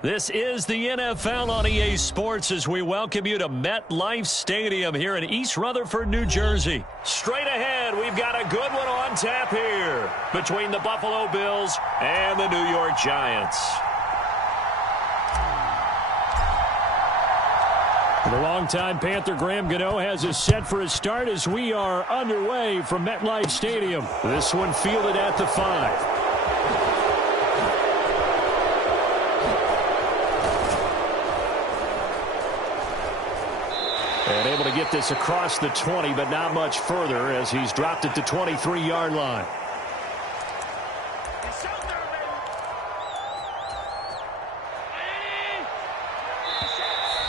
This is the NFL on EA Sports as we welcome you to MetLife Stadium here in East Rutherford, New Jersey. Straight ahead, we've got a good one on tap here between the Buffalo Bills and the New York Giants. The longtime Panther Graham Gano has us set for a start as we are underway from MetLife Stadium. This one fielded at the 5. And able to get this across the 20, but not much further as he's dropped it to 23-yard line.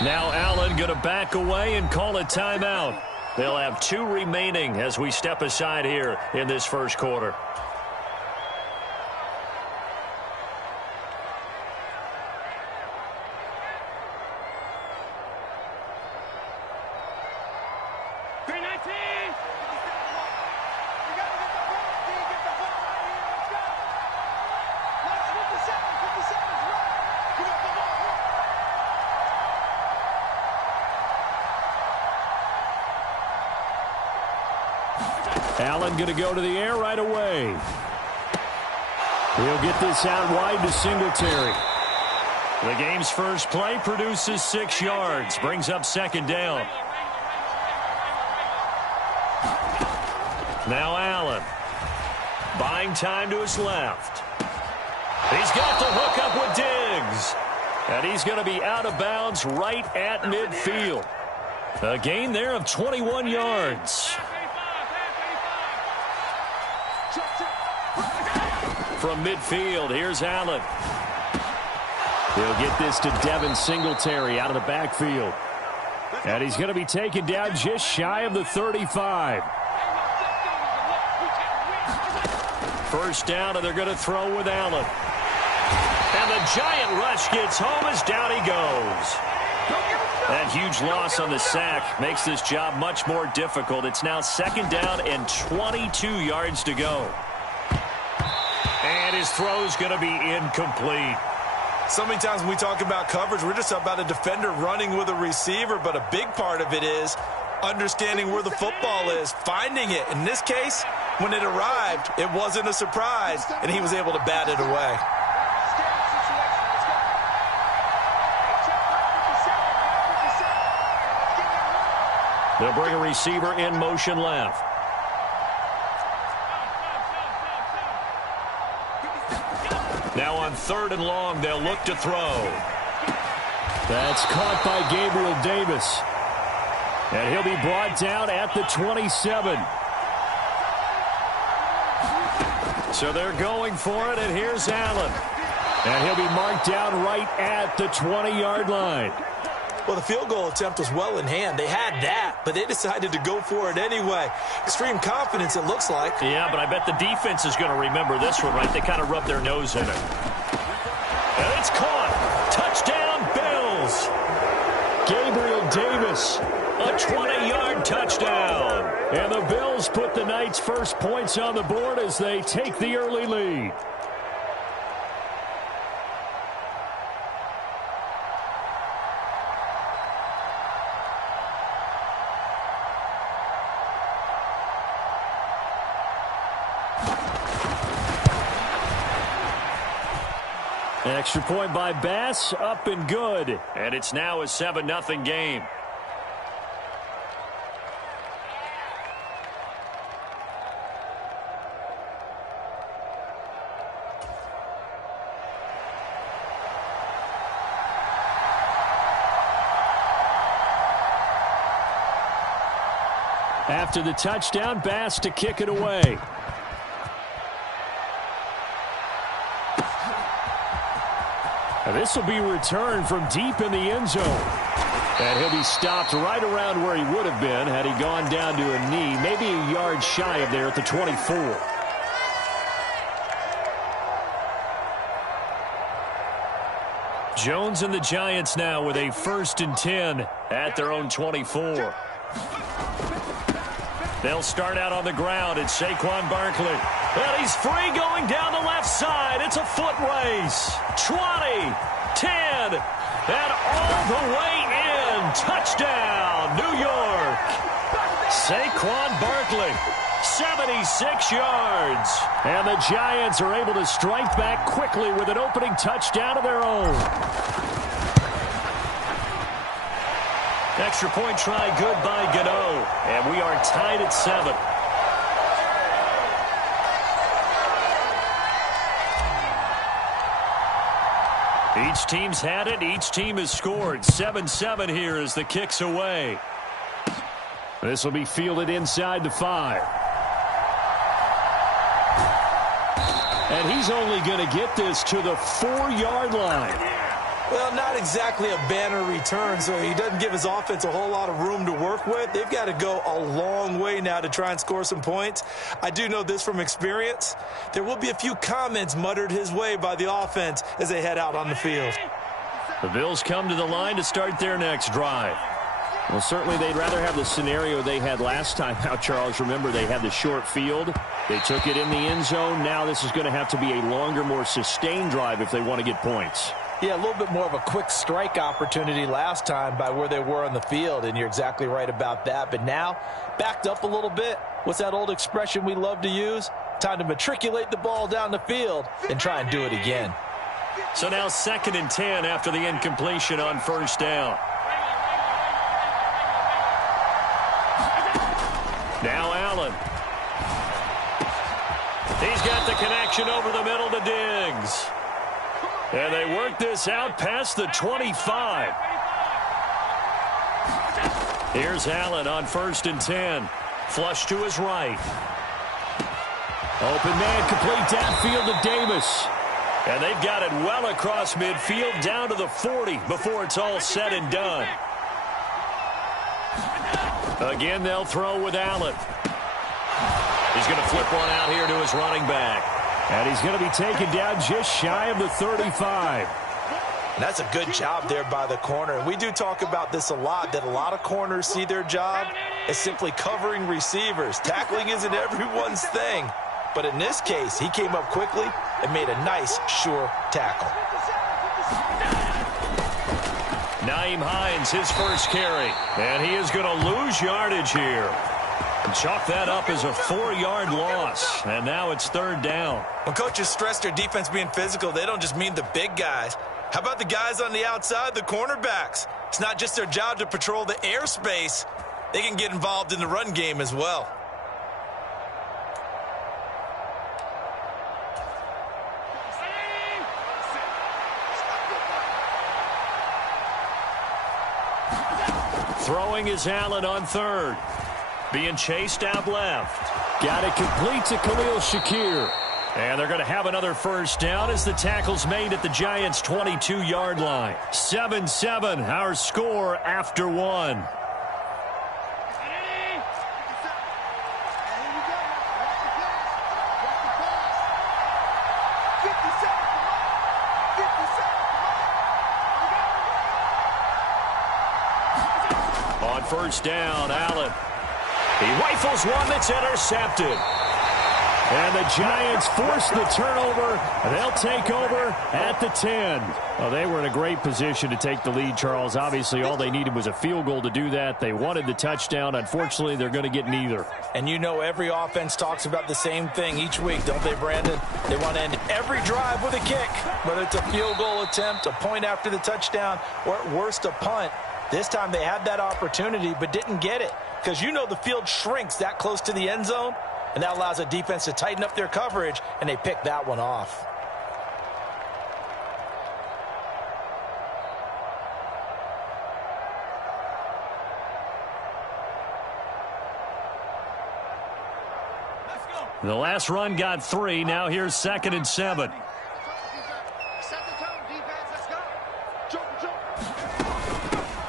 Now Allen going to back away and call a timeout. They'll have 2 remaining as we step aside here in this first quarter. Allen going to go to the air right away. He'll get this out wide to Singletary. The game's first play produces 6 yards. Brings up second down. Now Allen. Buying time to his left. He's got the hook up with Diggs. And he's going to be out of bounds right at midfield. A gain there of 21 yards. From midfield, here's Allen. He'll get this to Devin Singletary out of the backfield. And he's going to be taken down just shy of the 35. First down, and they're going to throw with Allen. And the giant rush gets home as down he goes. That huge loss on the sack makes this job much more difficult. It's now second down and 22 yards to go. And his throw's going to be incomplete. So many times when we talk about coverage, we're just about a defender running with a receiver, but a big part of it is understanding where the football is, finding it. In this case, when it arrived, it wasn't a surprise, and he was able to bat it away. They'll bring a receiver in motion left. Now on 3rd and long, they'll look to throw. That's caught by Gabriel Davis. And he'll be brought down at the 27. So they're going for it, and here's Allen. And he'll be marked down right at the 20-yard line. Well, the field goal attempt was well in hand. They had that, but they decided to go for it anyway. Extreme confidence, it looks like. Yeah, but I bet the defense is going to remember this one, right? They kind of rubbed their nose in it. And it's caught. Touchdown, Bills. Gabriel Davis, a 20-yard touchdown. And the Bills put the Knights' first points on the board as they take the early lead. Extra point by Bass, up and good. And it's now a 7-0 game. After the touchdown, Bass to kick it away. This will be returned from deep in the end zone. And he'll be stopped right around where he would have been had he gone down to a knee, maybe a yard shy of there at the 24. Jones and the Giants now with a 1st and 10 at their own 24. They'll start out on the ground. It's Saquon Barkley. Well, he's free going down the left side. It's a foot race. 20, 10, and all the way in. Touchdown, New York. Saquon Barkley, 76 yards. And the Giants are able to strike back quickly with an opening touchdown of their own. Extra point try good by Gano. And we are tied at 7. Each team's had it. Each team has scored. 7-7 here as the kick's away. This will be fielded inside the 5. And he's only going to get this to the 4-yard line. Well, not exactly a banner return, so he doesn't give his offense a whole lot of room to work with. They've got to go a long way now to try and score some points. I do know this from experience. There will be a few comments muttered his way by the offense as they head out on the field. The Bills come to the line to start their next drive. Well, certainly they'd rather have the scenario they had last time out, Charles. Remember, they had the short field. They took it in the end zone. Now this is going to have to be a longer, more sustained drive if they want to get points. Yeah, a little bit more of a quick strike opportunity last time by where they were on the field, and you're exactly right about that. But now, backed up a little bit. What's that old expression we love to use? Time to matriculate the ball down the field and try and do it again. So now 2nd and 10 after the incompletion on first down. Now Allen. He's got the connection over the middle to Diggs. And they work this out past the 25. Here's Allen on 1st and 10. Flush to his right. Open man, complete downfield to Davis. And they've got it well across midfield down to the 40 before it's all said and done. Again, they'll throw with Allen. He's going to flip one out here to his running back. And he's going to be taken down just shy of the 35. And that's a good job there by the corner. And we do talk about this a lot, that a lot of corners see their job as simply covering receivers. Tackling isn't everyone's thing. But in this case, he came up quickly and made a nice, sure tackle. Nyheim Hines, his first carry. And he is going to lose yardage here. And chalk that up as a 4-yard loss. And now it's 3rd down. When coaches stress their defense being physical, they don't just mean the big guys. How about the guys on the outside, the cornerbacks? It's not just their job to patrol the airspace. They can get involved in the run game as well. Throwing is Allen on 3rd. Being chased out left. Got it complete to Khalil Shakir. And they're going to have another first down as the tackle's made at the Giants' 22-yard line. 7-7, our score after 1. On first down, Allen. He rifles one that's intercepted. And the Giants force the turnover. They'll take over at the 10. Well, they were in a great position to take the lead, Charles. Obviously, all they needed was a field goal to do that. They wanted the touchdown. Unfortunately, they're going to get neither. And you know every offense talks about the same thing each week, don't they, Brandon? They want to end every drive with a kick, whether it's a field goal attempt, a point after the touchdown, or at worst a punt. This time they had that opportunity but didn't get it because you know the field shrinks that close to the end zone, and that allows a defense to tighten up their coverage, and they pick that one off. The last run got 3. Now here's 2nd and 7.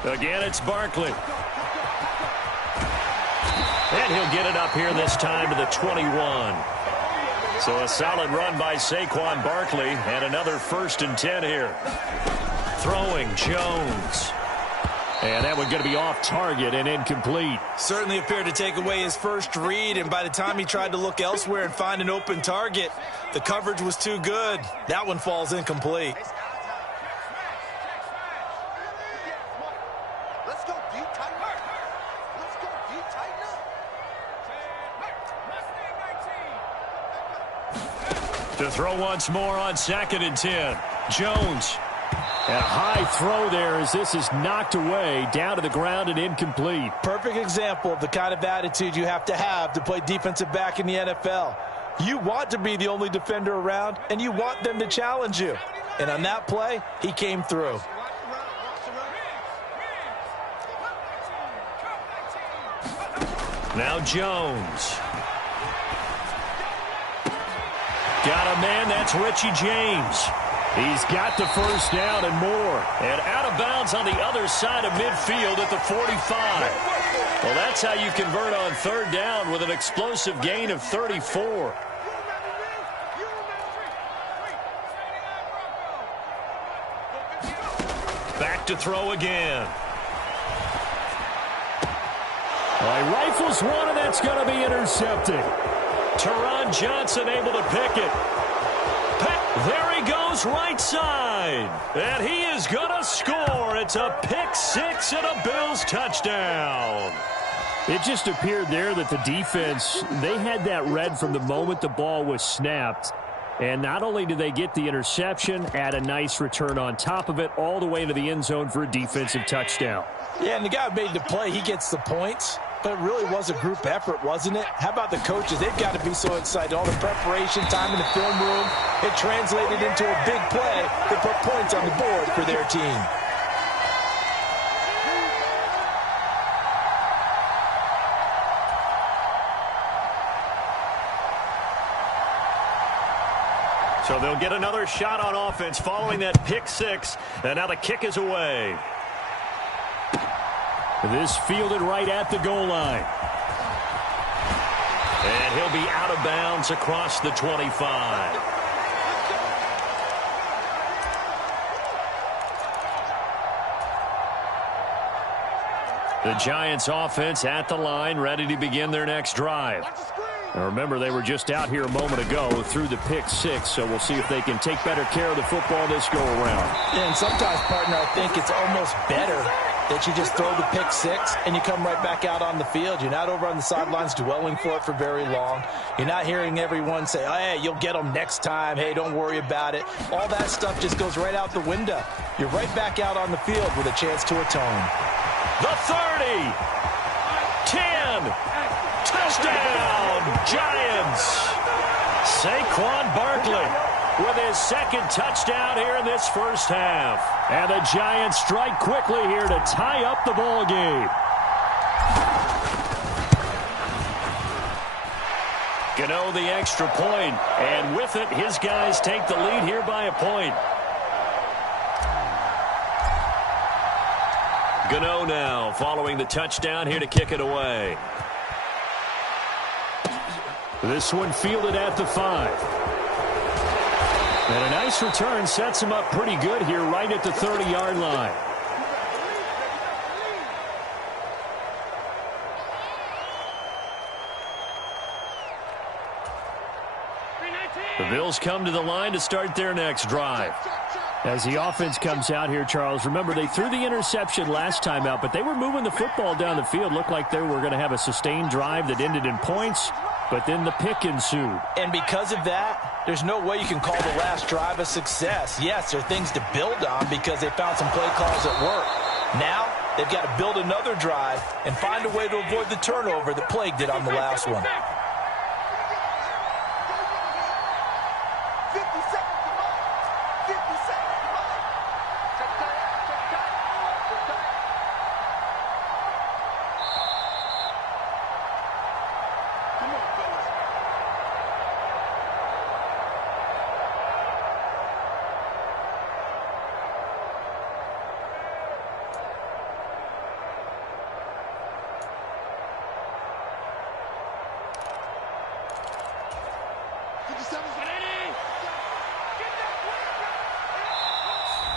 Again, it's Barkley. And he'll get it up here this time to the 21. So a solid run by Saquon Barkley and another 1st and 10 here. Throwing Jones. And that one going to be off target and incomplete. Certainly appeared to take away his first read, and by the time he tried to look elsewhere and find an open target, the coverage was too good. That one falls incomplete. To throw once more on 2nd and 10. Jones. And a high throw there as this is knocked away, down to the ground and incomplete. Perfect example of the kind of attitude you have to play defensive back in the NFL. You want to be the only defender around, and you want them to challenge you. And on that play, he came through. Now Jones. Got a man, that's Richie James. He's got the first down and more. And out of bounds on the other side of midfield at the 45. Well, that's how you convert on 3rd down with an explosive gain of 34. Back to throw again. Well, he rifles one, and that's going to be intercepted. Teron Johnson able to pick it. There he goes right side. And he is going to score. It's a pick 6 and a Bills touchdown. It just appeared there that the defense, they had that read from the moment the ball was snapped. And not only did they get the interception, add a nice return on top of it, all the way into the end zone for a defensive touchdown. Yeah, and the guy who made the play, he gets the points. But it really was a group effort, wasn't it? How about the coaches? They've got to be so excited. All the preparation, time in the film room, it translated into a big play that put points on the board for their team. So they'll get another shot on offense following that pick 6. And now the kick is away. This fielded right at the goal line. And he'll be out of bounds across the 25. The Giants offense at the line, ready to begin their next drive. Now remember, they were just out here a moment ago through the pick 6, so we'll see if they can take better care of the football this go-around. Yeah, and sometimes, partner, I think it's almost better that you just throw the pick 6 and you come right back out on the field. You're not over on the sidelines dwelling for it for very long. You're not hearing everyone say, oh, hey, you'll get them next time. Hey, don't worry about it. All that stuff just goes right out the window. You're right back out on the field with a chance to atone. The 30. 10. Touchdown, Giants. Saquon Barkley with his 2nd touchdown here in this first half. And the Giants strike quickly here to tie up the ball game. Gano the extra point, and with it, his guys take the lead here by a point. Gano now following the touchdown here to kick it away. This one fielded at the 5. And a nice return sets him up pretty good here right at the 30-yard line. The Bills come to the line to start their next drive. As the offense comes out here, Charles, remember they threw the interception last time out, but they were moving the football down the field. Looked like they were going to have a sustained drive that ended in points, but then the pick ensued. And because of that, there's no way you can call the last drive a success. Yes, there are things to build on because they found some play calls that work. Now, they've got to build another drive and find a way to avoid the turnover that plagued it on the last one.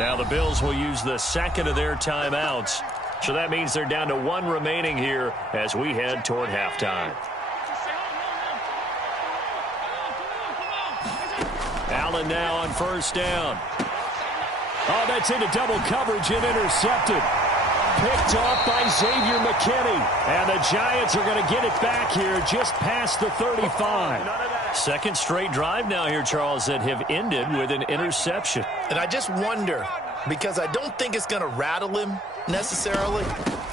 Now the Bills will use the 2nd of their timeouts So that means they're down to 1 remaining here as we head toward halftime. Allen now on first down. Oh, that's into double coverage and intercepted. Picked off by Xavier McKinney. And the Giants are going to get it back here just past the 35. Second straight drive now here, Charles, that have ended with an interception. And I just wonder, because I don't think it's going to rattle him necessarily,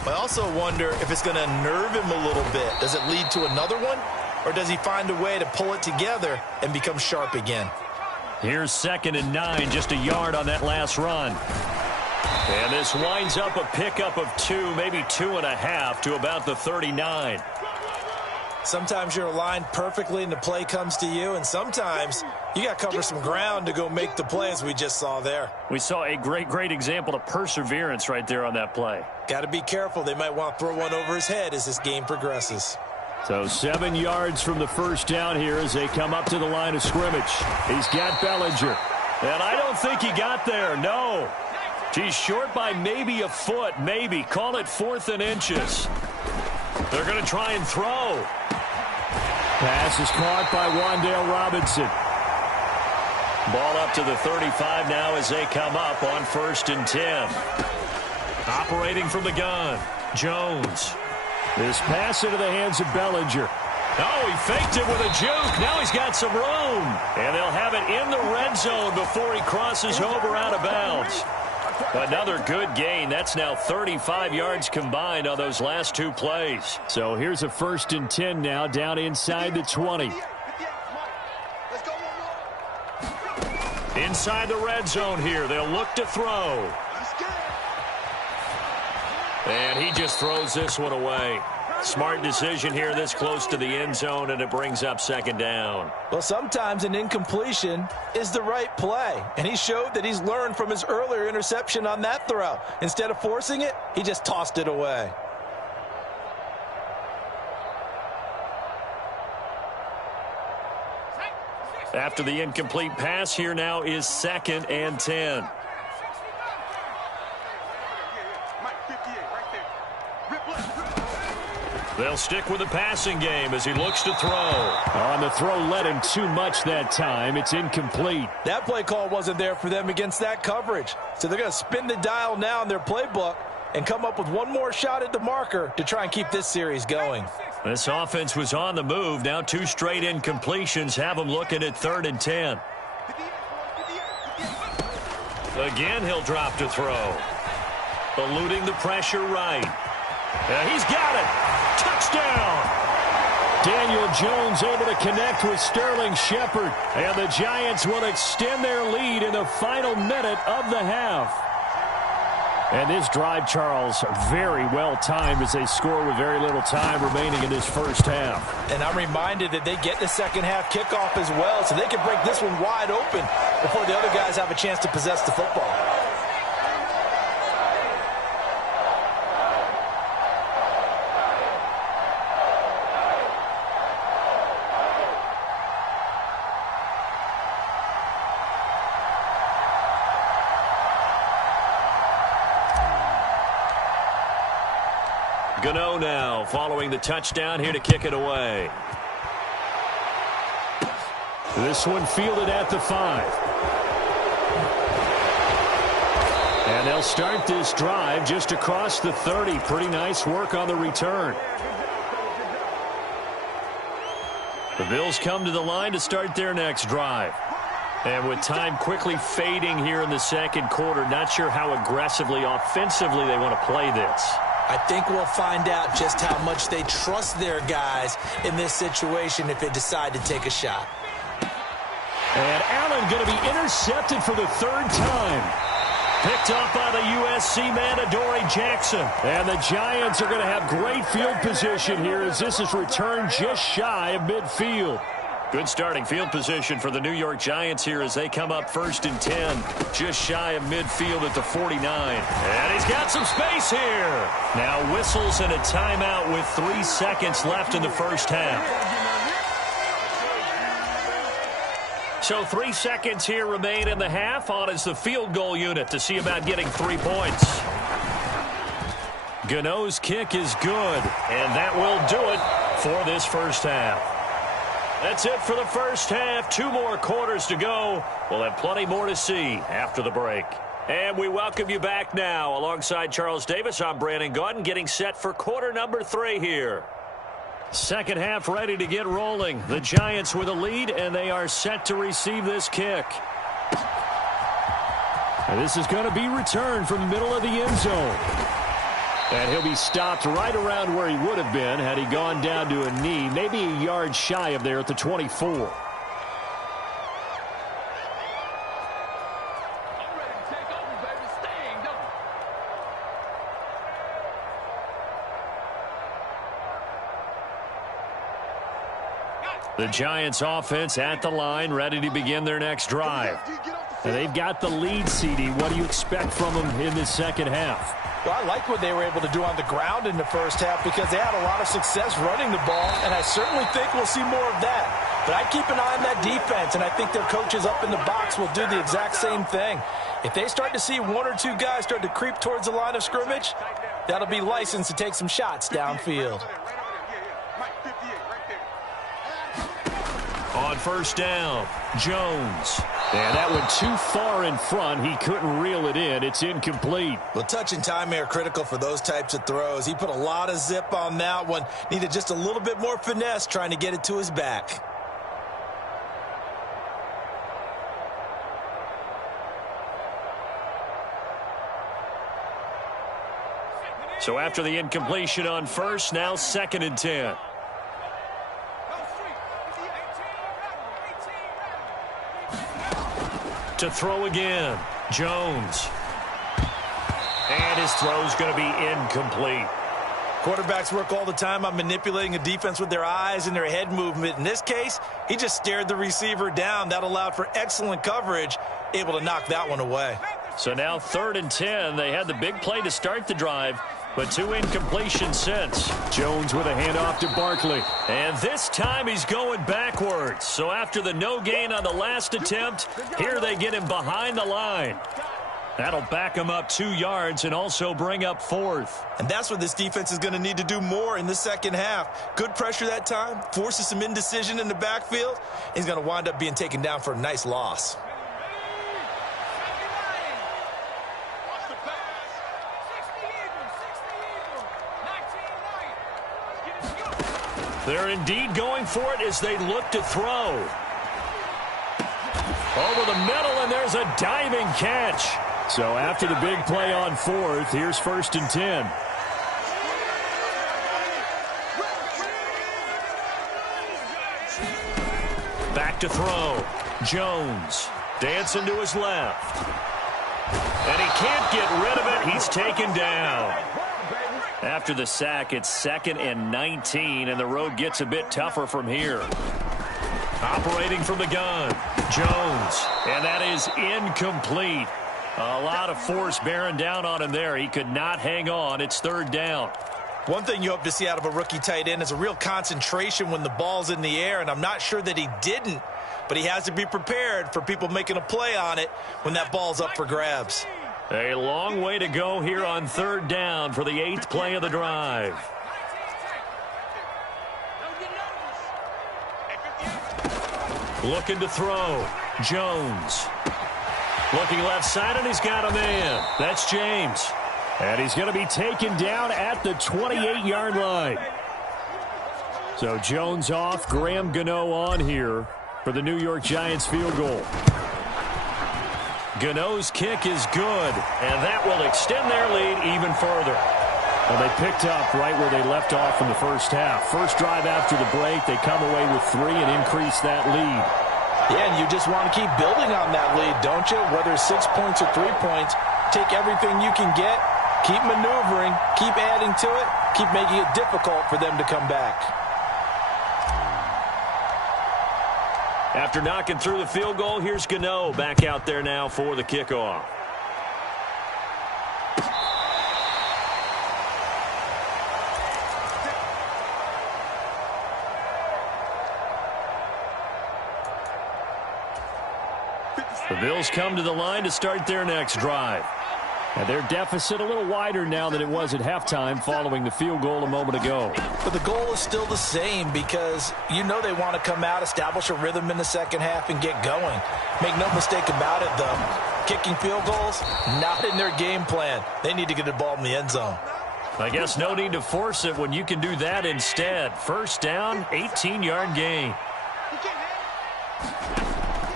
but I also wonder if it's going to nerve him a little bit. Does it lead to another one? Or does he find a way to pull it together and become sharp again? Here's 2nd and 9, just a yard on that last run. And this winds up a pickup of 2, maybe 2.5 to about the 39. Sometimes you're aligned perfectly and the play comes to you, and sometimes you got to cover some ground to go make the play, as we just saw there. We saw a great example of perseverance right there on that play. Got to be careful. They might want to throw one over his head as this game progresses. So 7 yards from the first down here as they come up to the line of scrimmage. He's got Bellinger. And I don't think he got there, no. He's short by maybe a foot, maybe. Call it 4th and inches. They're going to try and throw. Pass is caught by Wan'Dale Robinson. Ball up to the 35 now as they come up on 1st and 10. Operating from the gun, Jones. This pass into the hands of Bellinger. Oh, he faked it with a juke. Now he's got some room. And they'll have it in the red zone before he crosses over out of bounds. Another good gain. That's now 35 yards combined on those last 2 plays. So here's a 1st and 10 now down inside the 20. Inside the red zone here. They'll look to throw. And he just throws this one away. Smart decision here this close to the end zone, and it brings up 2nd down. Well, sometimes an incompletion is the right play, and he showed that he's learned from his earlier interception on that throw. Instead of forcing it, he just tossed it away. After the incomplete pass, here now is 2nd and 10. They'll stick with the passing game as he looks to throw. On the throw led him too much that time. It's incomplete. That play call wasn't there for them against that coverage. So they're going to spin the dial now in their playbook and come up with one more shot at the marker to try and keep this series going. This offense was on the move. Now 2 straight incompletions have them looking at 3rd and 10. Again, he'll drop to throw. Eluding the pressure right. He's got it. Touchdown. Daniel Jones able to connect with Sterling Shepard. And the Giants will extend their lead in the final minute of the half. And this drive, Charles, very well timed as they score with very little time remaining in this first half. And I'm reminded that they get the second half kickoff as well, so they can break this one wide open before the other guys have a chance to possess the football. Gano now following the touchdown here to kick it away. This one fielded at the 5. And they'll start this drive just across the 30. Pretty nice work on the return. The Bills come to the line to start their next drive. And with time quickly fading here in the second quarter, not sure how aggressively, offensively they want to play this. I think we'll find out just how much they trust their guys in this situation if they decide to take a shot. And Allen going to be intercepted for the 3rd time. Picked up by the USC man, Adoree Jackson. And the Giants are going to have great field position here as this is returned just shy of midfield. Good starting field position for the New York Giants here as they come up 1st and 10, just shy of midfield at the 49. And he's got some space here. Now whistles and a timeout with 3 seconds left in the first half. So 3 seconds here remain in the half. On is the field goal unit to see about getting 3 points. Gano's kick is good, and that will do it for this first half. That's it for the first half. 2 more quarters to go. We'll have plenty more to see after the break. And we welcome you back now. Alongside Charles Davis, I'm Brandon Gaudin, getting set for quarter number 3 here. Second half ready to get rolling. The Giants with a lead, and they are set to receive this kick. And this is going to be returned from the middle of the end zone. And he'll be stopped right around where he would have been had he gone down to a knee, maybe a yard shy of there at the 24. The Giants offense at the line, ready to begin their next drive. And they've got the lead, CD. What do you expect from them in the second half? Well, I like what they were able to do on the ground in the first half because they had a lot of success running the ball, and I certainly think we'll see more of that. But I keep an eye on that defense, and I think their coaches up in the box will do the exact same thing. If they start to see 1 or 2 guys start to creep towards the line of scrimmage, that'll be licensed to take some shots downfield. On first down, Jones. And that went too far in front. He couldn't reel it in. It's incomplete. Well, touch and time are critical for those types of throws. He put a lot of zip on that one. Needed just a little bit more finesse trying to get it to his back. So after the incompletion on first, now 2nd and 10. To throw again, Jones. And his throw's going to be incomplete. Quarterbacks work all the time on manipulating a defense with their eyes and their head movement. In this case, he just stared the receiver down. That allowed for excellent coverage, able to knock that one away. So now 3rd and 10. They had the big play to start the drive, but 2 incompletions since. Jones with a handoff to Barkley. And this time he's going backwards. So after the no gain on the last attempt, here they get him behind the line. That'll back him up 2 yards and also bring up 4th. And that's what this defense is going to need to do more in the second half. Good pressure that time, forces some indecision in the backfield. He's going to wind up being taken down for a nice loss. They're indeed going for it as they look to throw. Over the middle, and there's a diving catch. So after the big play on 4th, here's 1st and 10. Back to throw. Jones dancing to his left. And he can't get rid of it. He's taken down. After the sack, it's 2nd and 19, and the road gets a bit tougher from here. Operating from the gun, Jones, and that is incomplete. A lot of force bearing down on him there. He could not hang on. It's 3rd down. One thing you hope to see out of a rookie tight end is a real concentration when the ball's in the air, and I'm not sure that he didn't, but he has to be prepared for people making a play on it when that ball's up for grabs. A long way to go here on 3rd down for the 8th play of the drive. Looking to throw. Jones. Looking left side, and he's got a man. That's James. And he's going to be taken down at the 28-yard line. So Jones off, Graham Gano on here for the New York Giants field goal. Gano's kick is good, and that will extend their lead even further. Well, they picked up right where they left off in the first half. First drive after the break, they come away with 3 and increase that lead. Yeah, and you just want to keep building on that lead, don't you? Whether it's 6 points or 3 points, take everything you can get, keep maneuvering, keep adding to it, keep making it difficult for them to come back. After knocking through the field goal, here's Gano back out there now for the kickoff. The Bills come to the line to start their next drive. And their deficit a little wider now than it was at halftime following the field goal a moment ago. But the goal is still the same because you know they want to come out, establish a rhythm in the second half, and get going. Make no mistake about it, though. Kicking field goals, not in their game plan. They need to get the ball in the end zone. I guess no need to force it when you can do that instead. First down, 18-yard gain.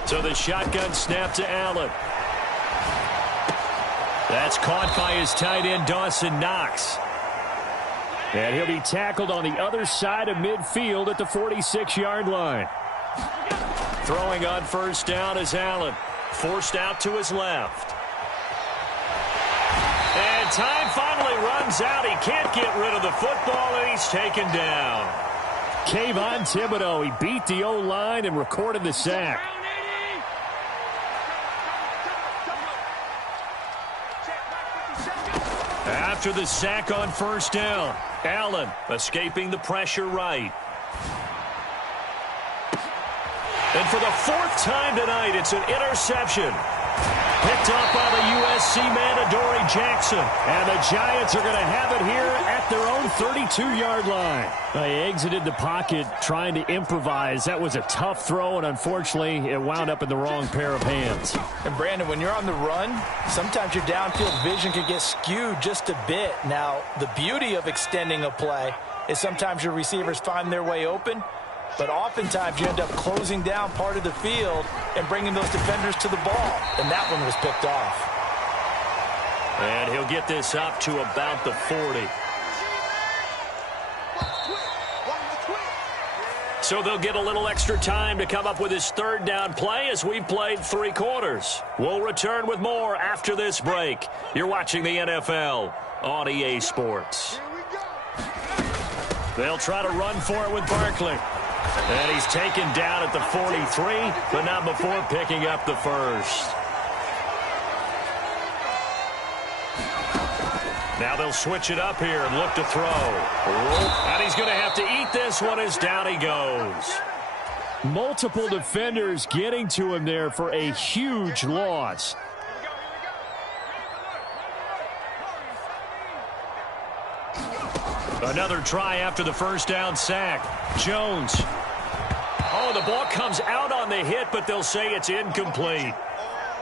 So the shotgun snap to Allen. That's caught by his tight end, Dawson Knox. And he'll be tackled on the other side of midfield at the 46-yard line. Throwing on first down is Allen. Forced out to his left. And time finally runs out. He can't get rid of the football, and he's taken down. Kayvon Thibodeau, he beat the O-line and recorded the sack. After the sack on first down, Allen escaping the pressure right. And for the fourth time tonight, it's an interception. Picked up by the USC man, Adoree Jackson. And the Giants are going to have it here at their own 32-yard line. They exited the pocket trying to improvise. That was a tough throw, and unfortunately, it wound up in the wrong pair of hands. And, Brandon, when you're on the run, sometimes your downfield vision can get skewed just a bit. Now, the beauty of extending a play is sometimes your receivers find their way open, but oftentimes you end up closing down part of the field and bringing those defenders to the ball. And that one was picked off. And he'll get this up to about the 40. So they'll get a little extra time to come up with his third down play as we've played 3 quarters. We'll return with more after this break. You're watching the NFL on EA Sports. They'll try to run for it with Barkley. And he's taken down at the 43, but not before picking up the first. Now they'll switch it up here and look to throw. And he's going to have to eat this one as down he goes. Multiple defenders getting to him there for a huge loss. Another try after the first down sack. Jones. Oh, the ball comes out on the hit, but they'll say it's incomplete.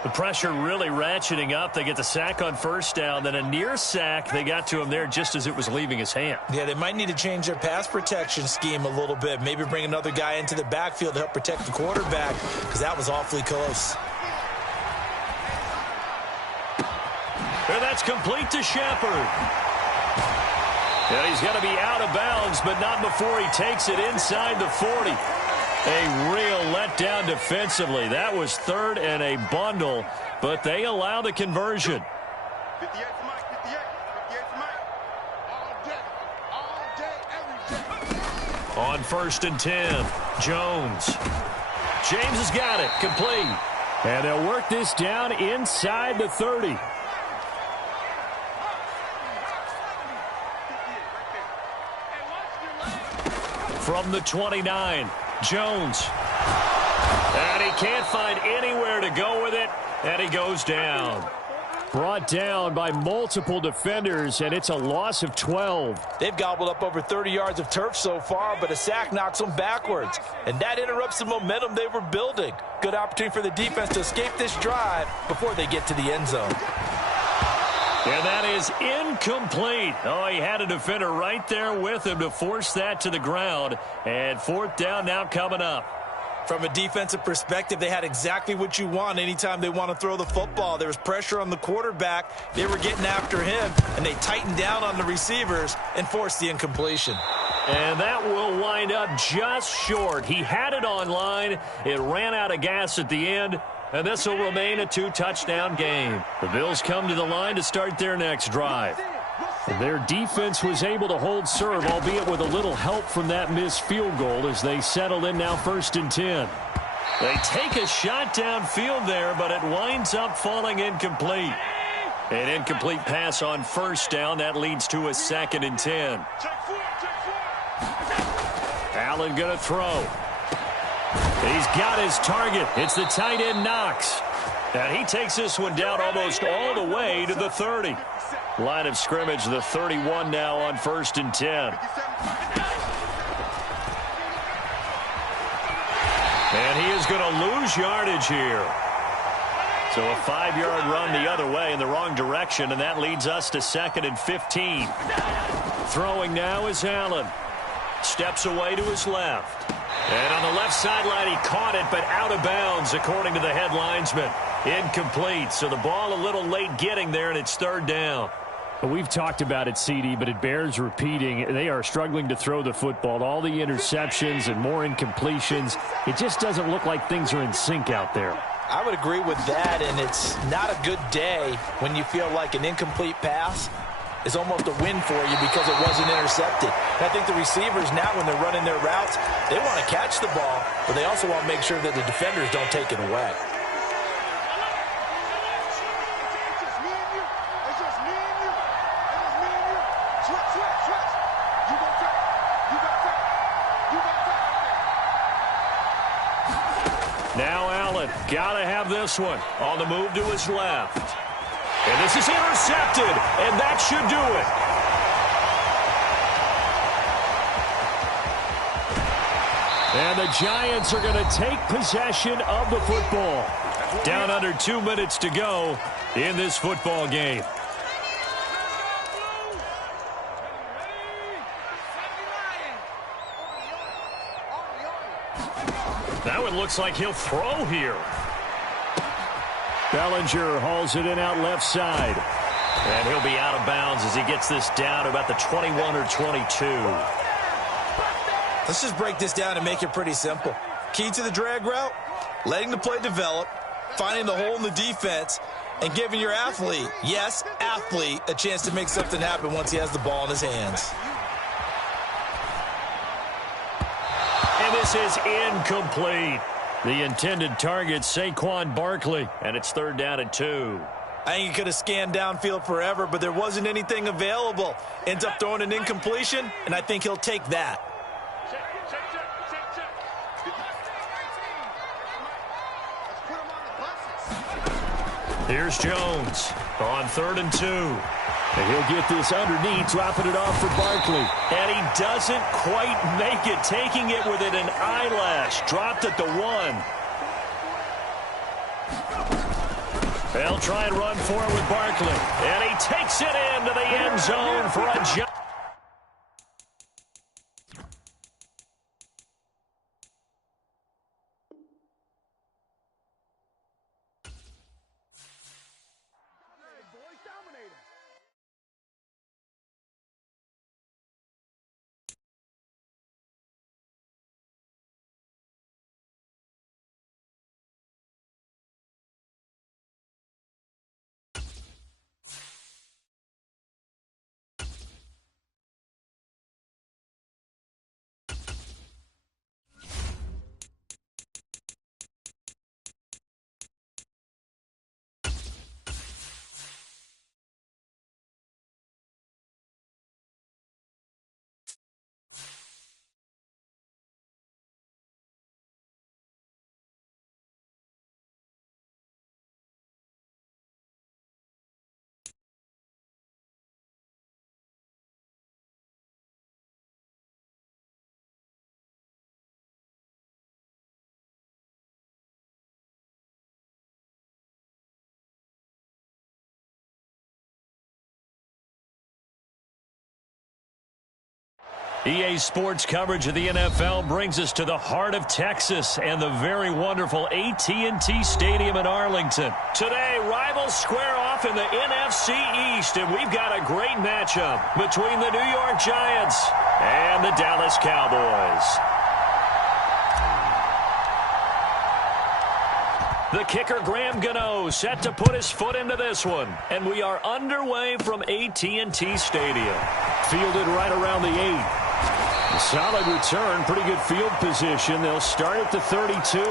The pressure really ratcheting up. They get the sack on first down, then a near sack. They got to him there just as it was leaving his hand. Yeah, they might need to change their pass protection scheme a little bit. Maybe bring another guy into the backfield to help protect the quarterback, because that was awfully close. And that's complete to Shepard. And he's got to be out of bounds, but not before he takes it inside the 40. A real letdown defensively. That was third and a bundle, but they allow the conversion. On first and 10, Jones. James has got it, complete. And they'll work this down inside the 30. From the 29, Jones. And he can't find anywhere to go with it, and he goes down. Brought down by multiple defenders, and it's a loss of 12. They've gobbled up over 30 yards of turf so far, but a sack knocks them backwards. And that interrupts the momentum they were building. Good opportunity for the defense to escape this drive before they get to the end zone. And that is incomplete. Oh, he had a defender right there with him to force that to the ground. And fourth down now coming up. From a defensive perspective, they had exactly what you want anytime they want to throw the football. There was pressure on the quarterback. They were getting after him, and they tightened down on the receivers and forced the incompletion. And that will wind up just short. He had it on line. It ran out of gas at the end. And this will remain a 2-touchdown game. The Bills come to the line to start their next drive. And their defense was able to hold serve, albeit with a little help from that missed field goal as they settle in now first and 10. They take a shot downfield there, but it winds up falling incomplete. An incomplete pass on first down. That leads to a second and 10. Allen going to throw. He's got his target. It's the tight end, Knox. And he takes this one down almost all the way to the 30. Line of scrimmage, the 31 now on 1st and 10. And he is going to lose yardage here. So a 5-yard run the other way in the wrong direction, and that leads us to 2nd and 15. Throwing now is Allen. Steps away to his left. And on the left sideline, he caught it, but out of bounds, according to the head linesman. Incomplete, so the ball a little late getting there, and it's 3rd down. We've talked about it, CD, but it bears repeating. They are struggling to throw the football. All the interceptions and more incompletions. It just doesn't look like things are in sync out there. I would agree with that, and it's not a good day when you feel like an incomplete pass is almost a win for you because it wasn't intercepted. And I think the receivers now, when they're running their routes, they want to catch the ball, but they also want to make sure that the defenders don't take it away. Now Allen, got to have this one. On the move to his left. And this is intercepted, and that should do it. And the Giants are going to take possession of the football. Down under 2 minutes to go in this football game. That one looks like he'll throw here. Bellinger hauls it in out left side. And he'll be out of bounds as he gets this down to about the 21 or 22. Let's just break this down and make it pretty simple. Key to the drag route, letting the play develop, finding the hole in the defense, and giving your athlete, yes, athlete, a chance to make something happen once he has the ball in his hands. And this is incomplete. The intended target, Saquon Barkley, and it's 3rd down and 2. I think he could have scanned downfield forever, but there wasn't anything available. Ends up throwing an incompletion, and I think he'll take that. Here's Jones on 3rd and 2. And he'll get this underneath, dropping it off for Barkley. And he doesn't quite make it, taking it within an eyelash. Dropped at the 1. They'll try and run for it with Barkley. And he takes it into the end zone for a jump. EA Sports coverage of the NFL brings us to the heart of Texas and the very wonderful AT&T Stadium in Arlington. Today, rivals square off in the NFC East, and we've got a great matchup between the New York Giants and the Dallas Cowboys. The kicker, Graham Gano, set to put his foot into this one. And we are underway from AT&T Stadium. Fielded right around the 8. A solid return, pretty good field position. They'll start at the 32.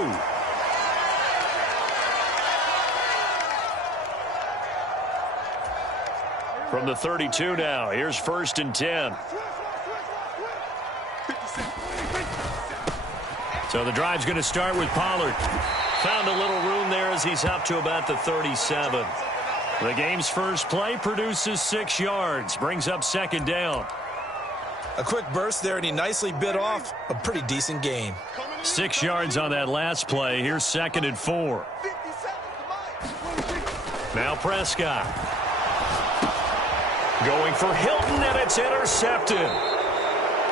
From the 32 now, here's 1st and 10. So the drive's going to start with Pollard. Found a little room there as he's up to about the 37. The game's first play produces 6 yards, brings up second down. A quick burst there, and he nicely bit off a pretty decent gain. 6 yards on that last play. Here's 2nd and 4. Now Prescott. Going for Hilton, and it's intercepted.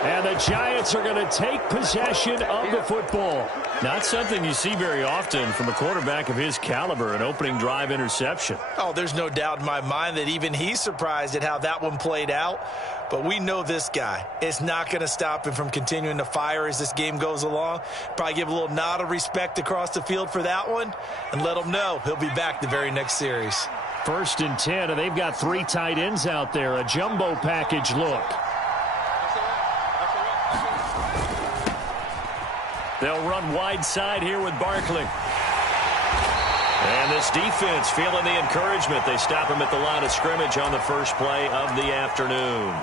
And the Giants are going to take possession of the football. Not something you see very often from a quarterback of his caliber, an opening drive interception. Oh, there's no doubt in my mind that even he's surprised at how that one played out. But we know this guy. It's not going to stop him from continuing to fire as this game goes along. Probably give a little nod of respect across the field for that one and let him know he'll be back the very next series. 1st and 10, and they've got 3 tight ends out there. A jumbo package look. They'll run wide side here with Barkley. And this defense feeling the encouragement. They stop him at the line of scrimmage on the first play of the afternoon.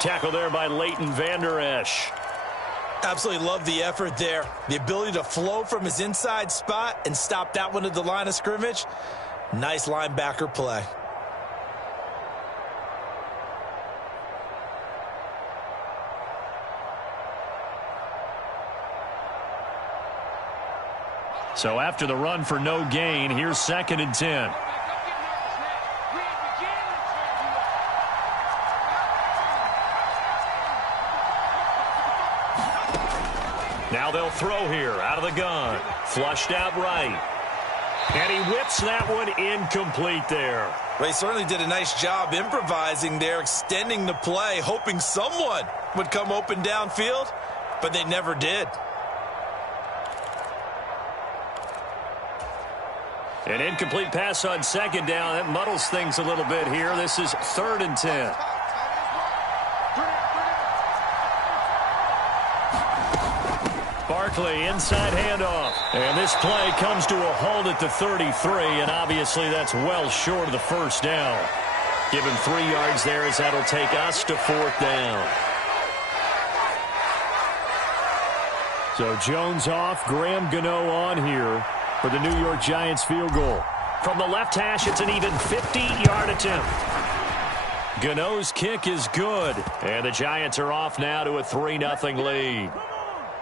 Tackle there by Leighton Vander Esch. Absolutely love the effort there. The ability to flow from his inside spot and stop that one at the line of scrimmage. Nice linebacker play. So after the run for no gain, here's 2nd and 10. Now they'll throw here out of the gun. Flushed out right. And he whips that one incomplete there. Ray certainly did a nice job improvising there, extending the play, hoping someone would come open downfield, but they never did. An incomplete pass on 2nd down. That muddles things a little bit here. This is 3rd and 10. Barkley, inside handoff. And this play comes to a halt at the 33, and obviously that's well short of the first down. Give him 3 yards there as that'll take us to 4th down. So Jones off, Graham Gano on here for the New York Giants field goal. From the left hash, it's an even 50-yard attempt. Gano's kick is good, and the Giants are off now to a 3-0 lead.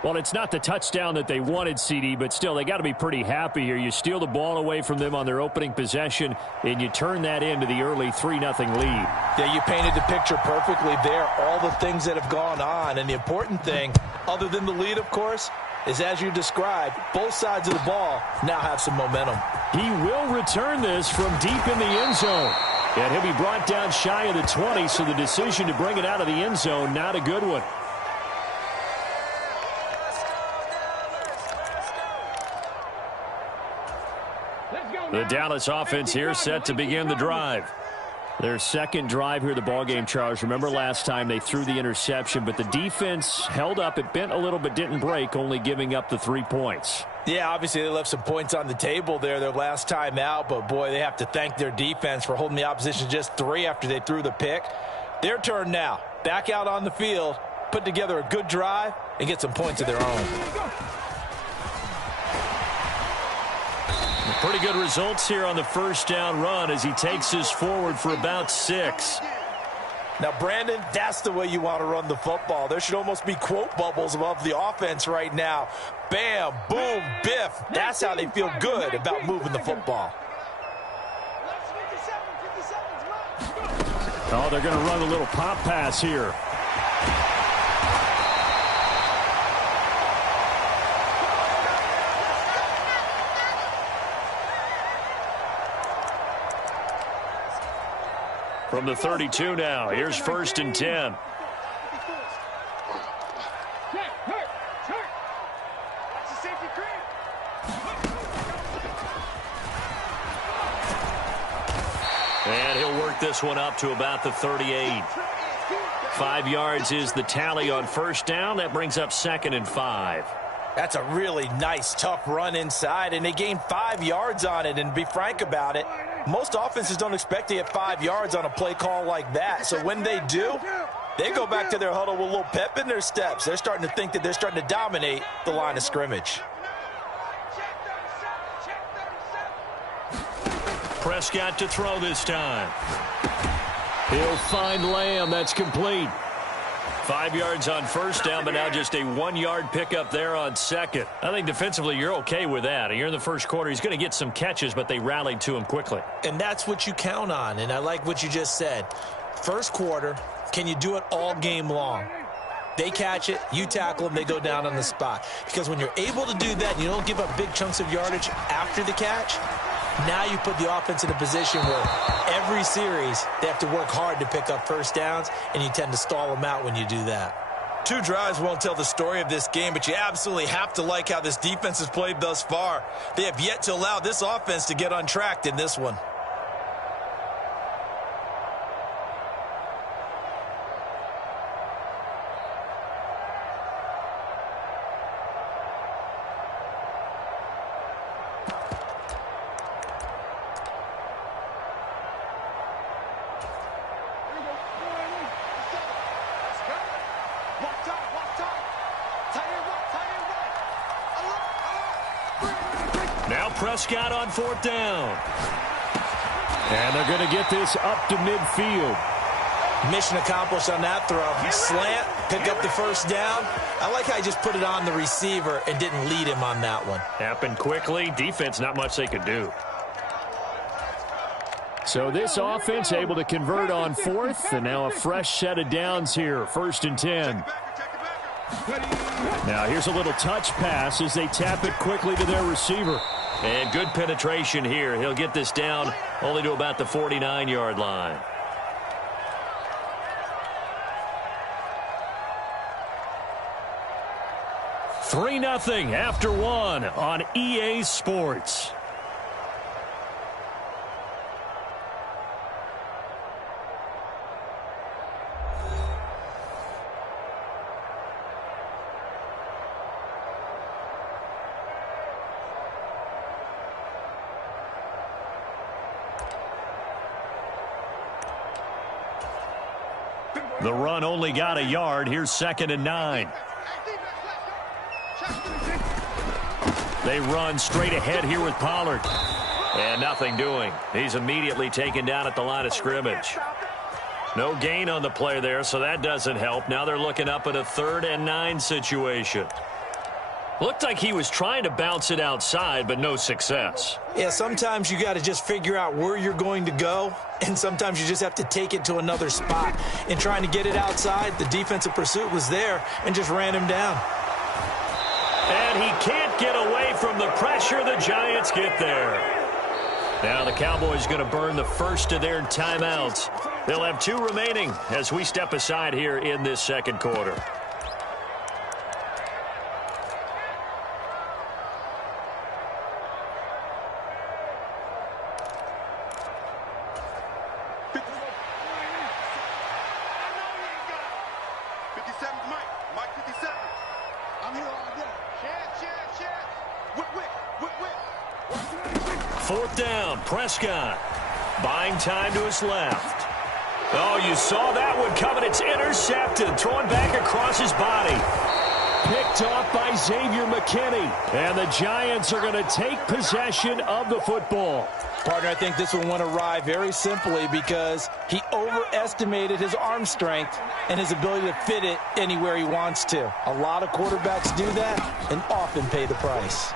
Well, it's not the touchdown that they wanted, CD, but still, they got to be pretty happy here. You steal the ball away from them on their opening possession, and you turn that into the early 3-0 lead. Yeah, you painted the picture perfectly there. All the things that have gone on, and the important thing, other than the lead, of course, is as you described, both sides of the ball now have some momentum. He will return this from deep in the end zone. And he'll be brought down shy of the 20, so the decision to bring it out of the end zone, not a good one. The Dallas offense here set to begin the drive. Their second drive here of the ballgame, Charles. Remember last time they threw the interception, but the defense held up. It bent a little but didn't break, only giving up the 3 points. Yeah, obviously they left some points on the table there their last time out, but boy, they have to thank their defense for holding the opposition just 3 after they threw the pick. Their turn now. Back out on the field, put together a good drive, and get some points of their own. Pretty good results here on the first down run as he takes us forward for about 6. Now, Brandon, that's the way you want to run the football. There should almost be quote bubbles above the offense right now. Bam, boom, biff. That's how they feel good about moving the football. Oh, they're going to run a little pop pass here. From the 32 now, here's 1st and 10. And he'll work this one up to about the 38. 5 yards is the tally on first down. That brings up 2nd and 5. That's a really nice, tough run inside, and they gained 5 yards on it. And to be frank about it, most offenses don't expect to get 5 yards on a play call like that. So when they do, they go back to their huddle with a little pep in their steps. They're starting to think that they're starting to dominate the line of scrimmage. Prescott to throw this time. He'll find Lamb. That's complete. 5 yards on first down, but now just a 1-yard pickup there on second. I think defensively you're okay with that. You're in the first quarter. He's going to get some catches, but they rallied to him quickly. And that's what you count on, and I like what you just said. First quarter, can you do it all game long? They catch it, you tackle them, they go down on the spot. Because when you're able to do that and you don't give up big chunks of yardage after the catch, now you put the offense in a position where every series they have to work hard to pick up first downs, and you tend to stall them out when you do that. 2 drives won't tell the story of this game, but you absolutely have to like how this defense has played thus far. They have yet to allow this offense to get untracked in this one. Now Prescott on 4th down. And they're going to get this up to midfield. Mission accomplished on that throw. Slant, pick up the first down. I like how he just put it on the receiver and didn't lead him on that one. Happened quickly. Defense, not much they could do. So this offense able to convert on 4th, and now a fresh set of downs here. 1st and 10. Now here's a little touch pass as they tap it quickly to their receiver. And good penetration here. He'll get this down only to about the 49-yard line. Three 0 after 1 on EA Sports. The run only got a yard. Here's 2nd and 9. They run straight ahead here with Pollard. And nothing doing. He's immediately taken down at the line of scrimmage. No gain on the play there, so that doesn't help. Now they're looking up at a 3rd and 9 situation. Looked like he was trying to bounce it outside, but no success. Yeah, sometimes you got to just figure out where you're going to go, and sometimes you just have to take it to another spot. In trying to get it outside, the defensive pursuit was there and just ran him down. And he can't get away from the pressure. The Giants get there. Now the Cowboys going to burn the first of their timeouts. They'll have 2 remaining as we step aside here in this second quarter. Fourth down, Prescott. Buying time to his left. Oh, you saw that one coming. It's intercepted. Throwing back across his body. Picked off by Xavier McKinney. And the Giants are going to take possession of the football. Partner, I think this one went awry very simply because he overestimated his arm strength and his ability to fit it anywhere he wants to. A lot of quarterbacks do that and often pay the price.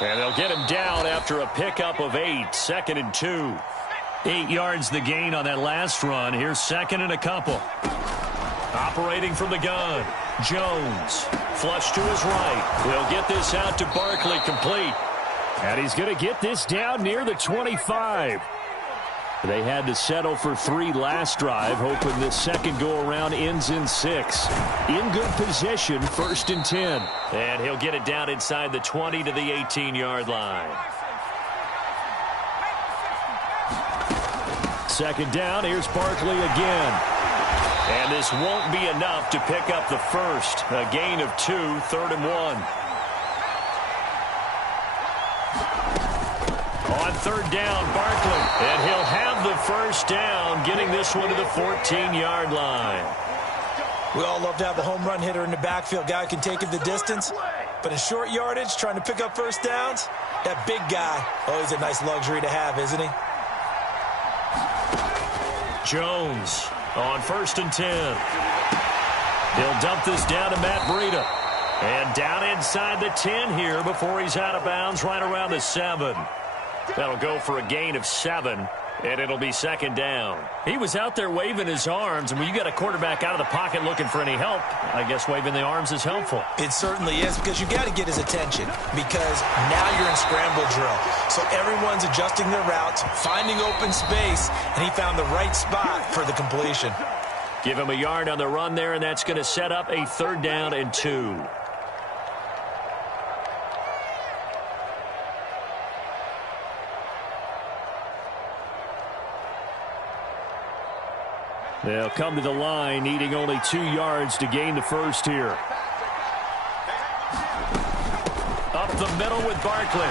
And they'll get him down after a pickup of 8. 2nd and 2. 8 yards the gain on that last run. Here's 2nd and a couple. Operating from the gun. Jones. Flush to his right. They'll get this out to Barkley, complete. And he's going to get this down near the 25. They had to settle for 3 last drive, hoping this second go-around ends in 6. In good position, 1st and 10. And he'll get it down inside the 20 to the 18-yard line. 2nd down, here's Barkley again. And this won't be enough to pick up the first. A gain of 2, 3rd and 1. On 3rd down, Barkley. And he'll have the first down, getting this one to the 14-yard line. We all love to have a home run hitter in the backfield. Guy can take it the distance. But in short yardage, trying to pick up first downs, that big guy, always a nice luxury to have, isn't he? Jones on 1st and 10. He'll dump this down to Matt Breida. And down inside the 10 here before he's out of bounds right around the 7. That'll go for a gain of 7. And it'll be 2nd down. He was out there waving his arms, and when you got a quarterback out of the pocket looking for any help, I guess waving the arms is helpful. It certainly is, because you got to get his attention, because now you're in scramble drill. So everyone's adjusting their routes, finding open space, and he found the right spot for the completion. Give him a yard on the run there, and that's going to set up a 3rd down and 2. They'll come to the line, needing only 2 yards to gain the first here. Up the middle with Barkley.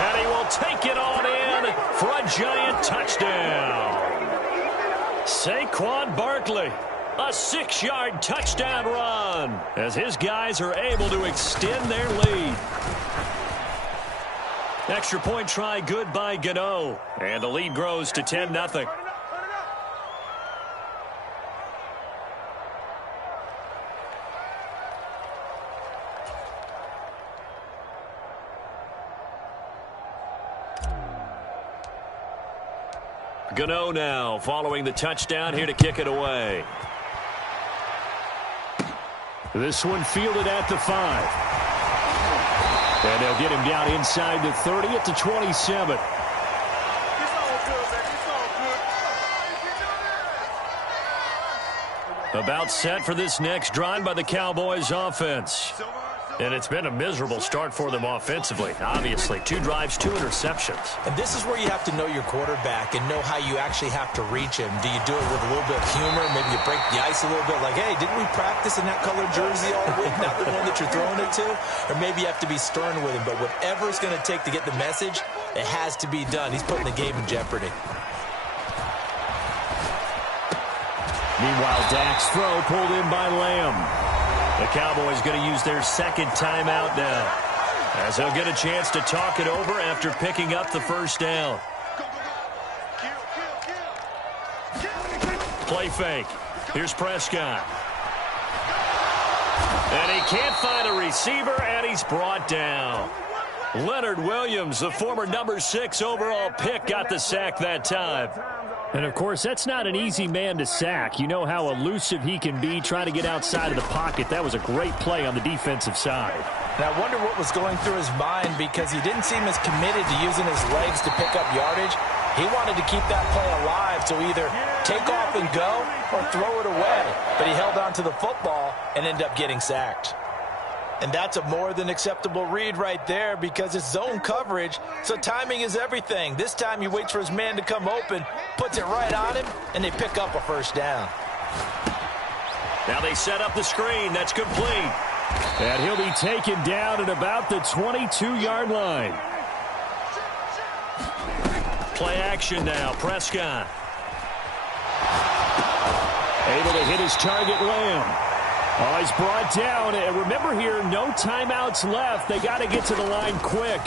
And he will take it on in for a Giant touchdown. Saquon Barkley, a 6-yard touchdown run, as his guys are able to extend their lead. Extra point try good by Gano. And the lead grows to 10-0. Gano now following the touchdown here to kick it away. This one fielded at the 5. And they'll get him down inside the 30 at the 27. About set for this next drive by the Cowboys offense. And it's been a miserable start for them offensively. Obviously, 2 drives, 2 interceptions. And this is where you have to know your quarterback and know how you actually have to reach him. Do you do it with a little bit of humor? Maybe you break the ice a little bit like, hey, didn't we practice in that colored jersey all week? Not the one that you're throwing it to? Or maybe you have to be stern with him. But whatever it's going to take to get the message, it has to be done. He's putting the game in jeopardy. Meanwhile, Dak's throw pulled in by Lamb. The Cowboys going to use their 2nd timeout now, as they'll get a chance to talk it over after picking up the first down. Play fake. Here's Prescott. And he can't find a receiver, and he's brought down. Leonard Williams, the former number 6 overall pick, got the sack that time. And, of course, that's not an easy man to sack. You know how elusive he can be trying to get outside of the pocket. That was a great play on the defensive side. And I wonder what was going through his mind, because he didn't seem as committed to using his legs to pick up yardage. He wanted to keep that play alive, so either take off and go or throw it away. But he held on to the football and ended up getting sacked. And that's a more than acceptable read right there, because it's zone coverage, so timing is everything. This time he waits for his man to come open, puts it right on him, and they pick up a first down. Now they set up the screen. That's complete. And he'll be taken down at about the 22-yard line. Play action now. Prescott. Able to hit his target, Lamb. Oh, he's brought down. And remember here, no timeouts left. They got to get to the line quick.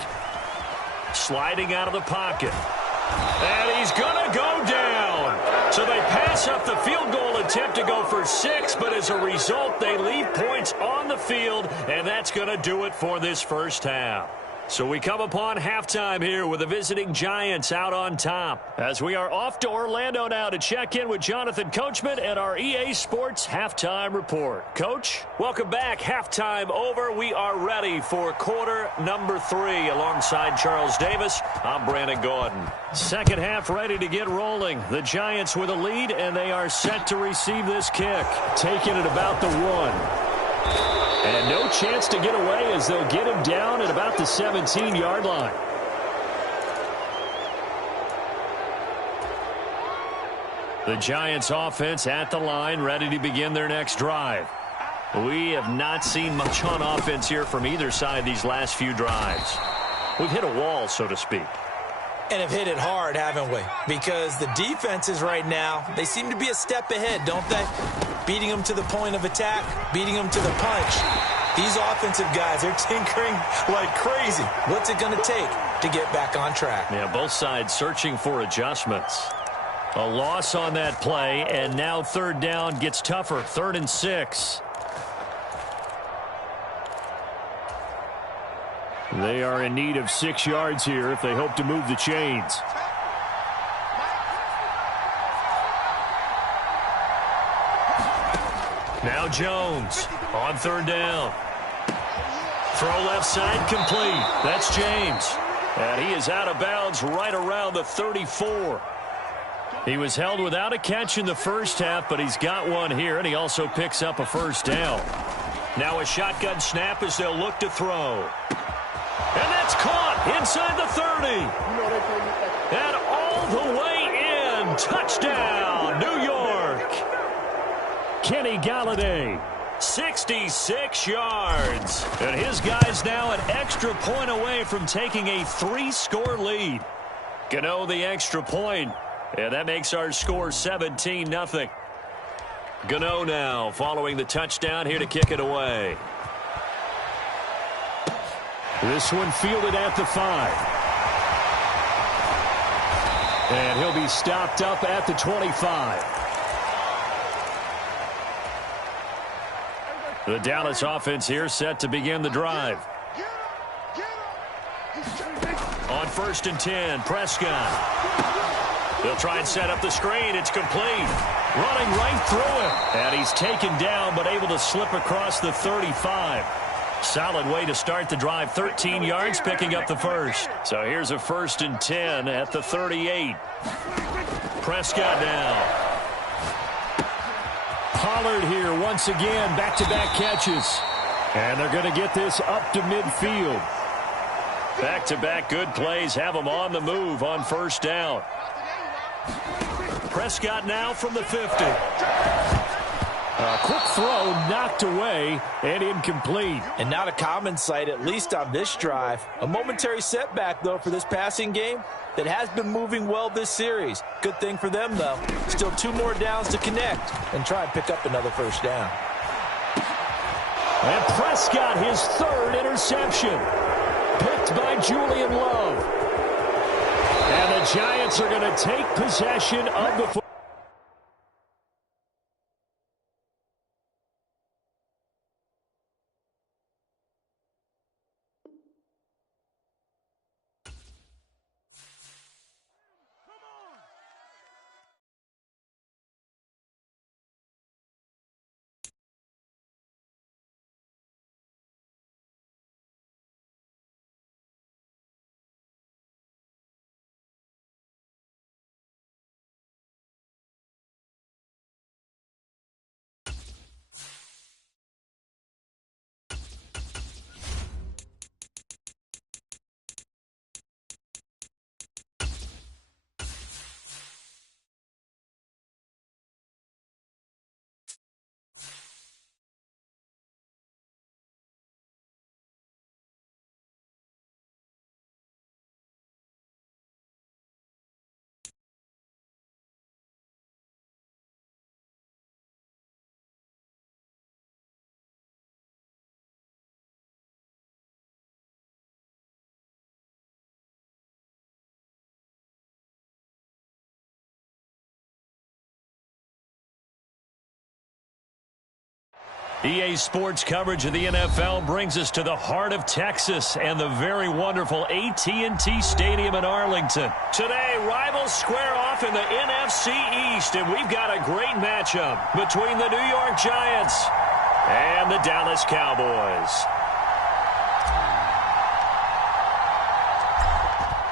Sliding out of the pocket. And he's going to go down. So they pass up the field goal attempt to go for 6, but as a result, they leave points on the field, and that's going to do it for this first half. So we come upon halftime here with the visiting Giants out on top, as we are off to Orlando now to check in with Jonathan Coachman and our EA Sports Halftime Report. Coach, welcome back. Halftime over. We are ready for quarter number 3. Alongside Charles Davis, I'm Brandon Gordon. Second half ready to get rolling. The Giants with a lead, and they are set to receive this kick. Taking it about the 1. And no chance to get away, as they'll get him down at about the 17-yard line. The Giants offense at the line, ready to begin their next drive. We have not seen much on offense here from either side these last few drives. We've hit a wall, so to speak. And have hit it hard, haven't we? Because the defenses right now, they seem to be a step ahead, don't they? Beating them to the point of attack, beating them to the punch. These offensive guys, they're tinkering like crazy. What's it going to take to get back on track? Yeah, both sides searching for adjustments. A loss on that play, and now third down gets tougher. 3rd and 6. They are in need of 6 yards here if they hope to move the chains. Now Jones on 3rd down. Throw left side complete. That's James. And he is out of bounds right around the 34. He was held without a catch in the first half, but he's got one here, and he also picks up a first down. Now a shotgun snap as they'll look to throw. And that's caught inside the 30. And all the way in. Touchdown, New York. Kenny Galladay, 66 yards. And his guy's now an extra point away from taking a 3-score lead. Gano the extra point. And that makes our score 17-0. Gano now following the touchdown here to kick it away. This one fielded at the 5. And he'll be stopped up at the 25. The Dallas offense here set to begin the drive. On 1st and 10, Prescott. They'll try and set up the screen. It's complete. Running right through him. And he's taken down but able to slip across the 35. Solid way to start the drive. 13 yards, picking up the first. So here's a 1st and 10 at the 38. Prescott now. Pollard here once again. Back-to-back catches. And they're going to get this up to midfield. Back-to-back good plays have them on the move on 1st down. Prescott now from the 50. A quick throw knocked away and incomplete. And not a common sight, at least on this drive. A momentary setback, though, for this passing game that has been moving well this series. Good thing for them, though. Still 2 more downs to connect and try and pick up another 1st down. And Prescott, his 3rd interception. Picked by Julian Love. And the Giants are going to take possession of the football. EA Sports coverage of the NFL brings us to the heart of Texas and the very wonderful AT&T Stadium in Arlington. Today, rivals square off in the NFC East, and we've got a great matchup between the New York Giants and the Dallas Cowboys.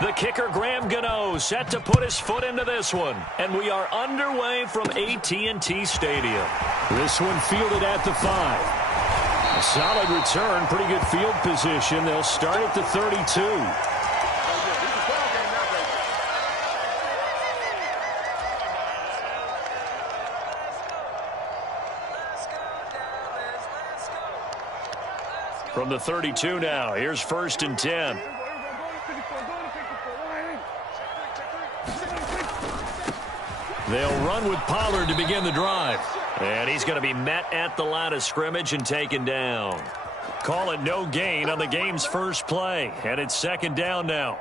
The kicker, Graham Gano, set to put his foot into this one. And we are underway from AT&T Stadium. This one fielded at the 5. A solid return, pretty good field position. They'll start at the 32. From the 32 now, here's 1st and 10. They'll run with Pollard to begin the drive. And he's going to be met at the line of scrimmage and taken down. Call it no gain on the game's first play. And it's second down now.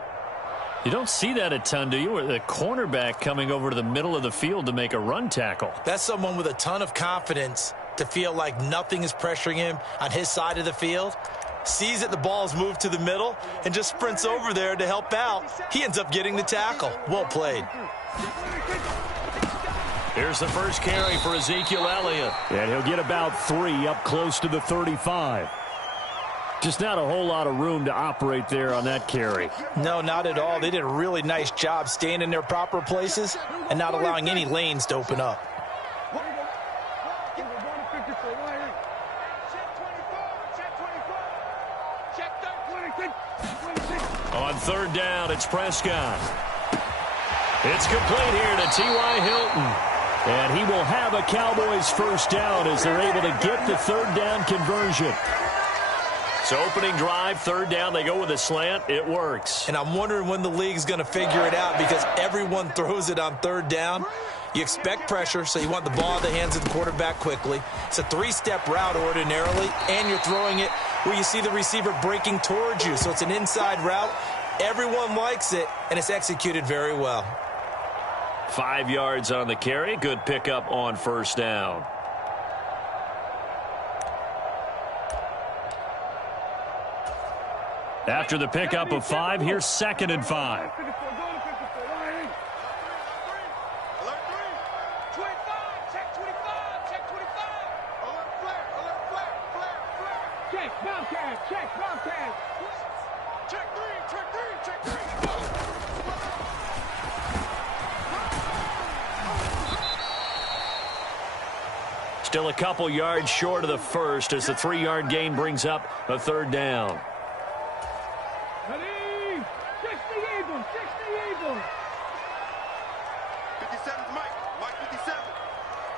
You don't see that a ton, do you? With a cornerback coming over to the middle of the field to make a run tackle. That's someone with a ton of confidence to feel like nothing is pressuring him on his side of the field. Sees that the ball's moved to the middle and just sprints over there to help out. He ends up getting the tackle. Well played. Here's the first carry for Ezekiel Elliott. And he'll get about 3 up close to the 35. Just not a whole lot of room to operate there on that carry. No, not at all. They did a really nice job staying in their proper places and not allowing any lanes to open up. On third down, it's Prescott. It's complete here to T.Y. Hilton. And he will have a Cowboys first down as they're able to get the third down conversion. So opening drive, third down, they go with a slant. It works. And I'm wondering when the league's going to figure it out because everyone throws it on third down. You expect pressure, so you want the ball in the hands of the quarterback quickly. It's a 3-step route ordinarily, and you're throwing it where you see the receiver breaking towards you. So it's an inside route. Everyone likes it, and it's executed very well. 5 yards on the carry. Good pickup on first down. After the pickup of 5, here's 2nd and 5. Still a couple yards short of the first as the 3-yard gain brings up a third down. Ready? 60 Eagles, 60 Eagles. 57's Mike, Mike 57.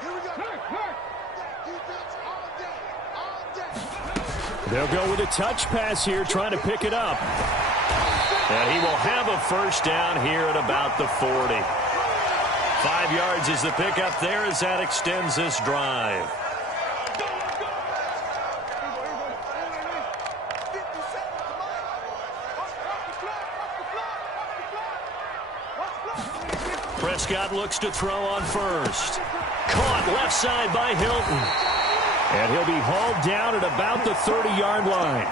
Here we go. Hurt. Defense all day, all day. They'll go with a touch pass here, trying to pick it up. And he will have a first down here at about the 40. 5 yards is the pickup there as that extends this drive. Prescott looks to throw on first. Caught left side by Hilton. And he'll be hauled down at about the 30-yard line.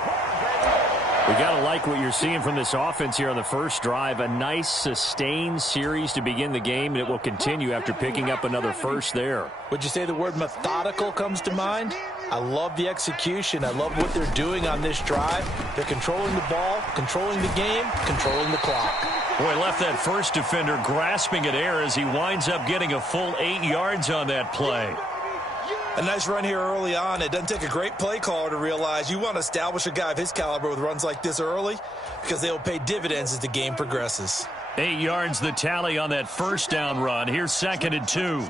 We got to like what you're seeing from this offense here on the first drive. A nice, sustained series to begin the game, and it will continue after picking up another first there. Would you say the word methodical comes to mind? I love the execution. I love what they're doing on this drive. They're controlling the ball, controlling the game, controlling the clock. Boy, left that first defender grasping at air as he winds up getting a full 8 yards on that play. A nice run here early on. It doesn't take a great play caller to realize you want to establish a guy of his caliber with runs like this early because they will pay dividends as the game progresses. 8 yards the tally on that first down run. Here's 2nd and 2.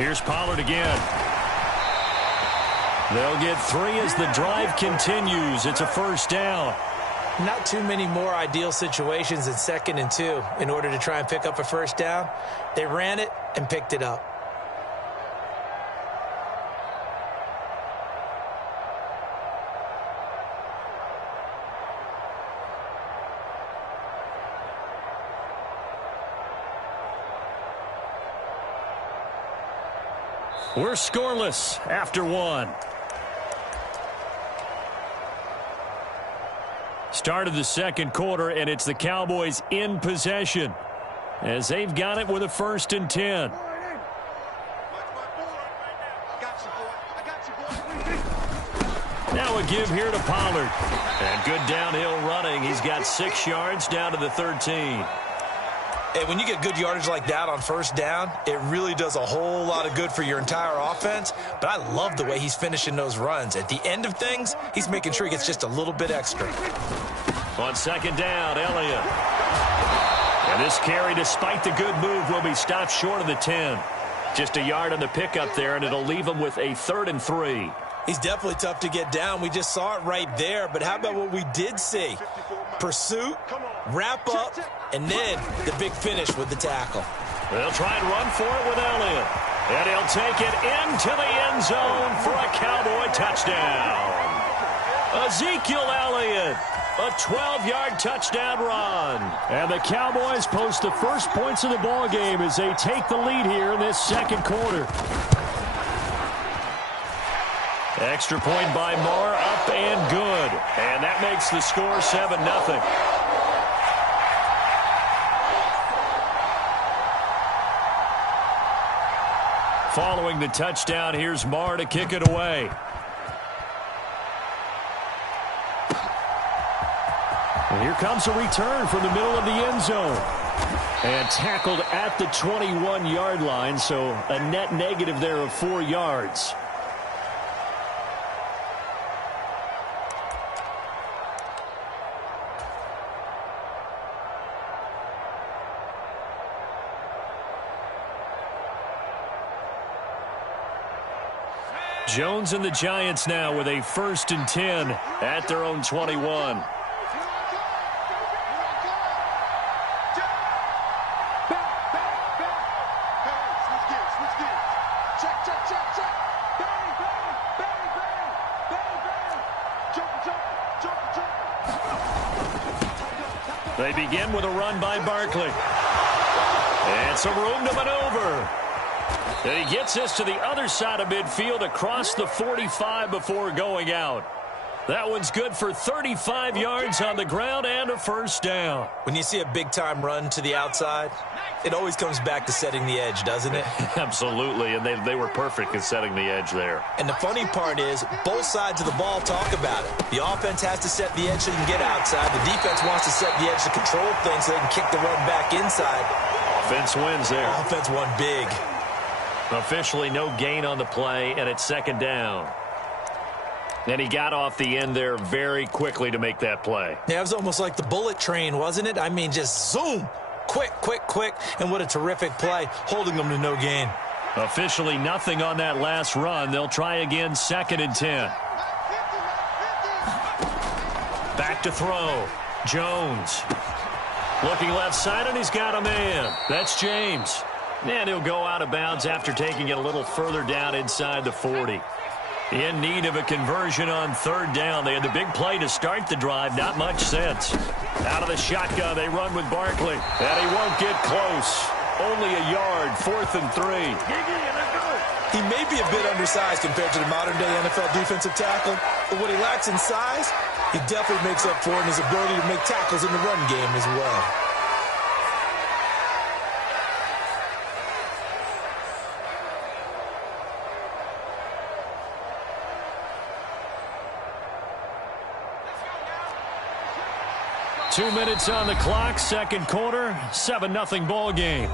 Here's Pollard again. They'll get 3 as the drive continues. It's a first down. Not too many more ideal situations in 2nd and 2 in order to try and pick up a first down. They ran it and picked it up. We're scoreless after 1. Start of the second quarter, and it's the Cowboys in possession as they've got it with a 1st and 10. Now a give here to Pollard. And good downhill running. He's got 6 yards down to the 13. And when you get good yardage like that on first down, it really does a whole lot of good for your entire offense. But I love the way he's finishing those runs. At the end of things, he's making sure he gets just a little bit extra. On 2nd down, Elliott. And this carry, despite the good move, will be stopped short of the 10. Just a yard on the pickup there, and it'll leave him with a 3rd and 3. He's definitely tough to get down. We just saw it right there. But how about what we did see? Pursuit, wrap up, and then the big finish with the tackle. They'll try and run for it with Elliott. And he'll take it into the end zone for a Cowboy touchdown. Ezekiel Elliott, a 12-yard touchdown run. And the Cowboys post the first points of the ball game as they take the lead here in this second quarter. Extra point by Moore, up and good. And that makes the score 7-0. Following the touchdown, here's Moore to kick it away. And here comes a return from the middle of the end zone. And tackled at the 21-yard line, so a net negative there of 4 yards. Jones and the Giants now with a 1st and 10 at their own 21. They begin with a run by Barkley. And some room to maneuver. And he gets this to the other side of midfield across the 45 before going out. That one's good for 35 yards on the ground and a 1st down. When you see a big-time run to the outside, it always comes back to setting the edge, doesn't it? Absolutely, and they were perfect in setting the edge there. And the funny part is, both sides of the ball talk about it. The offense has to set the edge so they can get outside. The defense wants to set the edge to control things so they can kick the run back inside. Offense wins there. Offense won big. Officially no gain on the play, and it's 2nd down. And he got off the end there very quickly to make that play. Yeah, it was almost like the bullet train, wasn't it? I mean, just zoom. Quick, quick, quick. And what a terrific play, holding them to no gain. Officially nothing on that last run. They'll try again, 2nd and 10. Back to throw. Jones. Looking left side, and he's got a man. That's James. And he'll go out of bounds after taking it a little further down inside the 40. In need of a conversion on 3rd down. They had the big play to start the drive. Not much sense. Out of the shotgun, they run with Barkley. And he won't get close. Only a yard, 4th and 3. He may be a bit undersized compared to the modern-day NFL defensive tackle, but what he lacks in size, he definitely makes up for in his ability to make tackles in the run game as well. Two minutes on the clock, second quarter, 7-0 ball game.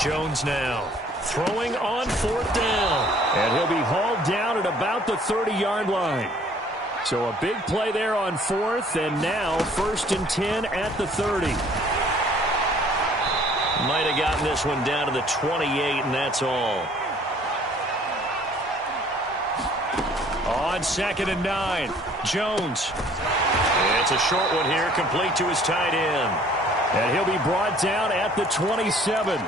Jones now throwing on 4th down. And he'll be hauled down at about the 30-yard line. So a big play there on 4th, and now 1st and 10 at the 30. Might have gotten this one down to the 28, and that's all. On 2nd and 9, Jones. It's a short one here, complete to his tight end. And he'll be brought down at the 27.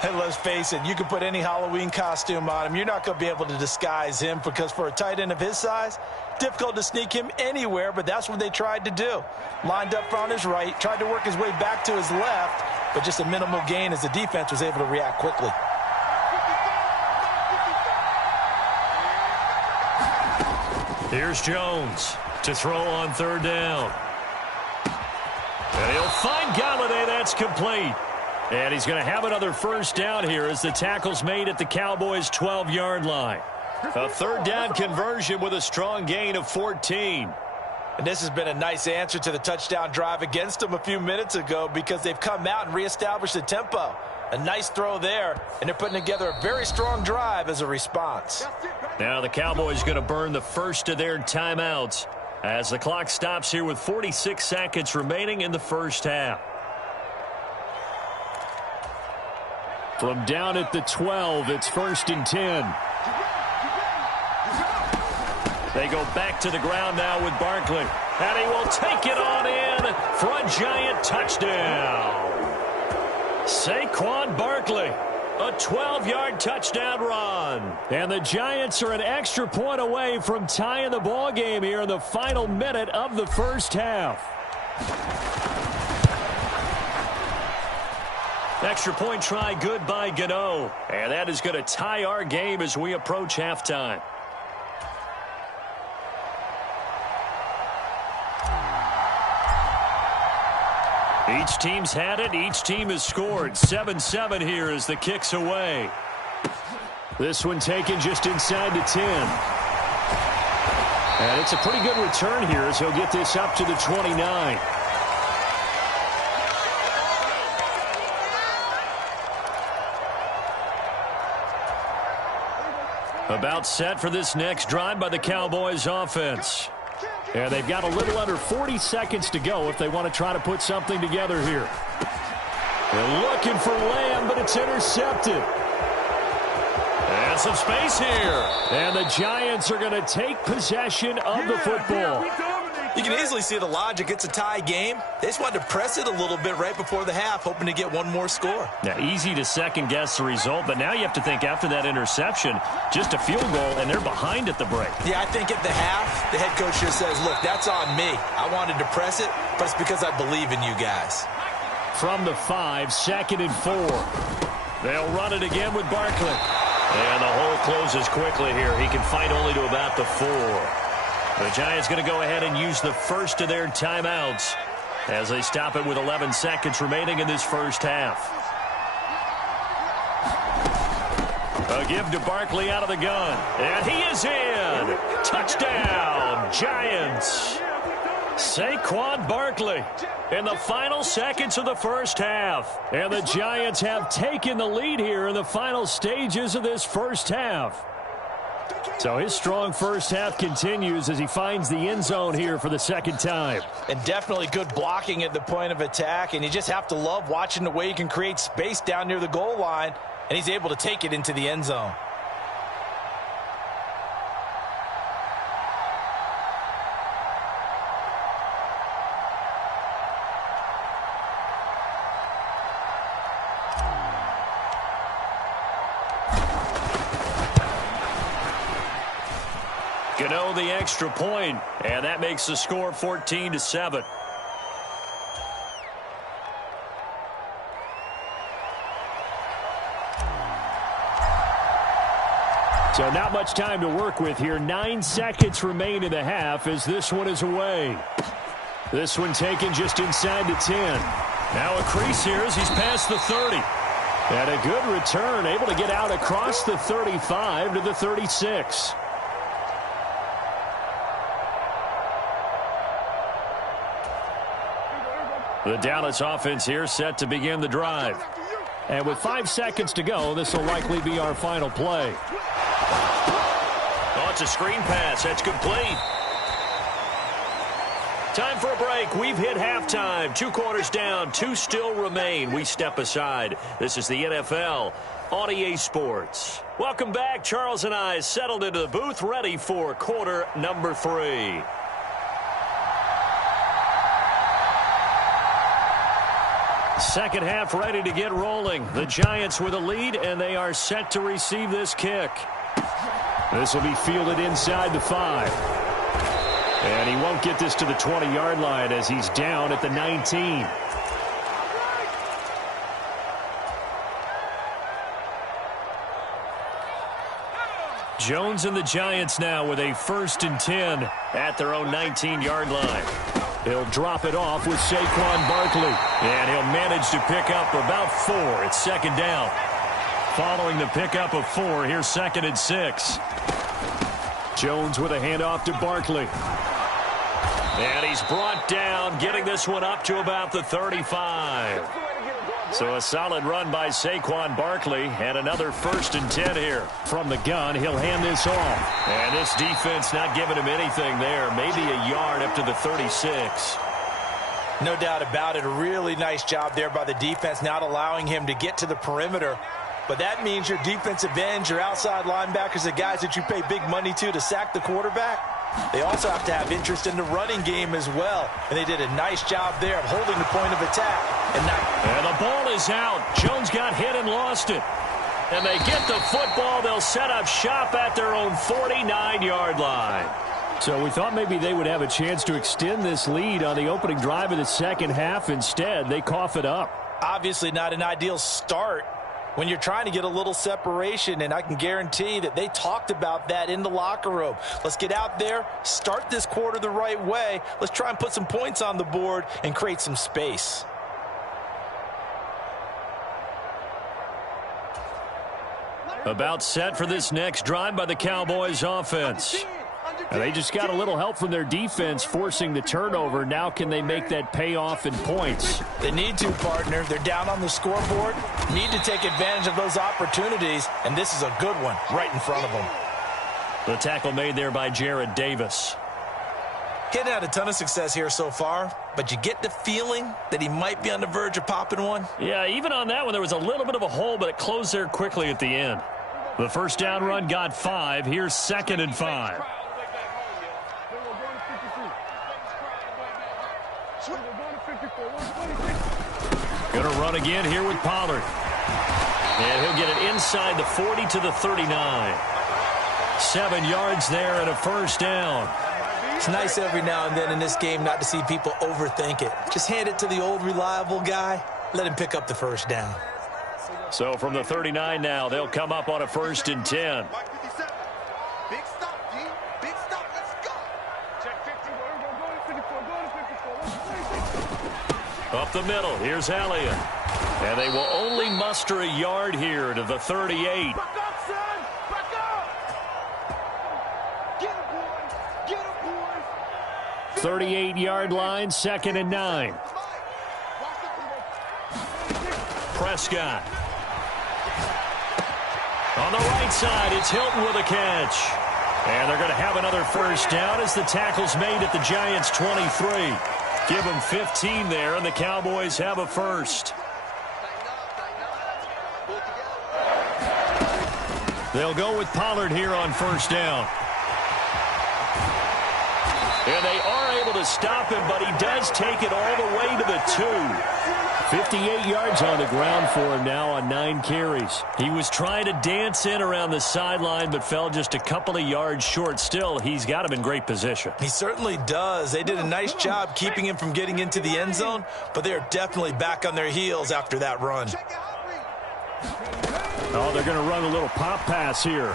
And let's face it, you can put any Halloween costume on him. You're not going to be able to disguise him because for a tight end of his size, difficult to sneak him anywhere, but that's what they tried to do. Lined up on his right, tried to work his way back to his left, but just a minimal gain as the defense was able to react quickly. Here's Jones to throw on 3rd down. And he'll find Galladay. That's complete. And he's going to have another 1st down here as the tackle's made at the Cowboys' 12-yard line. A third down conversion with a strong gain of 14. And this has been a nice answer to the touchdown drive against them a few minutes ago because they've come out and reestablished the tempo. A nice throw there, and they're putting together a very strong drive as a response. Now the Cowboys going to burn the first of their timeouts as the clock stops here with 46 seconds remaining in the first half. From down at the 12, it's 1st and 10. They go back to the ground now with Barkley. And he will take it on in for a Giant touchdown. Saquon Barkley, a 12-yard touchdown run. And the Giants are an extra point away from tying the ball game here in the final minute of the first half. Extra point try good by Gano. And that is going to tie our game as we approach halftime. Each team's had it. Each team has scored. 7-7 here as the kick's away. This one taken just inside the 10. And it's a pretty good return here as he'll get this up to the 29. About set for this next drive by the Cowboys offense. And they've got a little under 40 seconds to go if they want to try to put something together here. They're looking for Lamb, but it's intercepted. And some space here. And the Giants are going to take possession of the football. You can easily see the logic. It's a tie game. They just wanted to press it a little bit right before the half, hoping to get one more score. Now, easy to second-guess the result, but now you have to think after that interception, just a field goal, and they're behind at the break. Yeah, I think at the half, the head coach just says, look, that's on me. I wanted to press it, but it's because I believe in you guys. From the 5, 2nd and 4. They'll run it again with Barkley. And the hole closes quickly here. He can fight only to about the 4. The Giants going to go ahead and use the first of their timeouts as they stop it with 11 seconds remaining in this first half. A give to Barkley out of the gun. And he is in. Touchdown, Giants. Saquon Barkley in the final seconds of the first half. And the Giants have taken the lead here in the final stages of this first half. So his strong first half continues as he finds the end zone here for the second time. And definitely good blocking at the point of attack. And you just have to love watching the way he can create space down near the goal line. And he's able to take it into the end zone. Gano the extra point, and that makes the score 14-7. So not much time to work with here. 9 seconds remain in the half as this one is away. This one taken just inside the 10. Now a crease here as he's past the 30. And a good return, able to get out across the 35 to the 36. The Dallas offense here set to begin the drive. And with 5 seconds to go, this will likely be our final play. Oh, it's a screen pass. That's complete. Time for a break. We've hit halftime. 2 quarters down. 2 still remain. We step aside. This is the NFL on EA Sports. Welcome back. Charles and I settled into the booth, ready for quarter number 3. Second half ready to get rolling. The Giants with a lead, and they are set to receive this kick. This will be fielded inside the 5. And he won't get this to the 20-yard line as he's down at the 19. Jones and the Giants now with a 1st and 10 at their own 19-yard line. He'll drop it off with Saquon Barkley. And he'll manage to pick up about 4. It's second down. Following the pickup of 4, here's 2nd and 6. Jones with a handoff to Barkley. And he's brought down, getting this one up to about the 35. So a solid run by Saquon Barkley, and another 1st and 10 here. From the gun, he'll hand this off. And this defense not giving him anything there. Maybe a yard up to the 36. No doubt about it. A really nice job there by the defense, not allowing him to get to the perimeter. But that means your defensive ends, your outside linebackers, the guys that you pay big money to sack the quarterback, they also have to have interest in the running game as well. And they did a nice job there of holding the point of attack. And the ball is out. Jones got hit and lost it. And they get the football. They'll set up shop at their own 49-yard line. So we thought maybe they would have a chance to extend this lead on the opening drive of the second half. Instead, they cough it up. Obviously not an ideal start when you're trying to get a little separation, and I can guarantee that they talked about that in the locker room. Let's get out there, start this quarter the right way. Let's try and put some points on the board and create some space. About set for this next drive by the Cowboys offense. And they just got a little help from their defense forcing the turnover. Now can they make that pay off in points? They need to, partner. They're down on the scoreboard. Need to take advantage of those opportunities, and this is a good one right in front of them. The tackle made there by Jared Davis. He hadn't had a ton of success here so far, but you get the feeling that he might be on the verge of popping one. Yeah, even on that one, there was a little bit of a hole, but it closed there quickly at the end. The first down run got 5. Here's 2nd and 5. Going to run again here with Pollard. And he'll get it inside the 40 to the 39. 7 yards there and a first down. It's nice every now and then in this game not to see people overthink it. Just hand it to the old reliable guy. Let him pick up the first down. So from the 39 now, they'll come up on a 1st and 10. Big stop, G. Big stop. Let's go. Check 50. Up the middle, here's Elliott. And they will only muster a yard here to the 38. Back up, son. Back up. Get him, boys. Get him, boys. 38-yard line, 2nd and 9. Prescott. On the right side, it's Hilton with a catch. And they're going to have another first down as the tackle's made at the Giants' 23. Give them 15 there, and the Cowboys have a first. They'll go with Pollard here on first down. And they are able to stop him, but he does take it all the way to the 2. 58 yards on the ground for him now on 9 carries. He was trying to dance in around the sideline, but fell just a couple of yards short. Still, he's got him in great position. He certainly does. They did a nice job keeping him from getting into the end zone, but they're definitely back on their heels after that run. Oh, they're going to run a little pop pass here.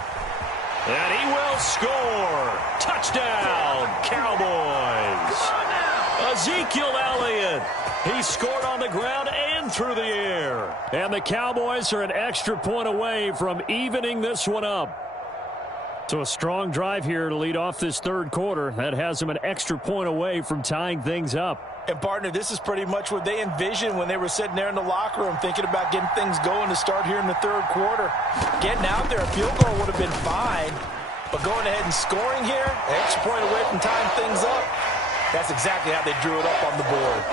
And he will score. Touchdown, Cowboys. Ezekiel Elliott. He scored on the ground and through the air. And the Cowboys are an extra point away from evening this one up. So a strong drive here to lead off this third quarter. That has them an extra point away from tying things up. And, partner, this is pretty much what they envisioned when they were sitting there in the locker room thinking about getting things going to start here in the third quarter. Getting out there, a field goal would have been fine. But going ahead and scoring here, an extra point away from tying things up, that's exactly how they drew it up on the board.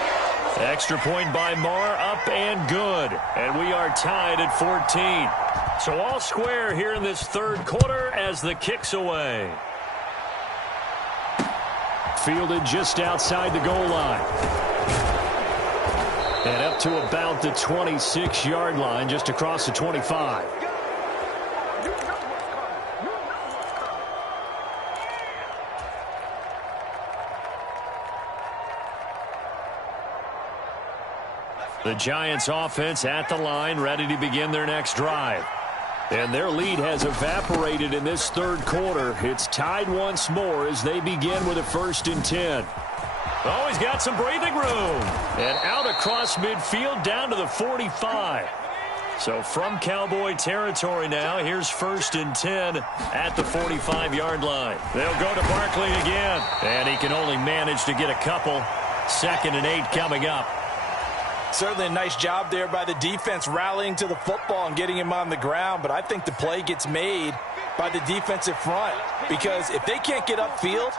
Extra point by Marr, up and good. And we are tied at 14. So all square here in this third quarter as the kick's away. Fielded just outside the goal line. And up to about the 26-yard line, just across the 25. The Giants offense at the line, ready to begin their next drive. And their lead has evaporated in this third quarter. It's tied once more as they begin with a 1st and 10. Oh, he's got some breathing room. And out across midfield down to the 45. So from Cowboy territory now, here's 1st and 10 at the 45-yard line. They'll go to Barkley again, and he can only manage to get a couple. 2nd and 8 coming up. Certainly a nice job there by the defense rallying to the football and getting him on the ground, but I think the play gets made by the defensive front because if they can't get upfield,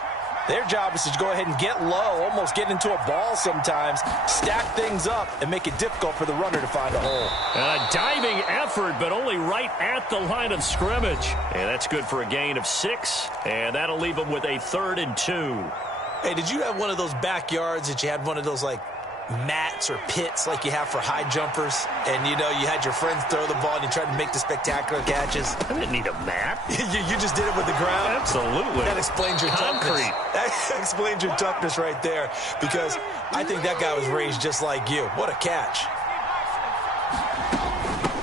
their job is to go ahead and get low, almost get into a ball sometimes, stack things up, and make it difficult for the runner to find a hole. A diving effort, but only right at the line of scrimmage. And that's good for a gain of 6, and that'll leave them with a 3rd and 2. Hey, did you have one of those backyards that you had one of those, like, mats or pits like you have for high jumpers? And, you know, you had your friends throw the ball and you tried to make the spectacular catches? I didn't need a mat. you just did it with the ground? Absolutely. That explains your toughness. That explains your toughness right there because I think that guy was raised just like you. What a catch.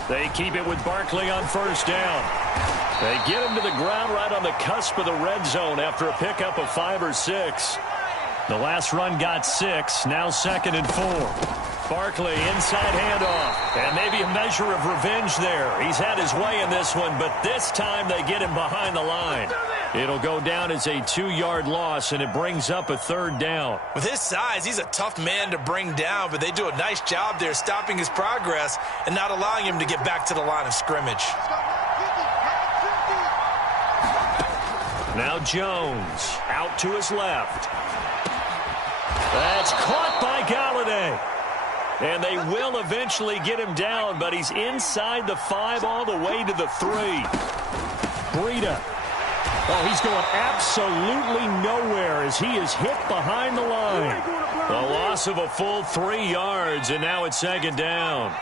They keep it with Barkley on 1st down. They get him to the ground right on the cusp of the red zone after a pickup of 5 or 6. The last run got 6, now 2nd and 4. Barkley inside handoff, and maybe a measure of revenge there. He's had his way in this one, but this time they get him behind the line. It'll go down as a 2-yard loss, and it brings up a 3rd down. With his size, he's a tough man to bring down, but they do a nice job there stopping his progress and not allowing him to get back to the line of scrimmage. Now Jones out to his left. That's caught by Galladay. And they will eventually get him down, but he's inside the 5 all the way to the 3. Breida. Oh, he's going absolutely nowhere as he is hit behind the line. A loss of a full 3 yards, and now it's 2nd down.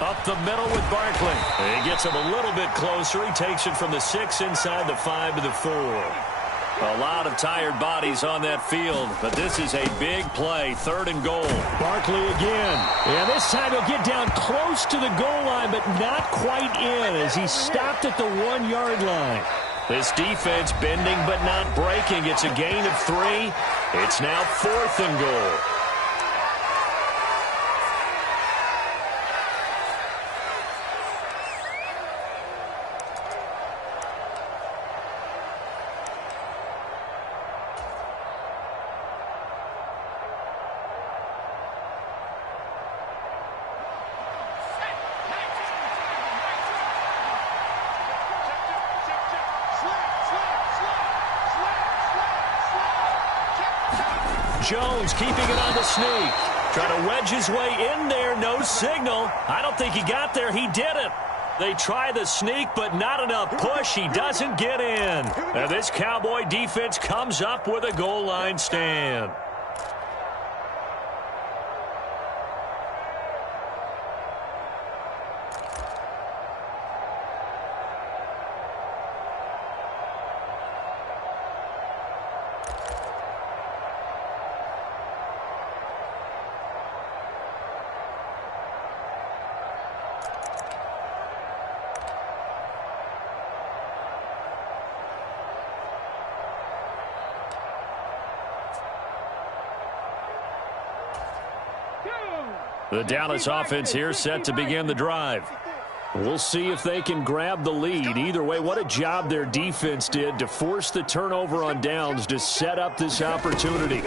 Up the middle with Barkley. He gets him a little bit closer. He takes it from the 6 inside the 5 to the 4. A lot of tired bodies on that field, but this is a big play, 3rd and goal. Barkley again. And this time he'll get down close to the goal line, but not quite in as he stopped at the 1-yard line. This defense bending but not breaking. It's a gain of 3. It's now 4th and goal. Jones keeping it on the sneak. Trying to wedge his way in there. No signal. I don't think he got there. He didn't. They try the sneak, but not enough push. He doesn't get in. And this Cowboy defense comes up with a goal line stand. The Dallas offense here set to begin the drive. We'll see if they can grab the lead. Either way, what a job their defense did to force the turnover on downs to set up this opportunity.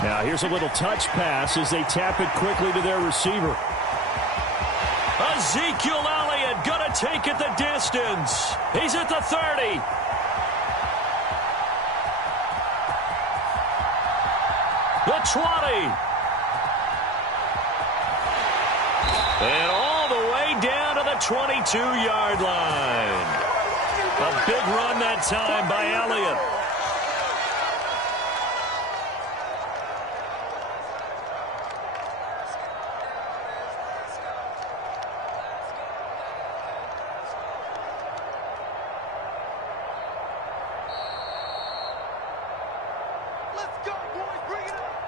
Now here's a little touch pass as they tap it quickly to their receiver. Ezekiel Elliott gonna take it the distance. He's at the 30. The 20. And all the way down to the 22-yard line. A big run that time by Elliott. Let's go, boys. Bring it up.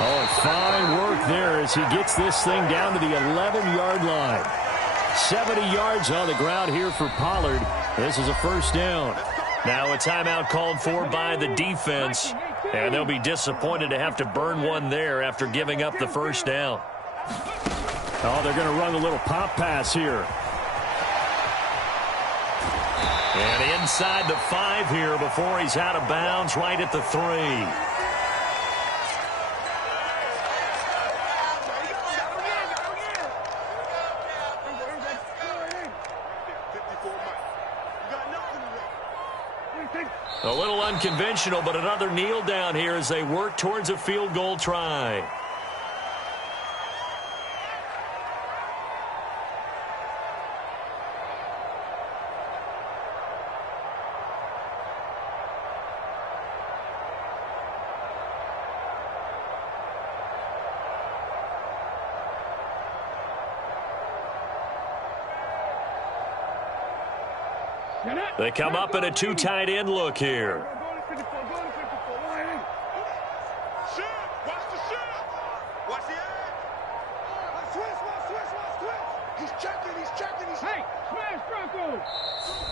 Oh, fine work there as he gets this thing down to the 11-yard line. 70 yards on the ground here for Pollard. This is a first down. Now a timeout called for by the defense. And they'll be disappointed to have to burn one there after giving up the first down. Oh, they're going to run a little pop pass here. And inside the 5 here before he's out of bounds right at the 3. A little unconventional, but another kneel down here as they work towards a field goal try. They come up in a 2 tight end look here.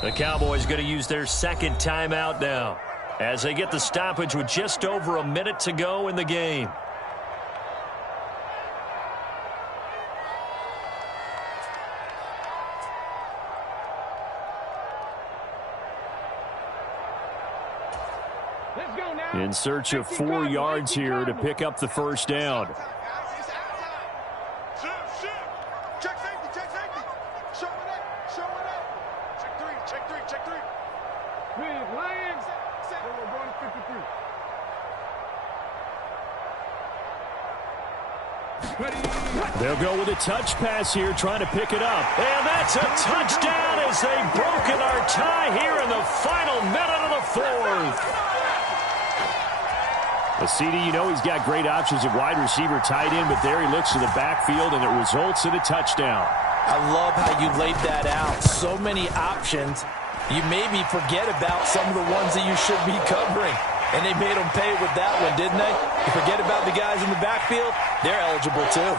The Cowboys going to use their second timeout now as they get the stoppage with just over a minute to go in the game. In search of 4 yards here to pick up the first down. Check safety, check safety. Show it up, show it up. Check 3, check 3, check 3. Lions. We're going to 53. They'll go with a touch pass here, trying to pick it up. And that's a touchdown as they've broken our tie here in the final minute of the 4th. The CD, you know he's got great options at wide receiver, tight end, but there he looks to the backfield, and it results in a touchdown. I love how you laid that out. So many options. You maybe forget about some of the ones that you should be covering. And they made them pay with that one, didn't they? You forget about the guys in the backfield, they're eligible too.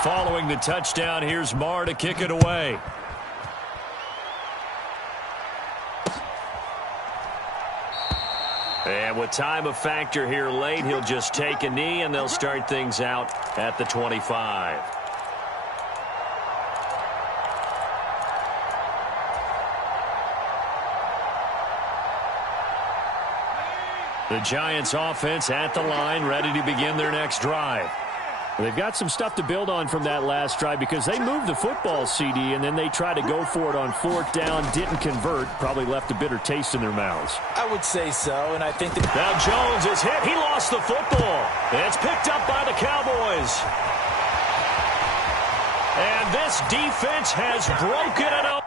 Following the touchdown, here's Marr to kick it away. And with time a factor here late, he'll just take a knee, and they'll start things out at the 25. The Giants offense at the line, ready to begin their next drive. They've got some stuff to build on from that last drive because they moved the football, CD, and then they tried to go for it on 4th down, didn't convert, probably left a bitter taste in their mouths. I would say so, and I think that... Now Jones is hit. He lost the football. It's picked up by the Cowboys. And this defense has broken it up.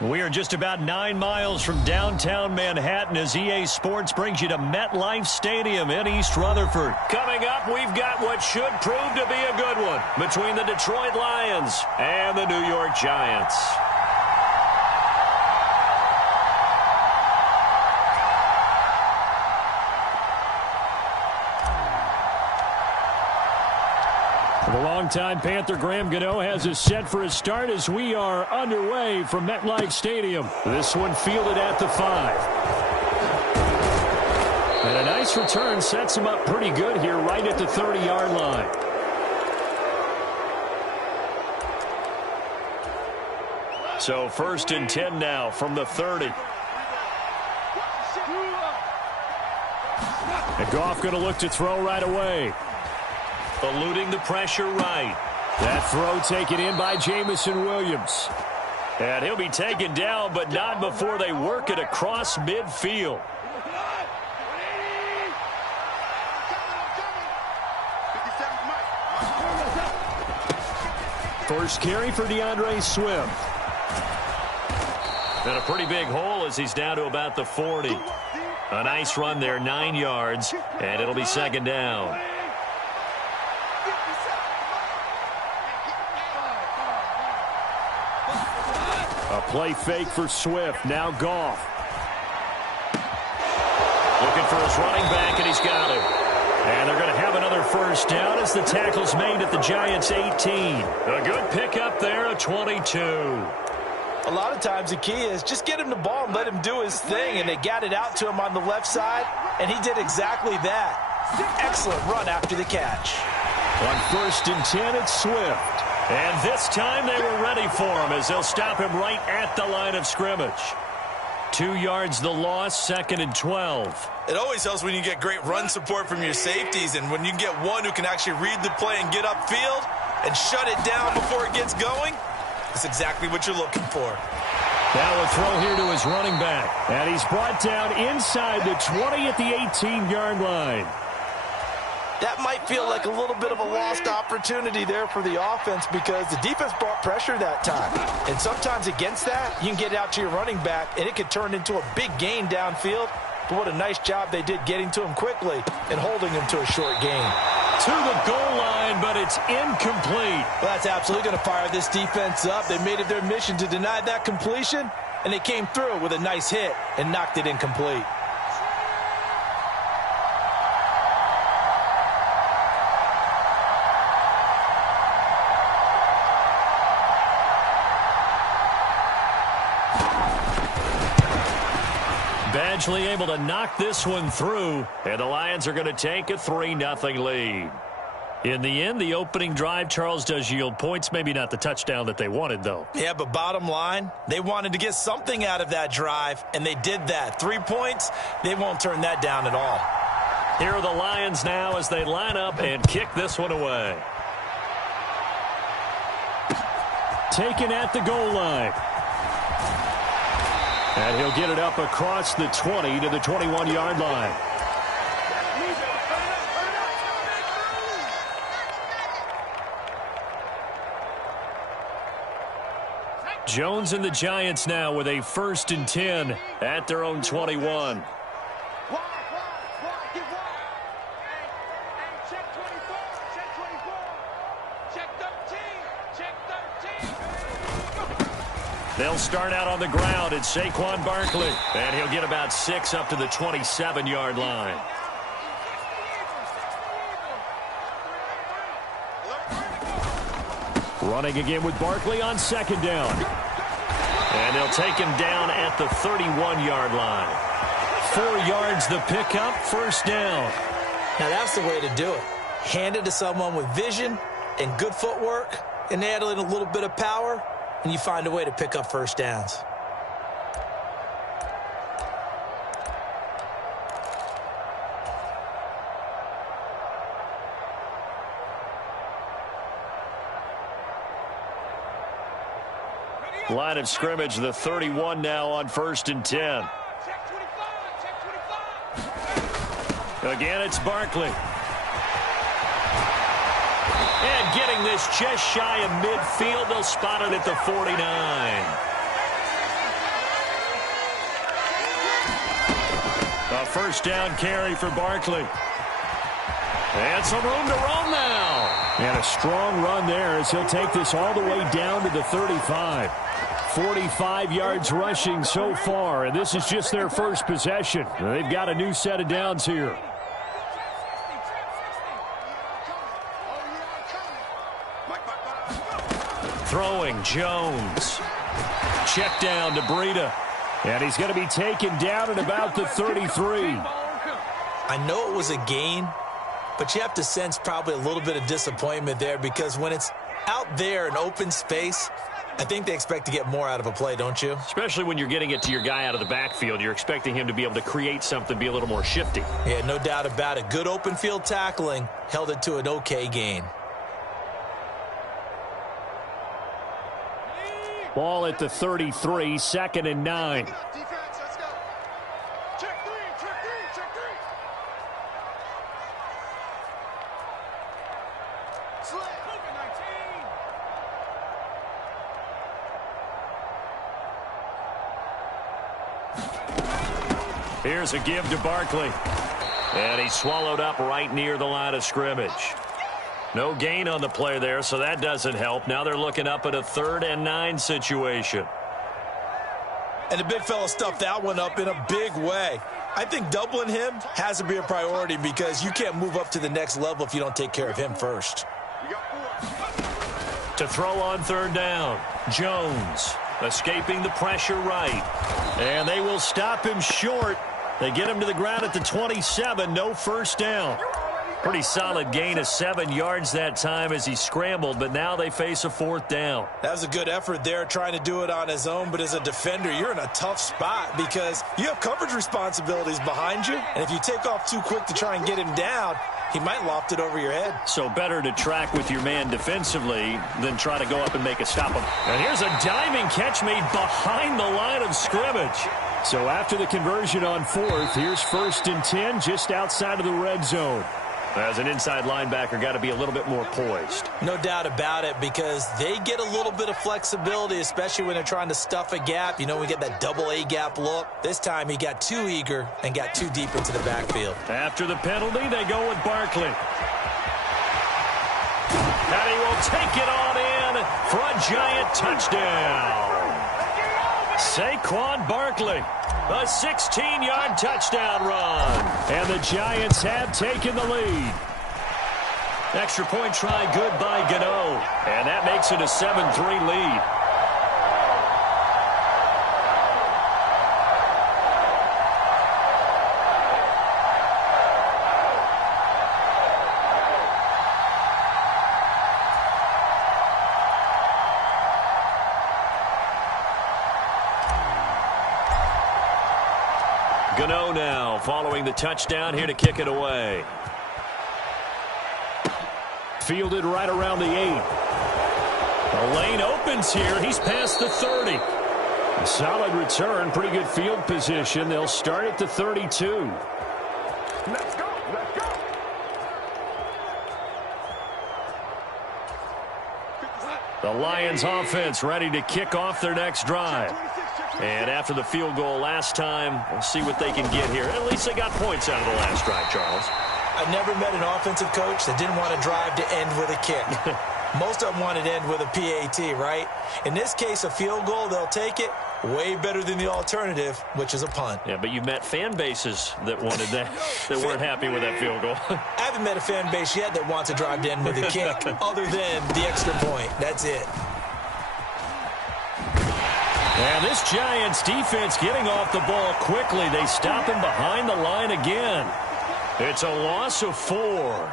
We are just about 9 miles from downtown Manhattan as EA Sports brings you to MetLife Stadium in East Rutherford. Coming up, we've got what should prove to be a good one between the Detroit Lions and the New York Giants. The longtime Panther Graham Gano has us set for a start as we are underway from MetLife Stadium. This one fielded at the 5. And a nice return sets him up pretty good here right at the 30-yard line. So 1st and 10 now from the 30. And Goff going to look to throw right away. Eluding the pressure right. That throw taken in by Jamison Williams. And he'll be taken down, but not before they work it across midfield. First carry for DeAndre Swift. And a pretty big hole as he's down to about the 40. A nice run there, 9 yards, and it'll be 2nd down. A play fake for Swift. Now Goff. Looking for his running back, and he's got it. And they're going to have another 1st down as the tackle's made at the Giants' 18. A good pickup there, a 22. A lot of times the key is just get him the ball and let him do his thing, and they got it out to him on the left side, and he did exactly that. Excellent run after the catch. On 1st and 10, it's Swift. And this time they were ready for him as they'll stop him right at the line of scrimmage. 2 yards the loss, 2nd and 12. It always helps when you get great run support from your safeties, and when you get one who can actually read the play and get upfield and shut it down before it gets going, that's exactly what you're looking for. Now a throw here to his running back. And he's brought down inside the 20 at the 18-yard line. That might feel like a little bit of a lost opportunity there for the offense because the defense brought pressure that time. And sometimes against that, you can get out to your running back, and it could turn into a big gain downfield. But what a nice job they did getting to him quickly and holding him to a short gain. To the goal line, but it's incomplete. Well, that's absolutely going to fire this defense up. They made it their mission to deny that completion, and they came through with a nice hit and knocked it incomplete. Badgley able to knock this one through, and the Lions are going to take a 3-0 lead. In the end, the opening drive, Charles, does yield points. Maybe not the touchdown that they wanted, though. Yeah, but bottom line, they wanted to get something out of that drive, and they did that. 3 points, they won't turn that down at all. Here are the Lions now as they line up and kick this one away. Taken at the goal line. And he'll get it up across the 20 to the 21-yard line. Jones and the Giants now with a 1st and 10 at their own 21. They'll start out on the ground. It's Saquon Barkley. And he'll get about 6 up to the 27-yard line. Running again with Barkley on 2nd down. And they'll take him down at the 31-yard line. 4 yards the pickup, 1st down. Now that's the way to do it. Hand it to someone with vision and good footwork, and add in a little bit of power, and you find a way to pick up 1st downs. Line of scrimmage, the 31 now on 1st and 10. Again, it's Barkley. And getting this just shy of midfield, they'll spot it at the 49. first down carry for Barkley. And some room to run now. And a strong run there as he'll take this all the way down to the 35. 45 yards rushing so far, and this is just their first possession. They've got a new set of downs here. Throwing Jones. Check down to Breida. And he's going to be taken down at about the 33. I know it was a gain, but you have to sense probably a little bit of disappointment there because when it's out there in open space, I think they expect to get more out of a play, don't you? Especially when you're getting it to your guy out of the backfield. You're expecting him to be able to create something, be a little more shifty. Yeah, no doubt about it. Good open field tackling held it to an okay gain. Ball at the 33, 2nd and 9. Defense, let's go. Check three, check three. Slant. 19. Here's a give to Barkley. And he's swallowed up right near the line of scrimmage. No gain on the play there, so that doesn't help. Now they're looking up at a 3rd and 9 situation. And the big fella stuffed that one up in a big way. I think doubling him has to be a priority because you can't move up to the next level if you don't take care of him first. To throw on 3rd down, Jones escaping the pressure right. And they will stop him short. They get him to the ground at the 27, no first down. Pretty solid gain of 7 yards that time as he scrambled, but now they face a 4th down. That was a good effort there trying to do it on his own, but as a defender, you're in a tough spot because you have coverage responsibilities behind you, and if you take off too quick to try and get him down, he might loft it over your head. So better to track with your man defensively than try to go up and make a stop. And here's a diving catch made behind the line of scrimmage. So after the conversion on 4th, here's 1st and 10 just outside of the red zone. As an inside linebacker, got to be a little bit more poised. No doubt about it because they get a little bit of flexibility, especially when they're trying to stuff a gap. You know, we get that double A gap look. This time he got too eager and got too deep into the backfield. After the penalty, they go with Barkley. And he will take it on in for a giant touchdown. Saquon Barkley. A 16-yard touchdown run. And the Giants have taken the lead. Extra point try good by Gano. And that makes it a 7-3 lead. Gano now following the touchdown here to kick it away. Fielded right around the 8. The lane opens here. He's past the 30. A solid return. Pretty good field position. They'll start at the 32. Let's go. The Lions offense ready to kick off their next drive. And after the field goal last time, we'll see what they can get here. At least they got points out of the last drive, Charles. I never met an offensive coach that didn't want to drive to end with a kick. Most of them wanted to end with a PAT, right? In this case, a field goal, they'll take it. Way better than the alternative, which is a punt. Yeah, but you've met fan bases that wanted that, that weren't happy with that field goal. I haven't met a fan base yet that wants to drive to end with a kick other than the extra point. That's it. And this Giants defense getting off the ball quickly. They stop him behind the line again. It's a loss of 4.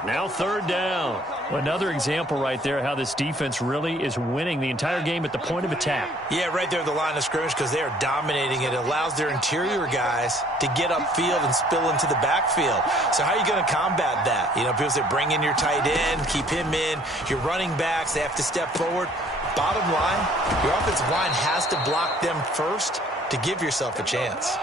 Now 3rd down. Another example right there how this defense really is winning the entire game at the point of attack. Yeah, right there at the line of scrimmage because they are dominating it. It allows their interior guys to get upfield and spill into the backfield. So how are you going to combat that? You know, people say bring in your tight end, keep him in. Your running backs, they have to step forward. Bottom line, your offensive line has to block them first to give yourself a chance.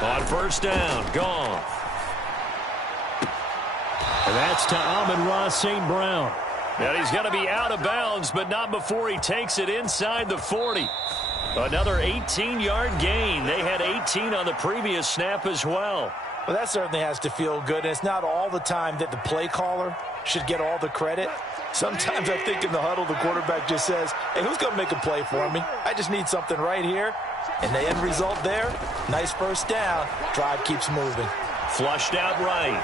On 1st down, gone. And that's to Amon-Ra St. Brown. And he's going to be out of bounds, but not before he takes it inside the 40. Another 18-yard gain. They had 18 on the previous snap as well. Well, that certainly has to feel good. And it's not all the time that the play caller should get all the credit. Sometimes I think in the huddle, the quarterback just says, hey, who's going to make a play for me? I just need something right here. And the end result there, nice first down. Drive keeps moving. Flushed out right.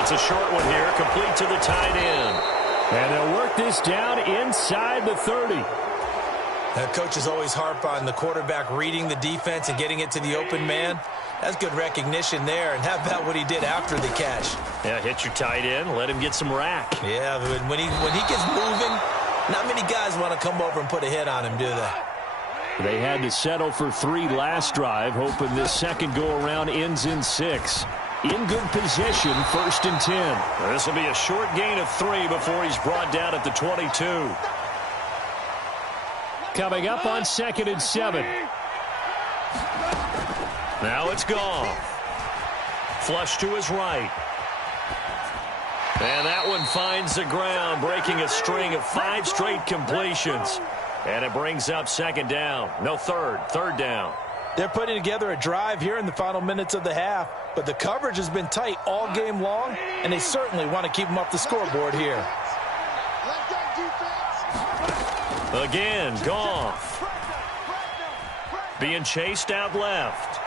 It's a short one here, complete to the tight end. And they'll work this down inside the 30. Coaches always harp on the quarterback reading the defense and getting it to the open man. That's good recognition there. And how about what he did after the catch? Yeah, hit your tight end, let him get some rack. Yeah, but when he gets moving, not many guys want to come over and put a hit on him, do they? They had to settle for 3 last drive, hoping this second go-around ends in 6. In good position, 1st and 10. This will be a short gain of 3 before he's brought down at the 22. Coming up on 2nd and 7. Now it's gone. Flush to his right. And that one finds the ground, breaking a string of 5 straight completions. And it brings up 2nd down. No, 3rd down. They're putting together a drive here in the final minutes of the half, but the coverage has been tight all game long, and they certainly want to keep them off the scoreboard here. Again, Goff. Being chased out left.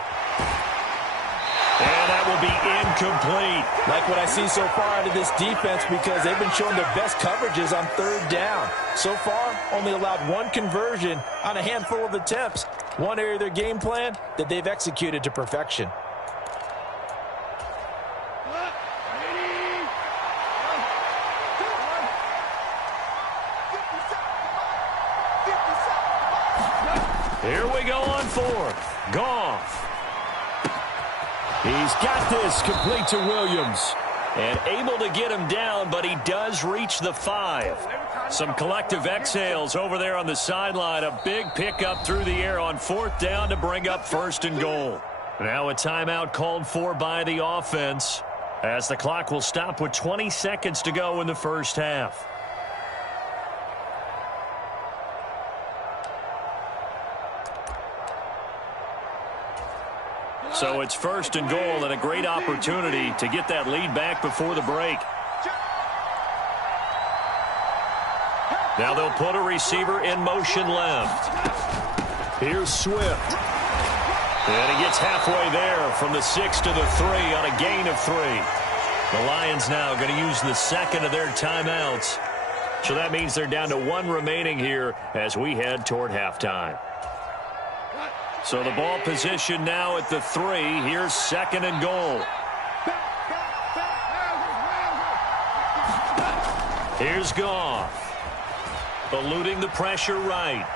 And that will be incomplete. Like what I see so far out of this defense, because they've been showing their best coverages on 3rd down. So far, only allowed 1 conversion on a handful of attempts. One area of their game plan that they've executed to perfection. Here we go on 4th. Goff. He's got this, complete to Williams. And able to get him down, but he does reach the 5. Some collective exhales over there on the sideline. A big pickup through the air on 4th down to bring up 1st and goal. Now a timeout called for by the offense, as the clock will stop with 20 seconds to go in the first half. So it's 1st and goal, and a great opportunity to get that lead back before the break. Now they'll put a receiver in motion left. Here's Swift. And he gets halfway there from the 6 to the 3 on a gain of 3. The Lions now going to use the 2nd of their timeouts. So that means they're down to 1 remaining here as we head toward halftime. So the ball position now at the 3. Here's 2nd and goal. Here's Goff. Eluding the pressure right.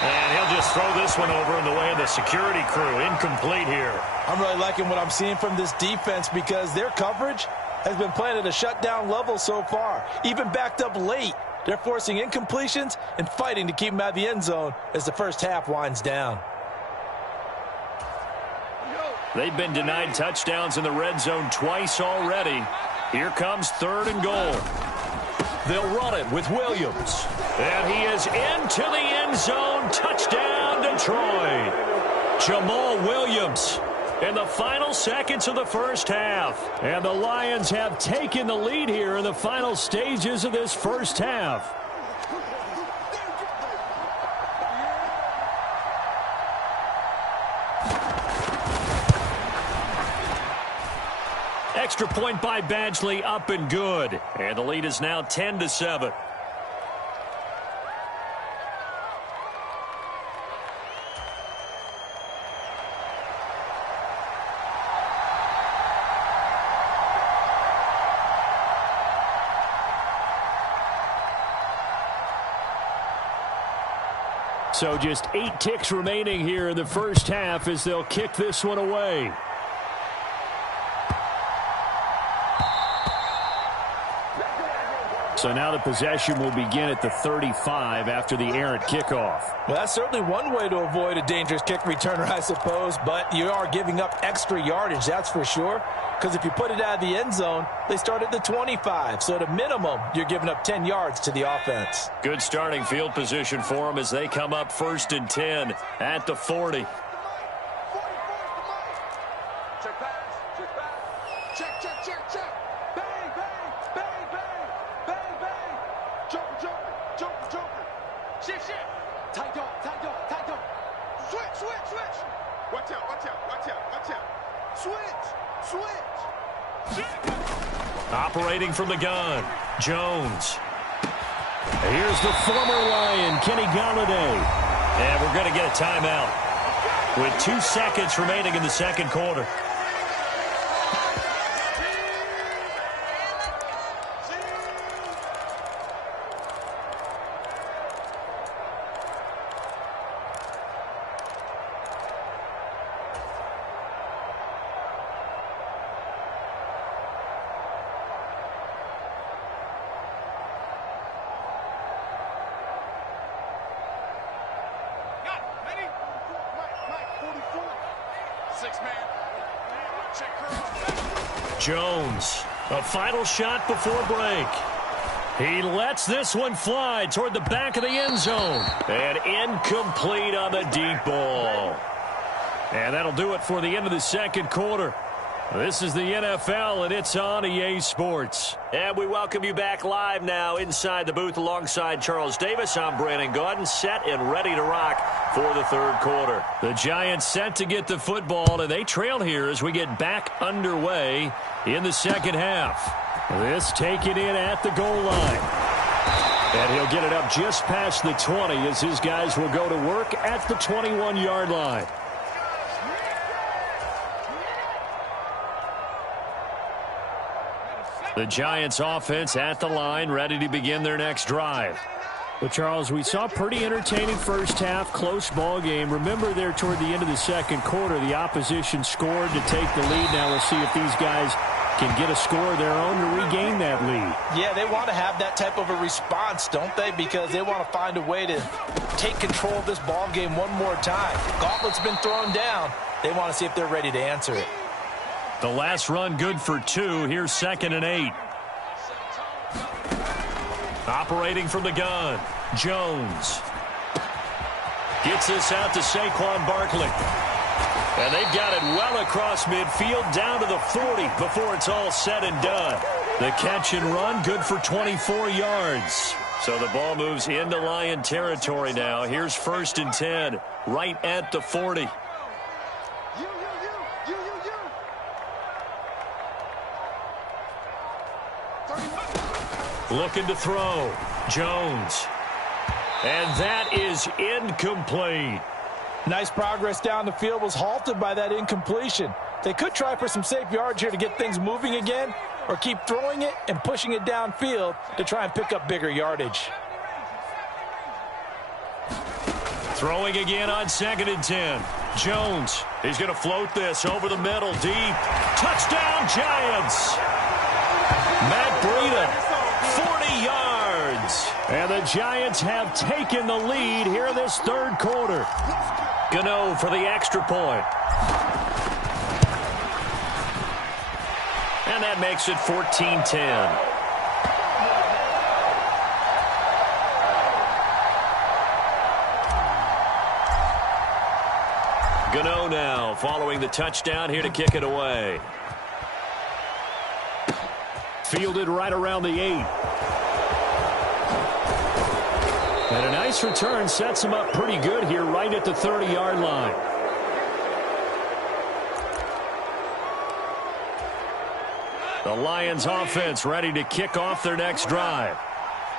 And he'll just throw this one over in the way of the security crew. Incomplete here. I'm really liking what I'm seeing from this defense, because their coverage has been playing at a shutdown level so far. Even backed up late, they're forcing incompletions and fighting to keep them out of the end zone as the first half winds down. They've been denied touchdowns in the red zone twice already. Here comes 3rd and goal. They'll run it with Williams. And he is into the end zone. Touchdown, Detroit. Jamal Williams in the final seconds of the first half. And the Lions have taken the lead here in the final stages of this first half. Extra point by Badgley, up and good. And the lead is now 10-7. So just 8 ticks remaining here in the first half as they'll kick this one away. So now the possession will begin at the 35 after the errant kickoff. Well, that's certainly one way to avoid a dangerous kick returner, I suppose, but you are giving up extra yardage, that's for sure. Because if you put it out of the end zone, they start at the 25. So at a minimum, you're giving up 10 yards to the offense. Good starting field position for them as they come up 1st and 10 at the 40. Operating from the gun, Jones. Here's the former Lion, Kenny Galladay. And we're going to get a timeout with 2 seconds remaining in the second quarter. Jones, a final shot before break. He lets this one fly toward the back of the end zone. And incomplete on the deep ball. And that'll do it for the end of the second quarter. This is the NFL, and it's on EA Sports. And we welcome you back live now inside the booth alongside Charles Davis. I'm Brandon Gaudin, set and ready to rock for the third quarter. The Giants set to get the football, and they trail here as we get back underway in the second half. This taken in at the goal line. And he'll get it up just past the 20 as his guys will go to work at the 21-yard line. The Giants offense at the line, ready to begin their next drive. Well, Charles, we saw pretty entertaining first half, close ball game. Remember there toward the end of the second quarter, the opposition scored to take the lead. Now we'll see if these guys can get a score of their own to regain that lead. Yeah, they want to have that type of a response, don't they? Because they want to find a way to take control of this ball game one more time. Gauntlet's been thrown down. They want to see if they're ready to answer it. The last run good for 2. Here's 2nd and 8. Operating from the gun, Jones. Gets this out to Saquon Barkley. And they've got it well across midfield down to the 40 before it's all said and done. The catch and run good for 24 yards. So the ball moves into Lion territory now. Here's 1st and 10 right at the 40. Looking to throw. Jones. And that is incomplete. Nice progress down the field, was halted by that incompletion. They could try for some safe yards here to get things moving again, or keep throwing it and pushing it downfield to try and pick up bigger yardage. Throwing again on 2nd and 10. Jones. He's going to float this over the middle deep. Touchdown, Giants. Matt Breida. 40 yards. And the Giants have taken the lead here in this third quarter. Gano for the extra point. And that makes it 14-10. Gano now following the touchdown here to kick it away. Fielded right around the 8. And a nice return sets him up pretty good here right at the 30-yard line. The Lions offense ready to kick off their next drive.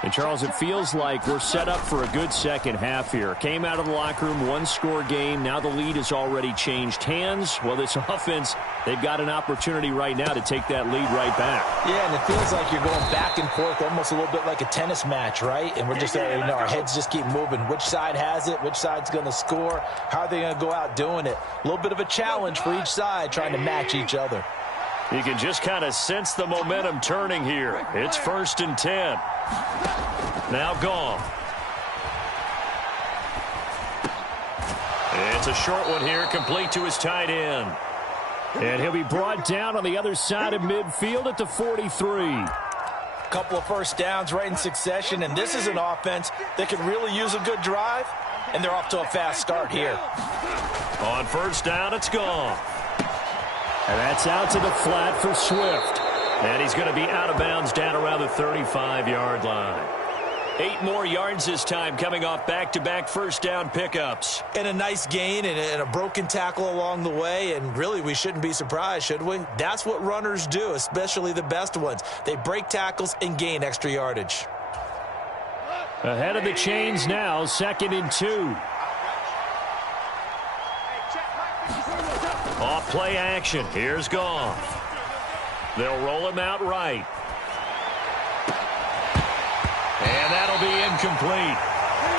And, Charles, it feels like we're set up for a good second half here. Came out of the locker room, one-score game. Now the lead has already changed hands. Well, this offense, they've got an opportunity right now to take that lead right back. Yeah, and it feels like you're going back and forth almost a little bit like a tennis match, right? And we're just, our heads just keep moving. Which side has it? Which side's going to score? How are they going to go out doing it? A little bit of a challenge for each side trying to match each other. You can just kind of sense the momentum turning here. It's 1st and 10. Now Goff. It's a short one here, complete to his tight end. And he'll be brought down on the other side of midfield at the 43. Couple of first downs right in succession, and this is an offense that could really use a good drive, and they're off to a fast start here. On 1st down, it's Goff. And that's out to the flat for Swift. And he's going to be out of bounds down around the 35-yard line. 8 more yards this time coming off back-to-back first down pickups. And a nice gain and a broken tackle along the way, and really we shouldn't be surprised, should we? That's what runners do, especially the best ones. They break tackles and gain extra yardage. Ahead of the chains now, 2nd and 2. Off play action. Here's Goff. They'll roll him out right. And that'll be incomplete.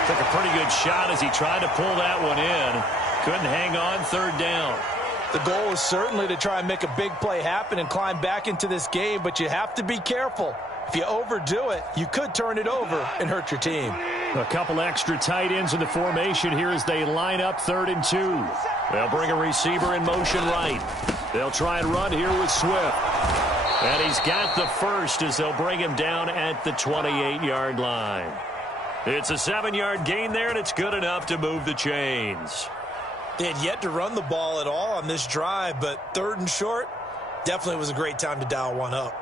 Took a pretty good shot as he tried to pull that one in. Couldn't hang on 3rd down. The goal is certainly to try and make a big play happen and climb back into this game, but you have to be careful. If you overdo it, you could turn it over and hurt your team. A couple extra tight ends in the formation here as they line up 3rd and 2. They'll bring a receiver in motion right. They'll try and run here with Swift. And he's got the first as they'll bring him down at the 28-yard line. It's a 7-yard gain there, and it's good enough to move the chains. They had yet to run the ball at all on this drive, but 3rd and short definitely was a great time to dial one up.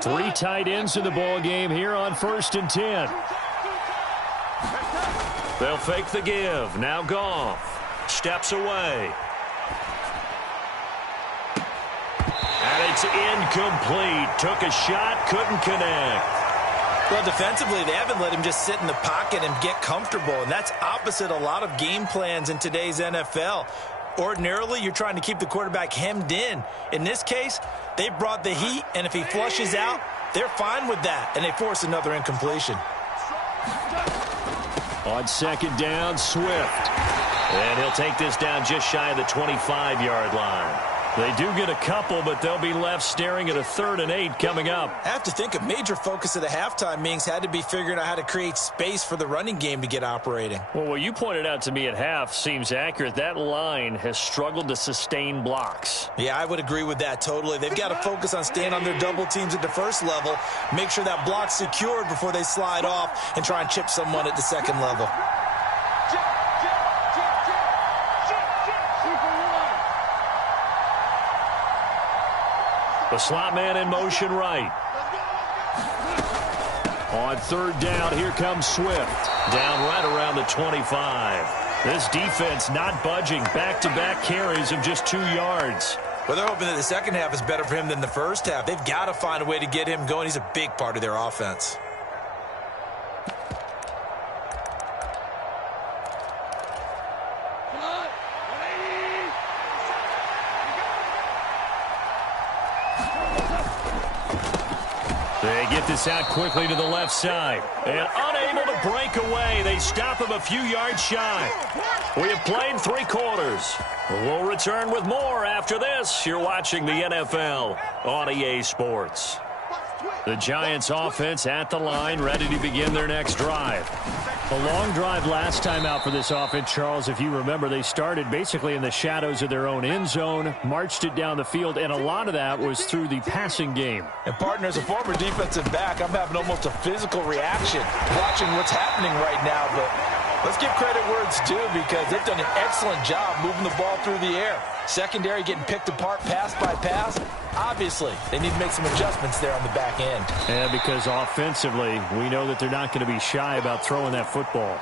3 tight ends in the ball game here on 1st and 10. They'll fake the give. Now Goff steps away. And it's incomplete. Took a shot, couldn't connect. Well, defensively, they haven't let him just sit in the pocket and get comfortable, and that's opposite a lot of game plans in today's NFL. Ordinarily, you're trying to keep the quarterback hemmed in. In this case, they brought the heat, and if he flushes out, they're fine with that, and they force another incompletion. On 2nd down, Swift. And he'll take this down just shy of the 25-yard line. They do get a couple, but they'll be left staring at a 3rd and 8 coming up. I have to think a major focus of the halftime meetings had to be figuring out how to create space for the running game to get operating. Well, what you pointed out to me at half seems accurate. That line has struggled to sustain blocks. Yeah, I would agree with that totally. They've got to focus on staying on their double teams at the first level, make sure that block's secured before they slide off and try and chip someone at the second level. The slot man in motion right. On 3rd down, here comes Swift. Down right around the 25. This defense not budging. Back-to-back carries of just 2 yards. Well, they're hoping that the second half is better for him than the first half. They've got to find a way to get him going. He's a big part of their offense. They get this out quickly to the left side. And unable to break away. They stop him a few yards shy. We have played 3 quarters. We'll return with more after this. You're watching the NFL on EA Sports. The Giants offense at the line, ready to begin their next drive. A long drive last time out for this offense, Charles. If you remember, they started basically in the shadows of their own end zone, marched it down the field, and a lot of that was through the passing game. And, partner, as a former defensive back, I'm having almost a physical reaction watching what's happening right now. But let's give credit where it's due because they've done an excellent job moving the ball through the air. Secondary getting picked apart pass by pass. Obviously, they need to make some adjustments there on the back end. And because offensively, we know that they're not going to be shy about throwing that football.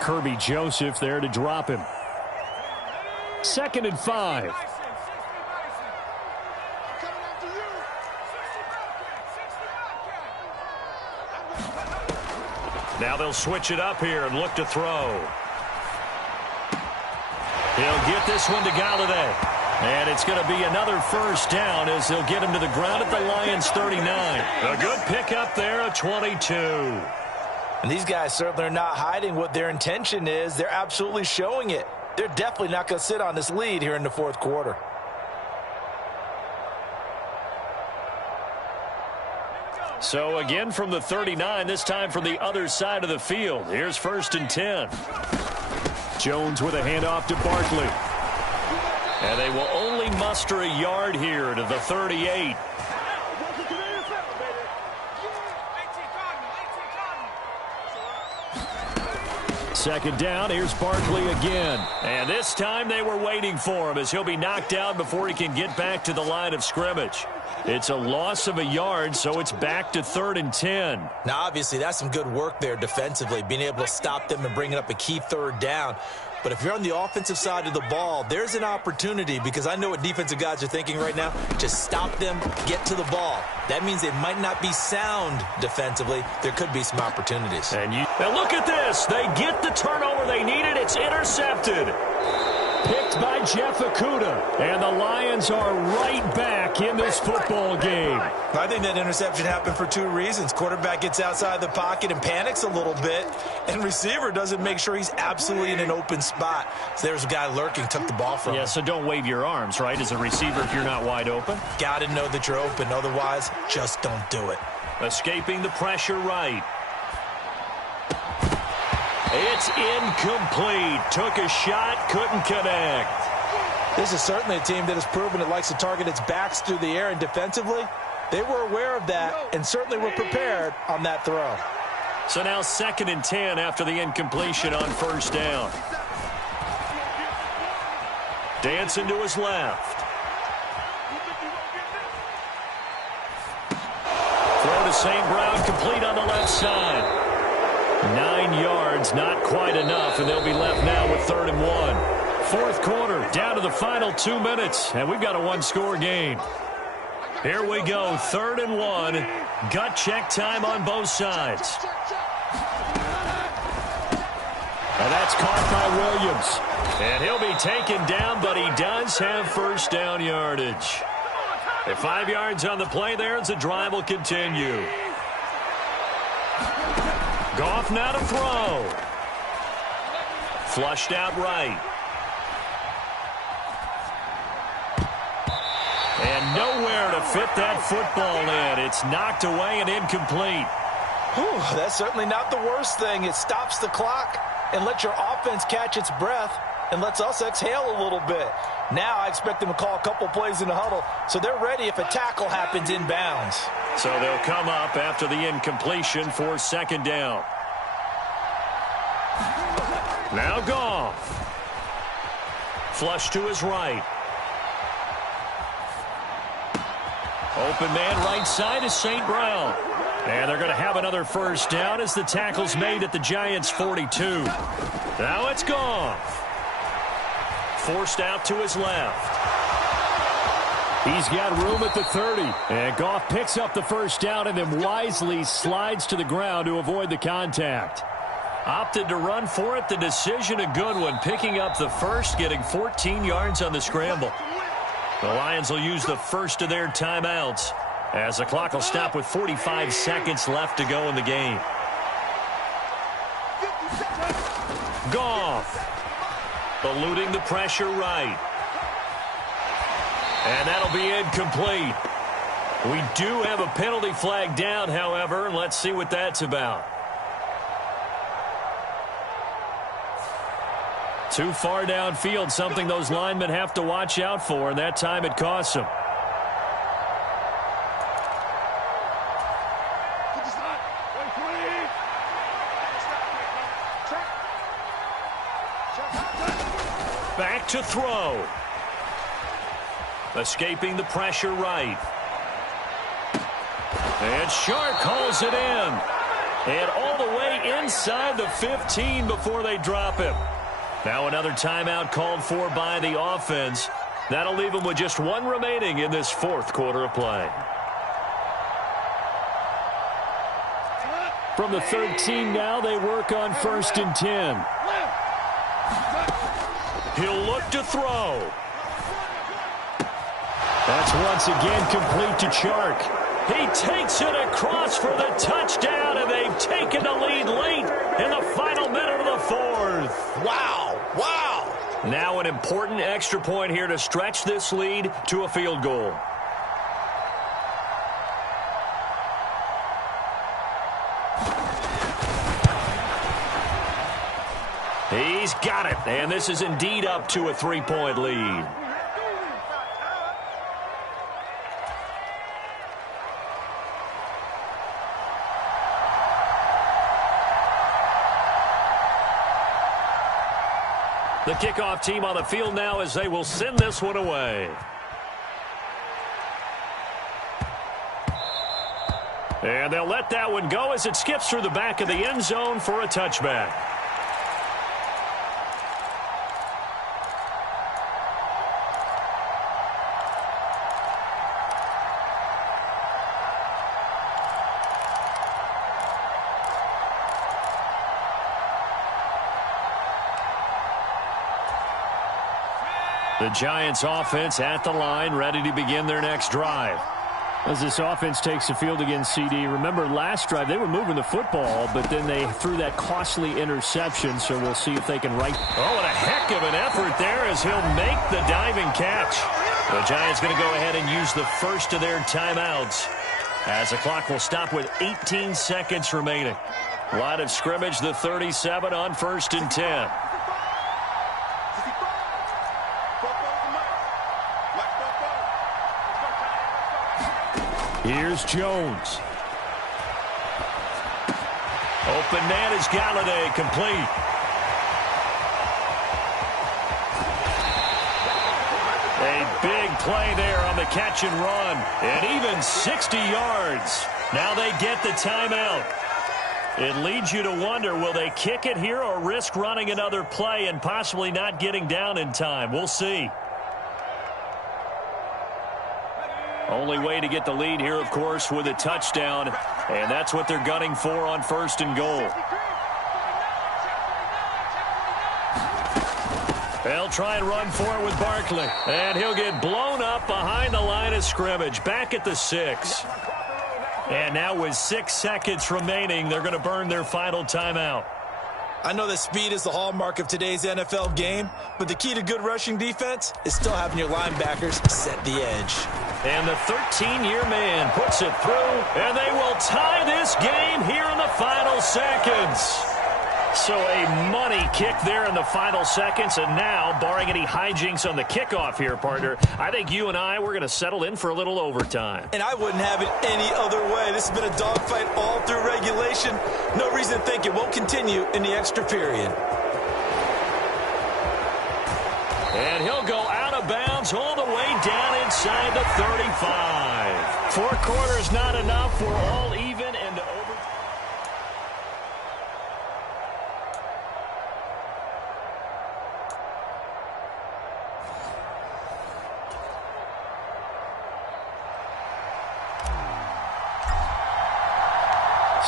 Kirby Joseph there to drop him. 2nd and 5. Now they'll switch it up here and look to throw. He'll get this one to Galladay. And it's going to be another first down as they'll get him to the ground at the Lions' 39. A good pickup there, a 22. And these guys certainly are not hiding what their intention is. They're absolutely showing it. they're definitely not going to sit on this lead here in the fourth quarter. So again from the 39, this time from the other side of the field. Here's 1st and 10. Jones with a handoff to Barkley. And they will only muster a yard here to the 38. Second down, here's Barkley again. And this time they were waiting for him as he'll be knocked down before he can get back to the line of scrimmage. It's a loss of a yard, so it's back to 3rd and 10. Now, obviously, that's some good work there defensively, being able to stop them and bringing up a key 3rd down. But if you're on the offensive side of the ball, there's an opportunity, because I know what defensive guys are thinking right now. Just stop them, get to the ball. That means they might not be sound defensively. There could be some opportunities. And look at this. They get the turnover they needed. It's intercepted. Picked by Jeff Okudah. And the Lions are right back in this football game. I think that interception happened for 2 reasons. Quarterback gets outside the pocket and panics a little bit, and receiver doesn't make sure he's absolutely in an open spot. So there's a guy lurking, took the ball from him. Yeah, so don't wave your arms, right, as a receiver if you're not wide open. Got to know that you're open. Otherwise, just don't do it. Escaping the pressure right. It's incomplete. Took a shot, couldn't connect. This is certainly a team that has proven it likes to target its backs through the air, and defensively, they were aware of that and certainly were prepared on that throw. So now 2nd and 10 after the incompletion on 1st down. Dancing to his left. Throw to St. Brown, complete on the left side. 9 yards, not quite enough, and they'll be left now with 3rd and 1. 4th quarter, down to the final 2 minutes, and we've got a 1-score game. Here we go, 3rd and 1. Gut check time on both sides. And that's caught by Williams. And he'll be taken down, but he does have 1st down yardage. At 5 yards on the play there, as the drive will continue. Goff now to throw. Flushed out right. And nowhere to fit that football in. It's knocked away and incomplete. Whew, that's certainly not the worst thing. It stops the clock and lets your offense catch its breath and lets us exhale a little bit. Now I expect them to call a couple plays in the huddle, so they're ready if a tackle happens inbounds. So they'll come up after the incompletion for 2nd down. Now Goff. Flush to his right. Open man right side is St. Brown. And they're going to have another 1st down as the tackle's made at the Giants' 42. Now it's Goff. Forced out to his left. He's got room at the 30. And Goff picks up the 1st down and then wisely slides to the ground to avoid the contact. Opted to run for it. The decision a good one. Picking up the 1st, getting 14 yards on the scramble. The Lions will use the 1st of their timeouts as the clock will stop with 45 seconds left to go in the game. Goff. Eluding the pressure right. And that'll be incomplete. We do have a penalty flag down, however. Let's see what that's about. Too far downfield, something those linemen have to watch out for, and that time it costs them. Back to throw. Escaping the pressure right. And Shark calls it in. And all the way inside the 15 before they drop him. Now another timeout called for by the offense. That'll leave them with just 1 remaining in this 4th quarter of play. From the 13 now, they work on 1st and 10. He'll look to throw. That's once again complete to Chark. He takes it across for the touchdown, and they've taken the lead late in the final minute of the 4th. Wow. Wow. an important extra point here to stretch this lead to a field goal. He's got it, and this is indeed up to a 3-point lead. The kickoff team on the field now as they will send this one away. And they'll let that one go as it skips through the back of the end zone for a touchback. The Giants offense at the line, ready to begin their next drive. As this offense takes the field against CD, remember last drive they were moving the football, but then they threw that costly interception, so we'll see if they can right. Oh, and a heck of an effort there as he'll make the diving catch. The Giants going to go ahead and use the first of their timeouts as the clock will stop with 18 seconds remaining. Line of scrimmage, the 37 on 1st and 10. Here's Jones. Open man is Galladay, complete. A big play there on the catch and run. And even 60 yards. Now they get the timeout. It leads you to wonder, will they kick it here or risk running another play and possibly not getting down in time? We'll see. Only way to get the lead here, of course, with a touchdown. And that's what they're gunning for on 1st and goal. They'll try and run for it with Barkley. And he'll get blown up behind the line of scrimmage. Back at the 6. And now with 6 seconds remaining, they're going to burn their final timeout. I know that speed is the hallmark of today's NFL game, but the key to good rushing defense is still having your linebackers set the edge. And the 13-year man puts it through, and they will tie this game here in the final seconds. So a money kick there in the final seconds, and now, barring any hijinks on the kickoff here, partner, I think you and I, we're going to settle in for a little overtime. And I wouldn't have it any other way. This has been a dogfight all through regulation. No reason to think it won't continue in the extra period. And he'll go out of bounds all the way down inside the 35. 4 quarters not enough. We're all even and over.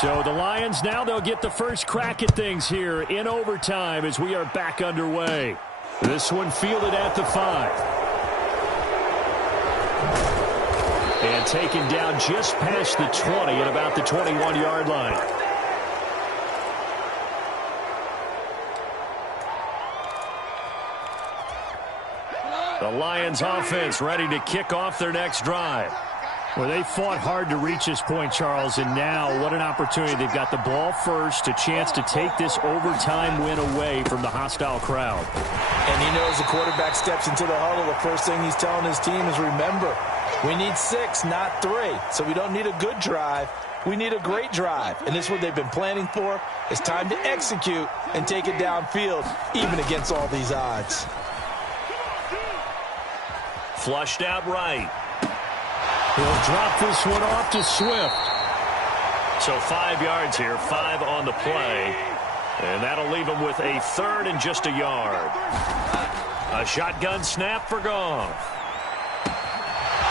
So the Lions now, they'll get the first crack at things here in overtime as we are back underway. This one fielded at the 5. And taken down just past the 20 at about the 21-yard line. The Lions offense ready to kick off their next drive. Well, they fought hard to reach this point, Charles, and now what an opportunity. They've got the ball first, a chance to take this overtime win away from the hostile crowd. And he knows the quarterback steps into the huddle. The first thing he's telling his team is, remember, we need 6, not 3. So we don't need a good drive. We need a great drive. And this is what they've been planning for. It's time to execute and take it downfield, even against all these odds. Flushed out right. He'll drop this one off to Swift. So 5 yards here, 5 on the play. And that'll leave him with a 3rd and just a yard. A shotgun snap for Goff.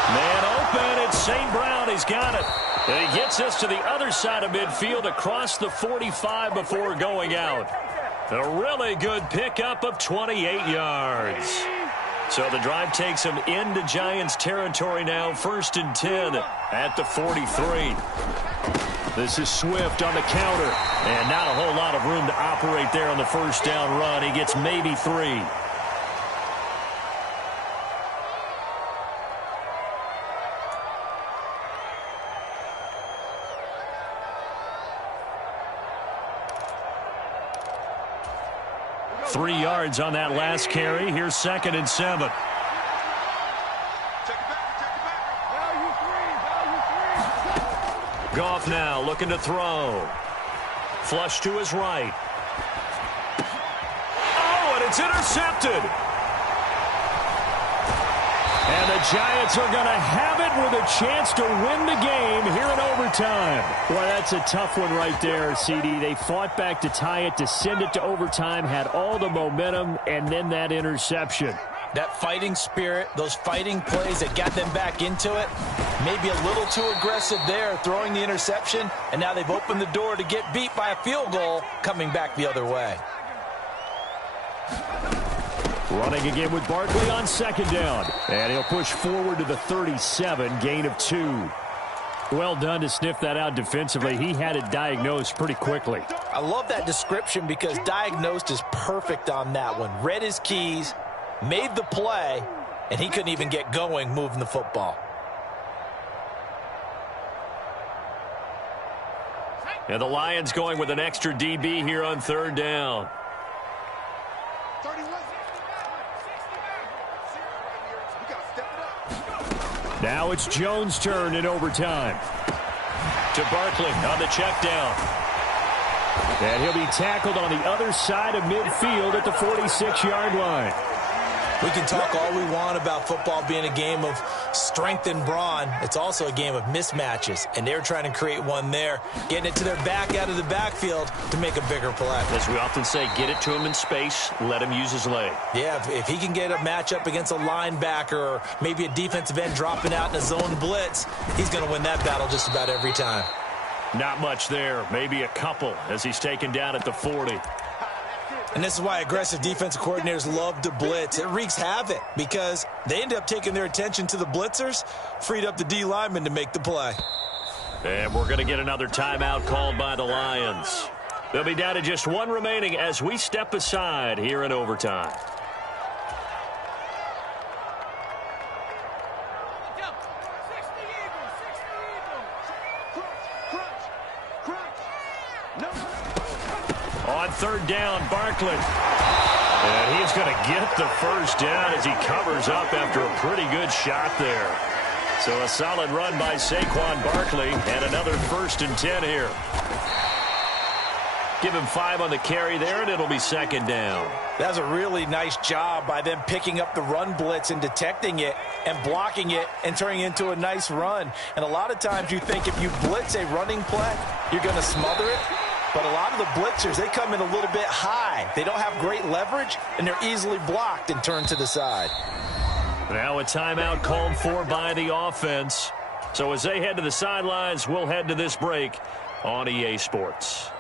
Man open, it's St. Brown. He's got it. And he gets us to the other side of midfield across the 45 before going out. A really good pickup of 28 yards. So the drive takes him into Giants territory now, 1st and 10 at the 43. This is Swift on the counter. And not a whole lot of room to operate there on the first down run. He gets maybe 3. 3 yards on that last carry. Here's 2nd and 7. Goff now looking to throw. Flush to his right. Oh, and it's intercepted. And the Giants are going to have it with a chance to win the game here in overtime. Boy, that's a tough one right there, CD. They fought back to tie it, to send it to overtime, had all the momentum, and then that interception. That fighting spirit, those fighting plays that got them back into it, maybe a little too aggressive there, throwing the interception, and now they've opened the door to get beat by a field goal coming back the other way. Running again with Barkley on 2nd down. And he'll push forward to the 37, gain of 2. Well done to sniff that out defensively. He had it diagnosed pretty quickly. I love that description because diagnosed is perfect on that one. Read his keys, made the play, and he couldn't even get going moving the football. And the Lions going with an extra DB here on 3rd down. Now it's Jones' turn in overtime. To Barkley on the check down. And he'll be tackled on the other side of midfield at the 46-yard line. We can talk all we want about football being a game of strength and brawn. It's also a game of mismatches, and they're trying to create one there, getting it to their back out of the backfield to make a bigger play. As we often say, get it to him in space, let him use his leg. Yeah, if he can get a matchup against a linebacker or maybe a defensive end dropping out in a zone blitz, he's going to win that battle just about every time. Not much there, maybe a couple as he's taken down at the 40. And this is why aggressive defensive coordinators love to blitz. It wreaks havoc because they end up taking their attention to the blitzers, freed up the D lineman to make the play. And we're going to get another timeout called by the Lions. They'll be down to just 1 remaining as we step aside here in overtime. On 3rd down, Barkley. And he's going to get the first down as he covers up after a pretty good shot there. So a solid run by Saquon Barkley and another 1st and 10 here. Give him 5 on the carry there, and it'll be 2nd down. That was a really nice job by them picking up the run blitz and detecting it and blocking it and turning it into a nice run. And a lot of times you think if you blitz a running play, you're going to smother it. But a lot of the blitzers, they come in a little bit high. They don't have great leverage, and they're easily blocked and turned to the side. Now a timeout called for by the offense. So as they head to the sidelines, we'll head to this break on EA Sports.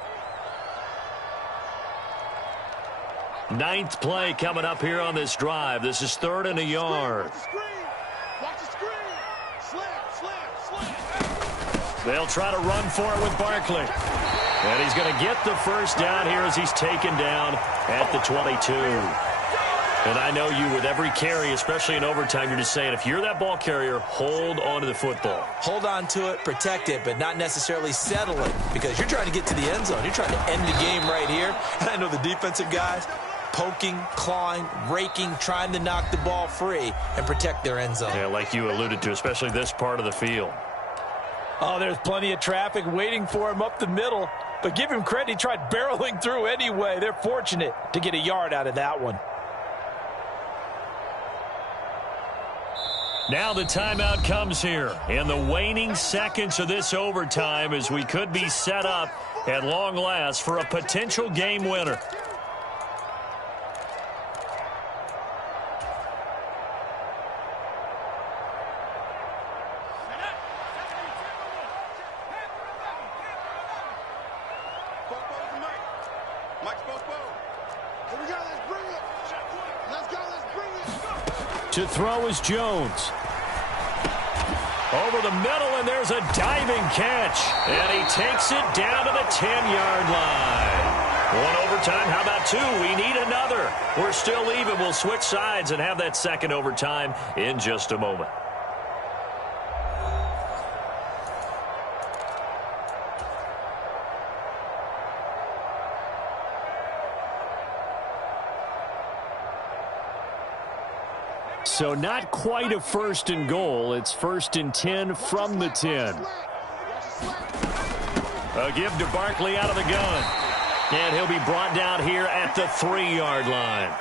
9th play coming up here on this drive. This is 3rd and a yard. They'll try to run for it with Barkley. And he's going to get the first down here as he's taken down at the 22. And I know you, with every carry, especially in overtime, you're just saying, if you're that ball carrier, hold on to the football. Hold on to it, protect it, but not necessarily settle it, because you're trying to get to the end zone. You're trying to end the game right here. And I know the defensive guys poking, clawing, raking, trying to knock the ball free and protect their end zone. Yeah, like you alluded to, especially this part of the field. Oh, there's plenty of traffic waiting for him up the middle. But give him credit, he tried barreling through anyway. They're fortunate to get a yard out of that one. Now the timeout comes here in the waning seconds of this overtime as we could be set up at long last for a potential game winner. To throw is Jones. Over the middle, and there's a diving catch. And he takes it down to the 10-yard line. 1 overtime, how about 2? We need another. We're still even. We'll switch sides and have that 2nd overtime in just a moment. So not quite a 1st and goal. It's 1st and 10 from the 10. A give to Barkley out of the gun. And he'll be brought down here at the 3-yard line.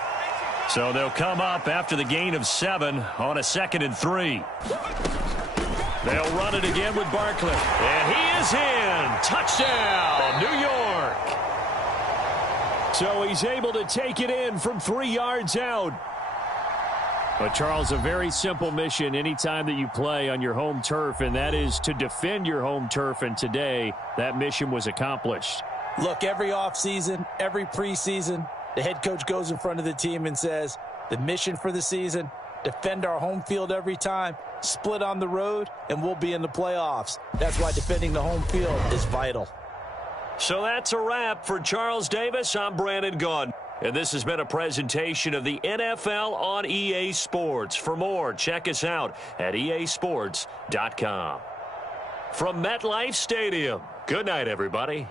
So they'll come up after the gain of 7 on a 2nd and 3. They'll run it again with Barkley. And he is in. Touchdown, New York. So he's able to take it in from 3 yards out. But, Charles, a very simple mission anytime that you play on your home turf, and that is to defend your home turf. And today, that mission was accomplished. Look, every offseason, every preseason, the head coach goes in front of the team and says, the mission for the season, defend our home field every time, split on the road, and we'll be in the playoffs. That's why defending the home field is vital. So that's a wrap for Charles Davis. I'm Brandon Gaudin. And this has been a presentation of the NFL on EA Sports. For more, check us out at easports.com. From MetLife Stadium, good night, everybody.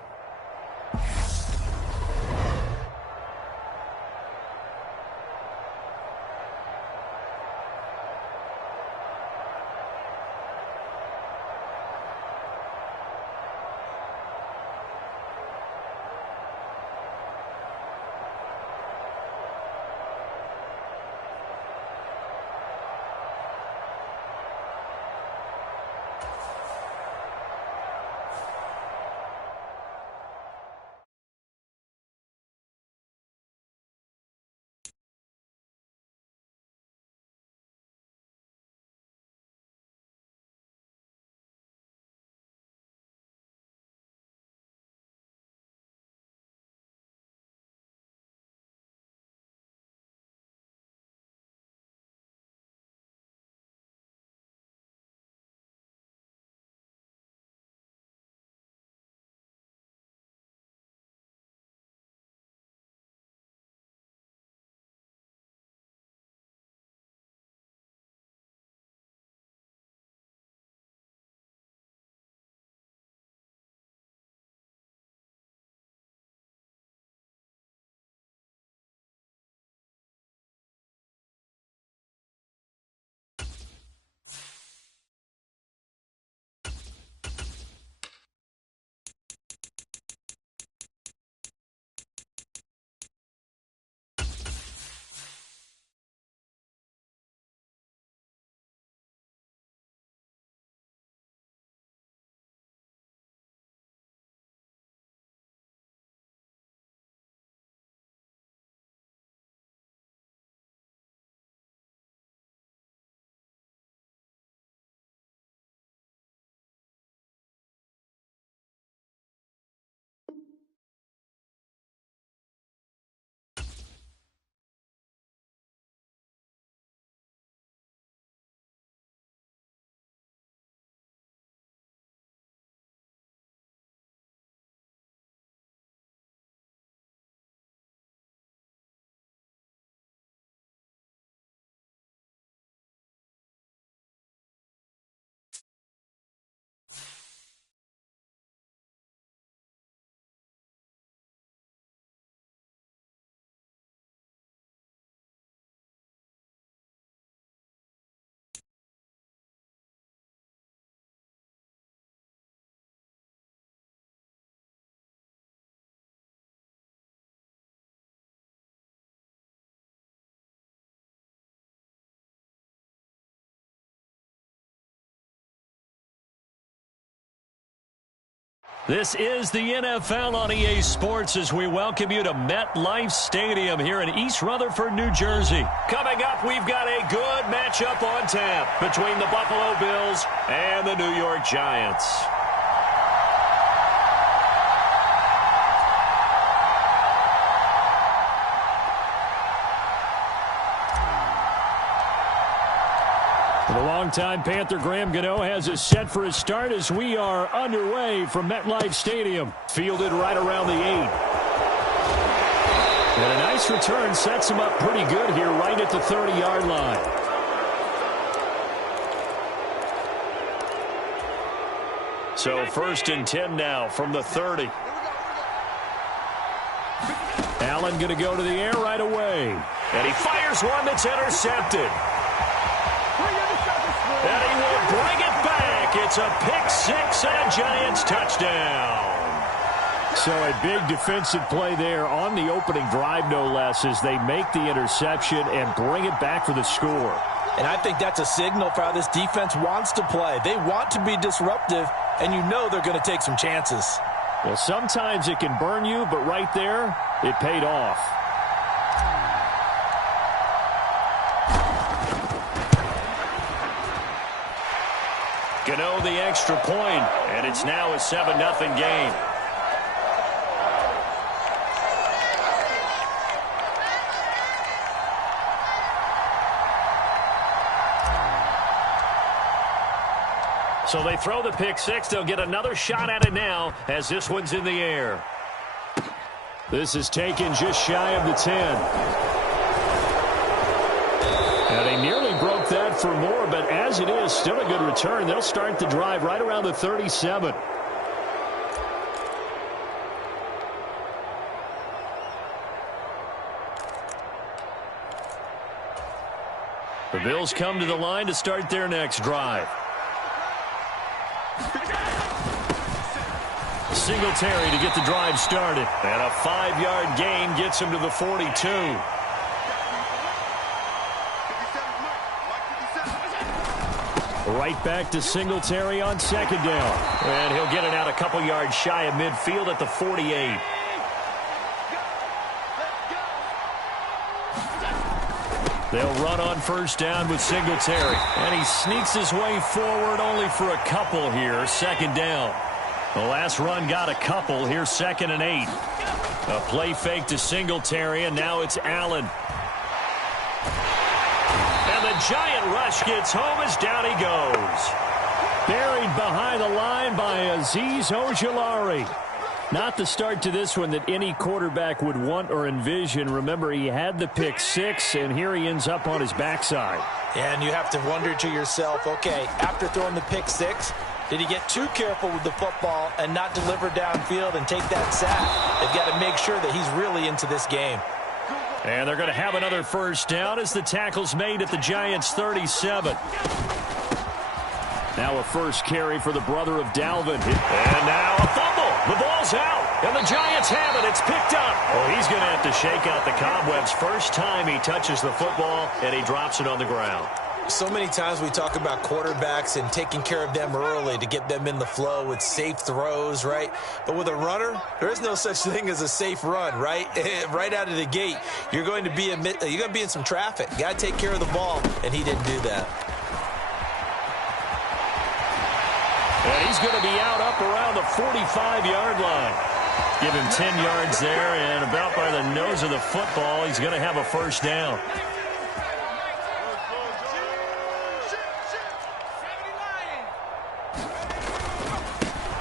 This is the NFL on EA Sports as we welcome you to MetLife Stadium here in East Rutherford, New Jersey. Coming up, we've got a good matchup on tap between the Buffalo Bills and the New York Giants. The longtime Panther Graham Gano has us set for a start as we are underway from MetLife Stadium. Fielded right around the 8. And a nice return sets him up pretty good here right at the 30-yard line. So 1st and 10 now from the 30. Allen going to go to the air right away. And he fires one that's intercepted. It's a pick six and a Giants touchdown. So a big defensive play there on the opening drive, no less, as they make the interception and bring it back for the score. And I think that's a signal for how this defense wants to play. They want to be disruptive, and you know they're going to take some chances. Well, sometimes it can burn you, but right there, it paid off. Gano the extra point, and it's now a 7-0 game. So they throw the pick six. They'll get another shot at it now as this one's in the air. This is taken just shy of the 10. And they nearly broke that for more, but as it is, still a good return. They'll start the drive right around the 37. The Bills come to the line to start their next drive. Singletary to get the drive started. And a 5-yard gain gets him to the 42. Right back to Singletary on second down. And he'll get it out a couple yards shy of midfield at the 48. They'll run on first down with Singletary. And he sneaks his way forward only for a couple here. Second down. The last run got a couple. Here's 2nd and 8. A play fake to Singletary, and now it's Allen. And the giant rush gets home as down he goes. Buried behind the line by Azeez Ojulari. Not the start to this one that any quarterback would want or envision. Remember, he had the pick six, and here he ends up on his backside. And you have to wonder to yourself, okay, after throwing the pick six, did he get too careful with the football and not deliver downfield and take that sack? They've got to make sure that he's really into this game. And they're going to have another first down as the tackle's made at the Giants' 37. Now a first carry for the brother of Dalvin. And now a fumble. The ball's out. And the Giants have it. It's picked up. Oh, he's going to have to shake out the cobwebs. First time he touches the football, and he drops it on the ground. So many times we talk about quarterbacks and taking care of them early to get them in the flow with safe throws, right? But with a runner, there is no such thing as a safe run, right? Right out of the gate, you're going to be in some traffic. You got to take care of the ball, and he didn't do that. And he's going to be out up around the 45-yard line. Give him 10 yards there, and about by the nose of the football, he's going to have a first down.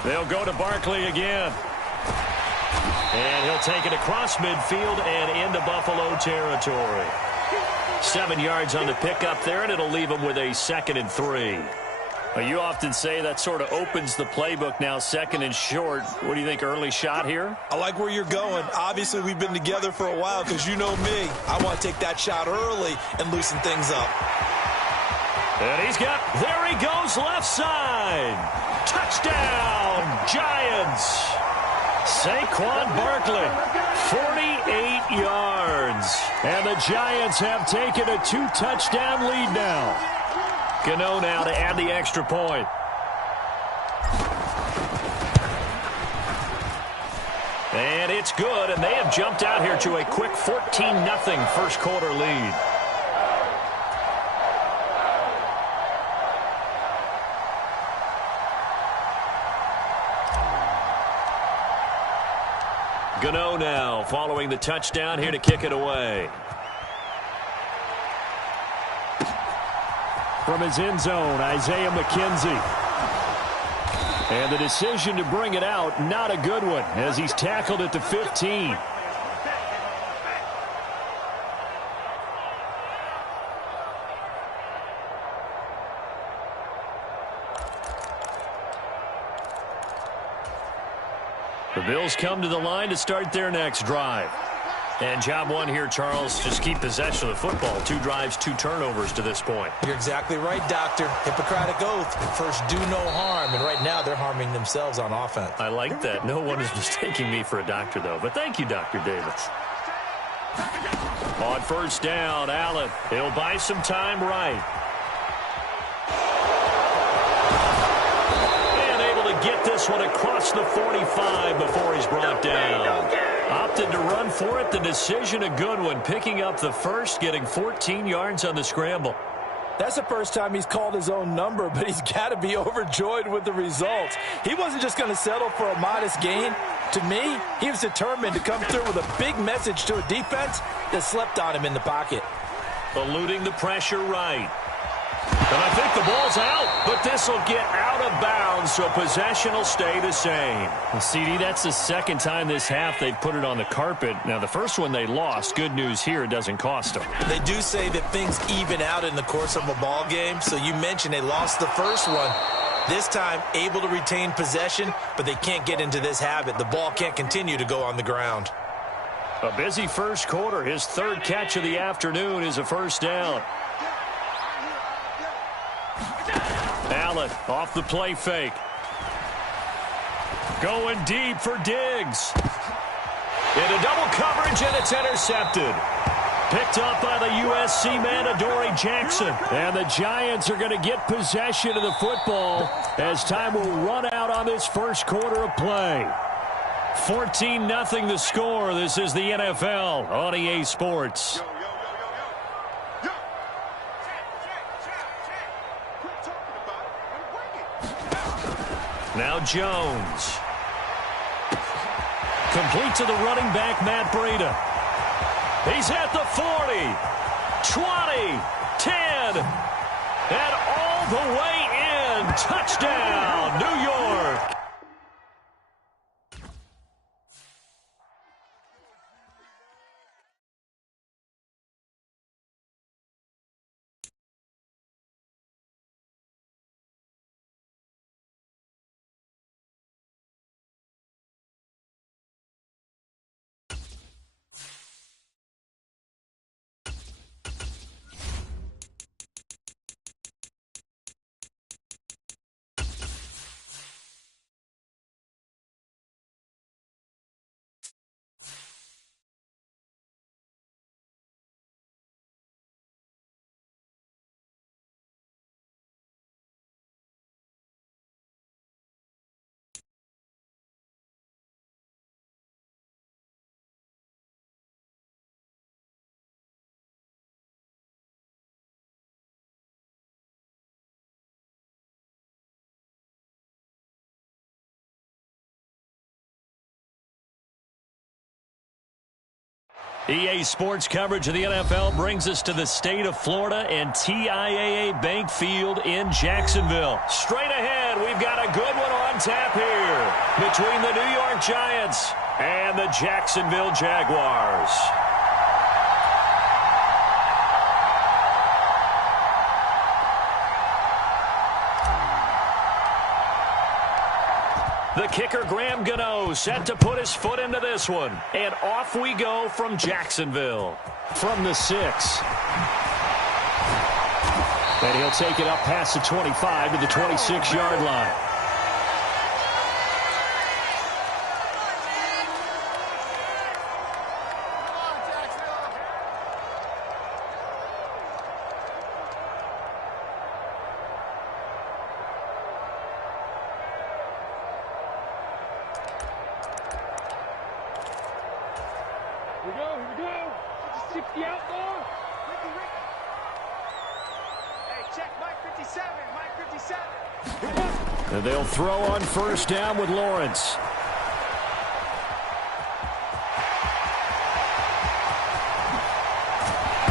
They'll go to Barkley again. And he'll take it across midfield and into Buffalo territory. 7 yards on the pickup there, and it'll leave him with a 2nd and 3. Well, you often say that sort of opens the playbook now, 2nd and short. What do you think, early shot here? I like where you're going. Obviously, we've been together for a while because you know me. I want to take that shot early and loosen things up. And there he goes, left side. Touchdown, Giants. Saquon Barkley, 48 yards. And the Giants have taken a 2-touchdown lead now. Gano now to add the extra point. And it's good, and they have jumped out here to a quick 14-0 first quarter lead. Gano now following the touchdown here to kick it away. From his end zone, Isaiah McKenzie. And the decision to bring it out, not a good one, as he's tackled at the 15. The Bills come to the line to start their next drive. And job one here, Charles, just keep possession of the football. 2 drives, 2 turnovers to this point. You're exactly right, Doctor. Hippocratic oath. First, do no harm. And right now, they're harming themselves on offense. I like that. No one is mistaking me for a doctor, though. But thank you, Dr. Davis. On first down, Allen. He'll buy some time right. And able to get this one across the 45 before he's brought down. Opted to run for it. The decision a good one. Picking up the first, getting 14 yards on the scramble. That's the first time he's called his own number, but he's got to be overjoyed with the results. He wasn't just going to settle for a modest gain. To me, he was determined to come through with a big message to a defense that slept on him in the pocket. Eluding the pressure right. And I think the ball's out, but this will get out of bounds, so possession will stay the same. Well, CD, that's the second time this half they've put it on the carpet. Now, the first one they lost. Good news here, it doesn't cost them. They do say that things even out in the course of a ball game. So you mentioned they lost the first one. This time, able to retain possession, but they can't get into this habit. The ball can't continue to go on the ground. A busy first quarter. His 3rd catch of the afternoon is a first down. Allen off the play fake. Going deep for Diggs. Into double coverage, and it's intercepted. Picked up by the USC man, Adoree Jackson. And the Giants are going to get possession of the football as time will run out on this first quarter of play. 14-0 the score. This is the NFL on EA Sports. Now Jones. Complete to the running back, Matt Breida. He's at the 40, 20, 10, and all the way in. Touchdown, New York. EA Sports coverage of the NFL brings us to the state of Florida and TIAA Bank Field in Jacksonville. Straight ahead, we've got a good one on tap here between the New York Giants and the Jacksonville Jaguars. The kicker, Graham Gano, set to put his foot into this one. And off we go from Jacksonville. From the 6. And he'll take it up past the 25 to the 26-yard line. Here we go. Just 60 out more. Hey, check Mike 57, Mike 57. And they'll throw on first down with Lawrence.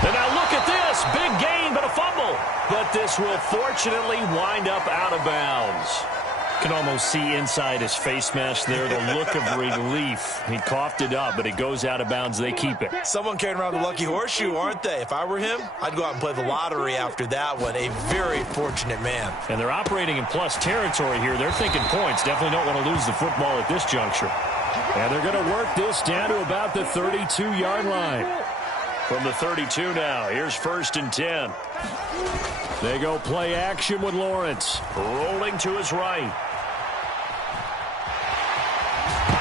And now look at this. Big gain, but a fumble. But this will fortunately wind up out of bounds. Can almost see inside his face mask there the look of relief. He coughed it up, but it goes out of bounds. They keep it. Someone carrying around the lucky horseshoe, aren't they? If I were him, I'd go out and play the lottery after that one. A very fortunate man. And they're operating in plus territory here. They're thinking points. Definitely don't want to lose the football at this juncture. And they're going to work this down to about the 32-yard line. From the 32 now, here's 1st and 10. They go play action with Lawrence. Rolling to his right.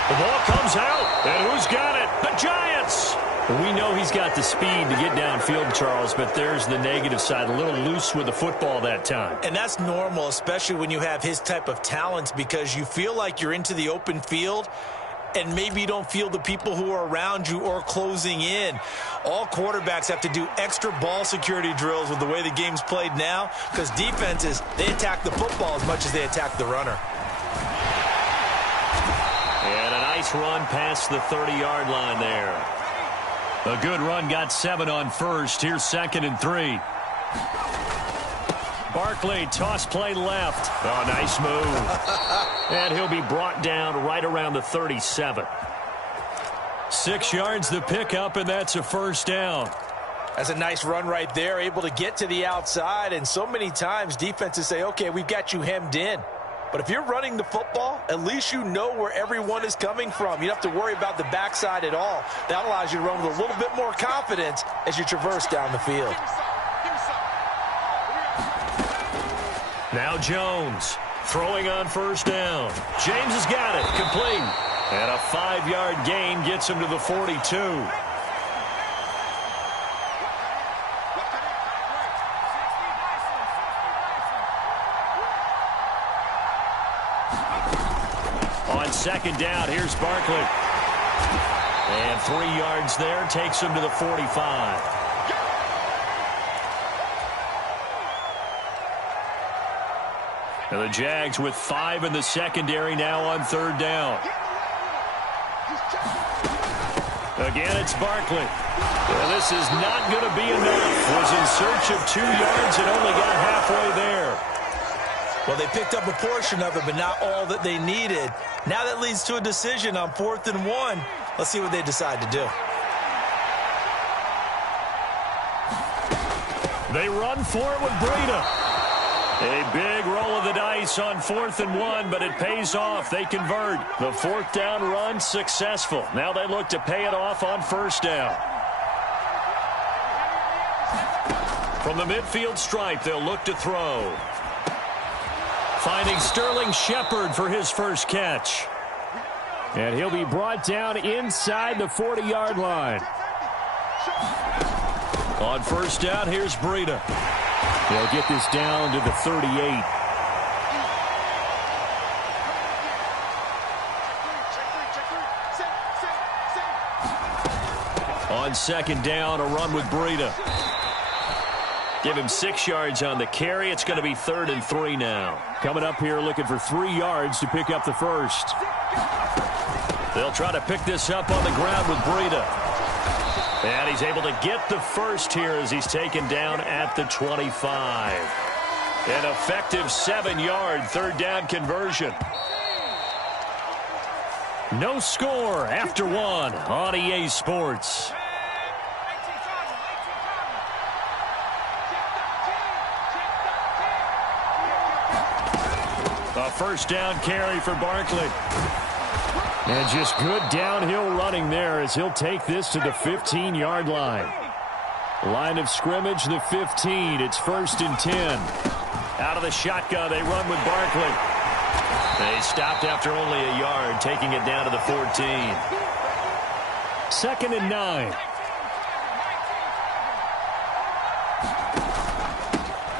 The ball comes out, and who's got it? The Giants! We know he's got the speed to get downfield, Charles, but there's the negative side. A little loose with the football that time. And that's normal, especially when you have his type of talents, because you feel like you're into the open field, and maybe you don't feel the people who are around you or closing in. All quarterbacks have to do extra ball security drills with the way the game's played now, because defenses, they attack the football as much as they attack the runner. And a nice run past the 30-yard line there. A good run, got 7 on first. Here's 2nd and 3. Barkley, toss play left. Oh, nice move. And he'll be brought down right around the 37. 6 yards the pickup, and that's a 1st down. That's a nice run right there, able to get to the outside. And so many times defenses say, okay, we've got you hemmed in. But if you're running the football, at least you know where everyone is coming from. You don't have to worry about the backside at all. That allows you to run with a little bit more confidence as you traverse down the field. Now Jones throwing on 1st down. James has got it. Complete. And a 5-yard gain gets him to the 42. On 2nd down, here's Barkley. And 3 yards there takes him to the 45. And the Jags with 5 in the secondary now on 3rd down. Again, it's Barkley. Well, this is not going to be enough. Was in search of 2 yards and only got halfway there. Well, they picked up a portion of it, but not all that they needed. Now that leads to a decision on 4th and 1. Let's see what they decide to do. They run for it with Breida. A big roll of the dice on 4th and 1, but it pays off. They convert. The 4th down run successful. Now they look to pay it off on 1st down. From the midfield stripe, they'll look to throw. Finding Sterling Shepard for his first catch. And he'll be brought down inside the 40-yard line. On 1st down, here's Breida. They'll get this down to the 38. On 2nd down, a run with Breida. Give him 6 yards on the carry. It's going to be 3rd and 3 now. Coming up here looking for 3 yards to pick up the 1st. They'll try to pick this up on the ground with Breida. And he's able to get the 1st here as he's taken down at the 25. An effective 7-yard 3rd down conversion. No score after 1 on EA Sports. A 1st down carry for Barkley. And just good downhill running there as he'll take this to the 15-yard line. Line of scrimmage, the 15. It's 1st and 10. Out of the shotgun, they run with Barkley. They stopped after only a yard, taking it down to the 14. 2nd and 9.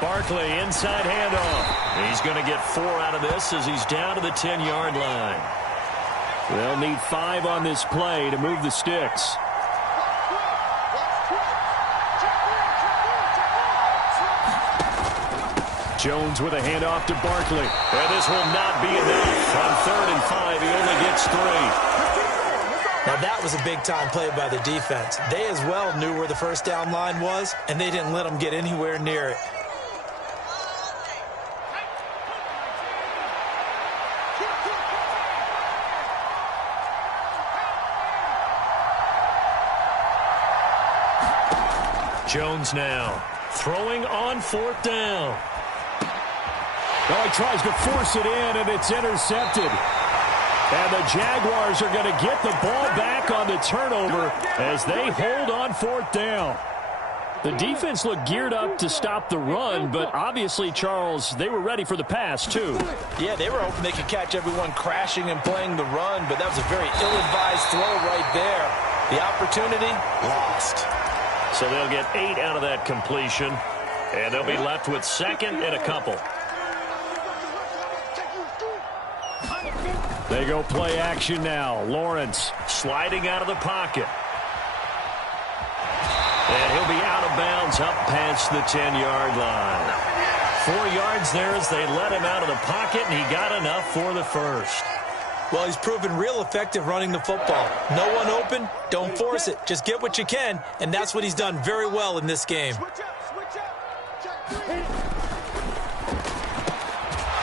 Barkley, inside handoff. He's going to get 4 out of this as he's down to the 10-yard line. They'll need 5 on this play to move the sticks. Jones with a handoff to Barkley. And this will not be enough. On 3rd and 5, he only gets 3. Now that was a big-time play by the defense. They as well knew where the 1st down line was, and they didn't let them get anywhere near it. Jones now throwing on 4th down. Oh, he tries to force it in, and it's intercepted. And the Jaguars are going to get the ball back on the turnover as they hold on fourth down. The defense looked geared up to stop the run, but obviously, Charles, they were ready for the pass, too. Yeah, they were hoping they could catch everyone crashing and playing the run, but that was a very ill-advised throw right there. The opportunity, lost. So they'll get 8 out of that completion, and they'll be left with second and a couple. They go play action now. Lawrence sliding out of the pocket. And he'll be out of bounds up past the 10-yard line. 4 yards there as they let him out of the pocket, and he got enough for the first. Well, he's proven real effective running the football. No one open, don't force it. Just get what you can, and that's what he's done very well in this game.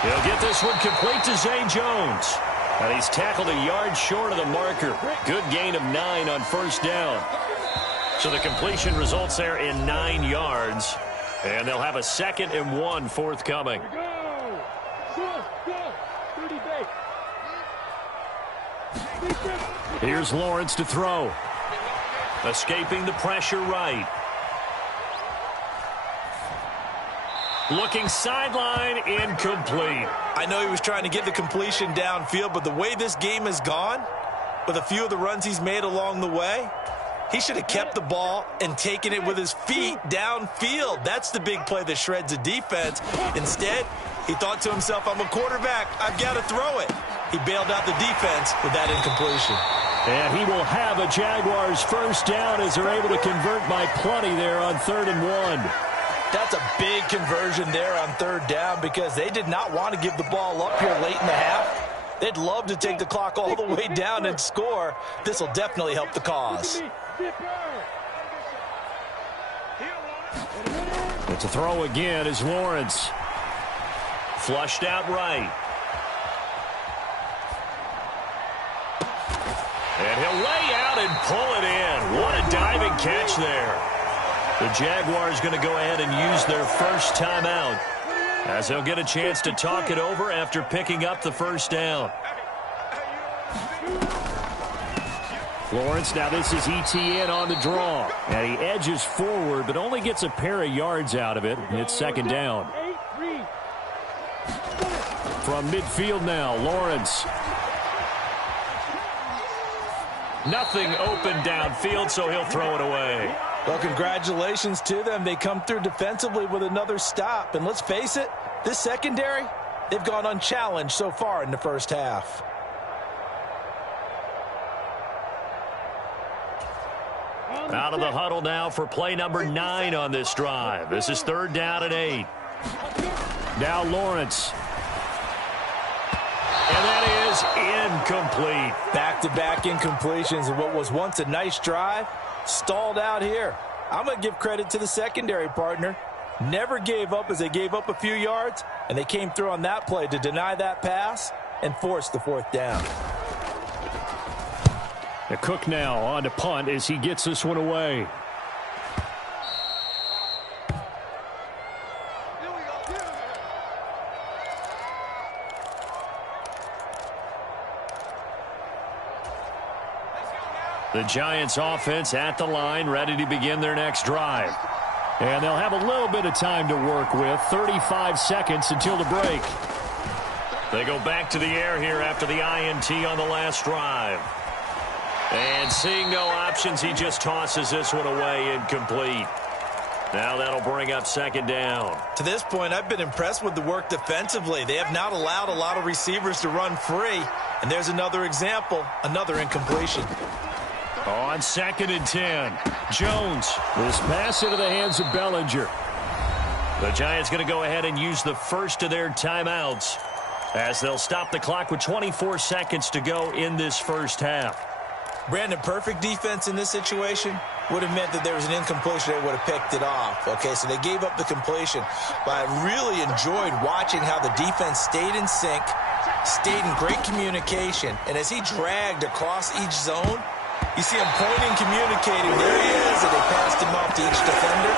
He'll get this one complete to Zay Jones. And he's tackled a yard short of the marker. Good gain of 9 on first down. So the completion results there in 9 yards. And they'll have a 2nd and 1 forthcoming. Here's Lawrence to throw. Escaping the pressure right. Looking sideline, incomplete. I know he was trying to get the completion downfield, but the way this game has gone, with a few of the runs he's made along the way, he should have kept the ball and taken it with his feet downfield. That's the big play that shreds a defense. Instead, he thought to himself, I'm a quarterback, I've got to throw it. He bailed out the defense with that incompletion. And he will have a Jaguars first down as they're able to convert by plenty there on 3rd and 1. That's a big conversion there on 3rd down because they did not want to give the ball up here late in the half. They'd love to take the clock all the way down and score. This will definitely help the cause. It's a throw again as Lawrence. Flushed out right. And he'll lay out and pull it in. What a diving catch there. The Jaguars going to go ahead and use their first timeout as they'll get a chance to talk it over after picking up the first down. Lawrence, now this is ETN on the draw. And he edges forward, but only gets a pair of yards out of it. It's 2nd down. From midfield now, Lawrence. Nothing open downfield, so he'll throw it away. Well, congratulations to them. They come through defensively with another stop. And let's face it, this secondary, they've gone unchallenged so far in the first half. Out of the huddle now for play number 9 on this drive. This is 3rd down and 8. Now Lawrence. And that is incomplete. Back-to-back incompletions and what was once a nice drive stalled out here. I'm going to give credit to the secondary partner. Never gave up as they gave up a few yards, and they came through on that play to deny that pass and force the 4th down. The Cook now on to punt as he gets this one away. The Giants offense at the line, ready to begin their next drive. And they'll have a little bit of time to work with. 35 seconds until the break. They go back to the air here after the INT on the last drive. And seeing no options, he just tosses this one away, incomplete. Now that'll bring up 2nd down. To this point, I've been impressed with the work defensively. They have not allowed a lot of receivers to run free. And there's another example, another incompletion. On 2nd and 10, Jones. This pass into the hands of Bellinger. The Giants going to go ahead and use the first of their timeouts as they'll stop the clock with 24 seconds to go in this first half. Brandon, perfect defense in this situation would have meant that there was an incompletion. They would have picked it off. Okay, so they gave up the completion. But I really enjoyed watching how the defense stayed in sync, stayed in great communication. And as he dragged across each zone, you see him pointing, communicating. There he is, and they passed him off to each defender.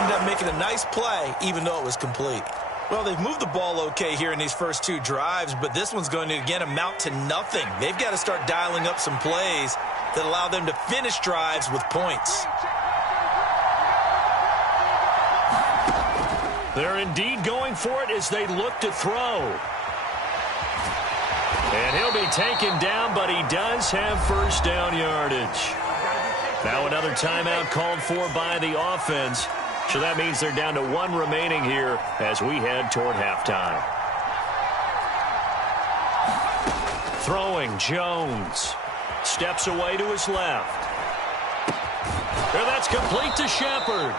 Ended up making a nice play, even though it was complete. Well, they've moved the ball okay here in these first two drives, but this one's going to, again, amount to nothing. They've got to start dialing up some plays that allow them to finish drives with points. They're indeed going for it as they look to throw. And he'll be taken down, but he does have first down yardage. Now another timeout called for by the offense. So that means they're down to one remaining here as we head toward halftime. Throwing, Jones. Steps away to his left. And that's complete to Shepard.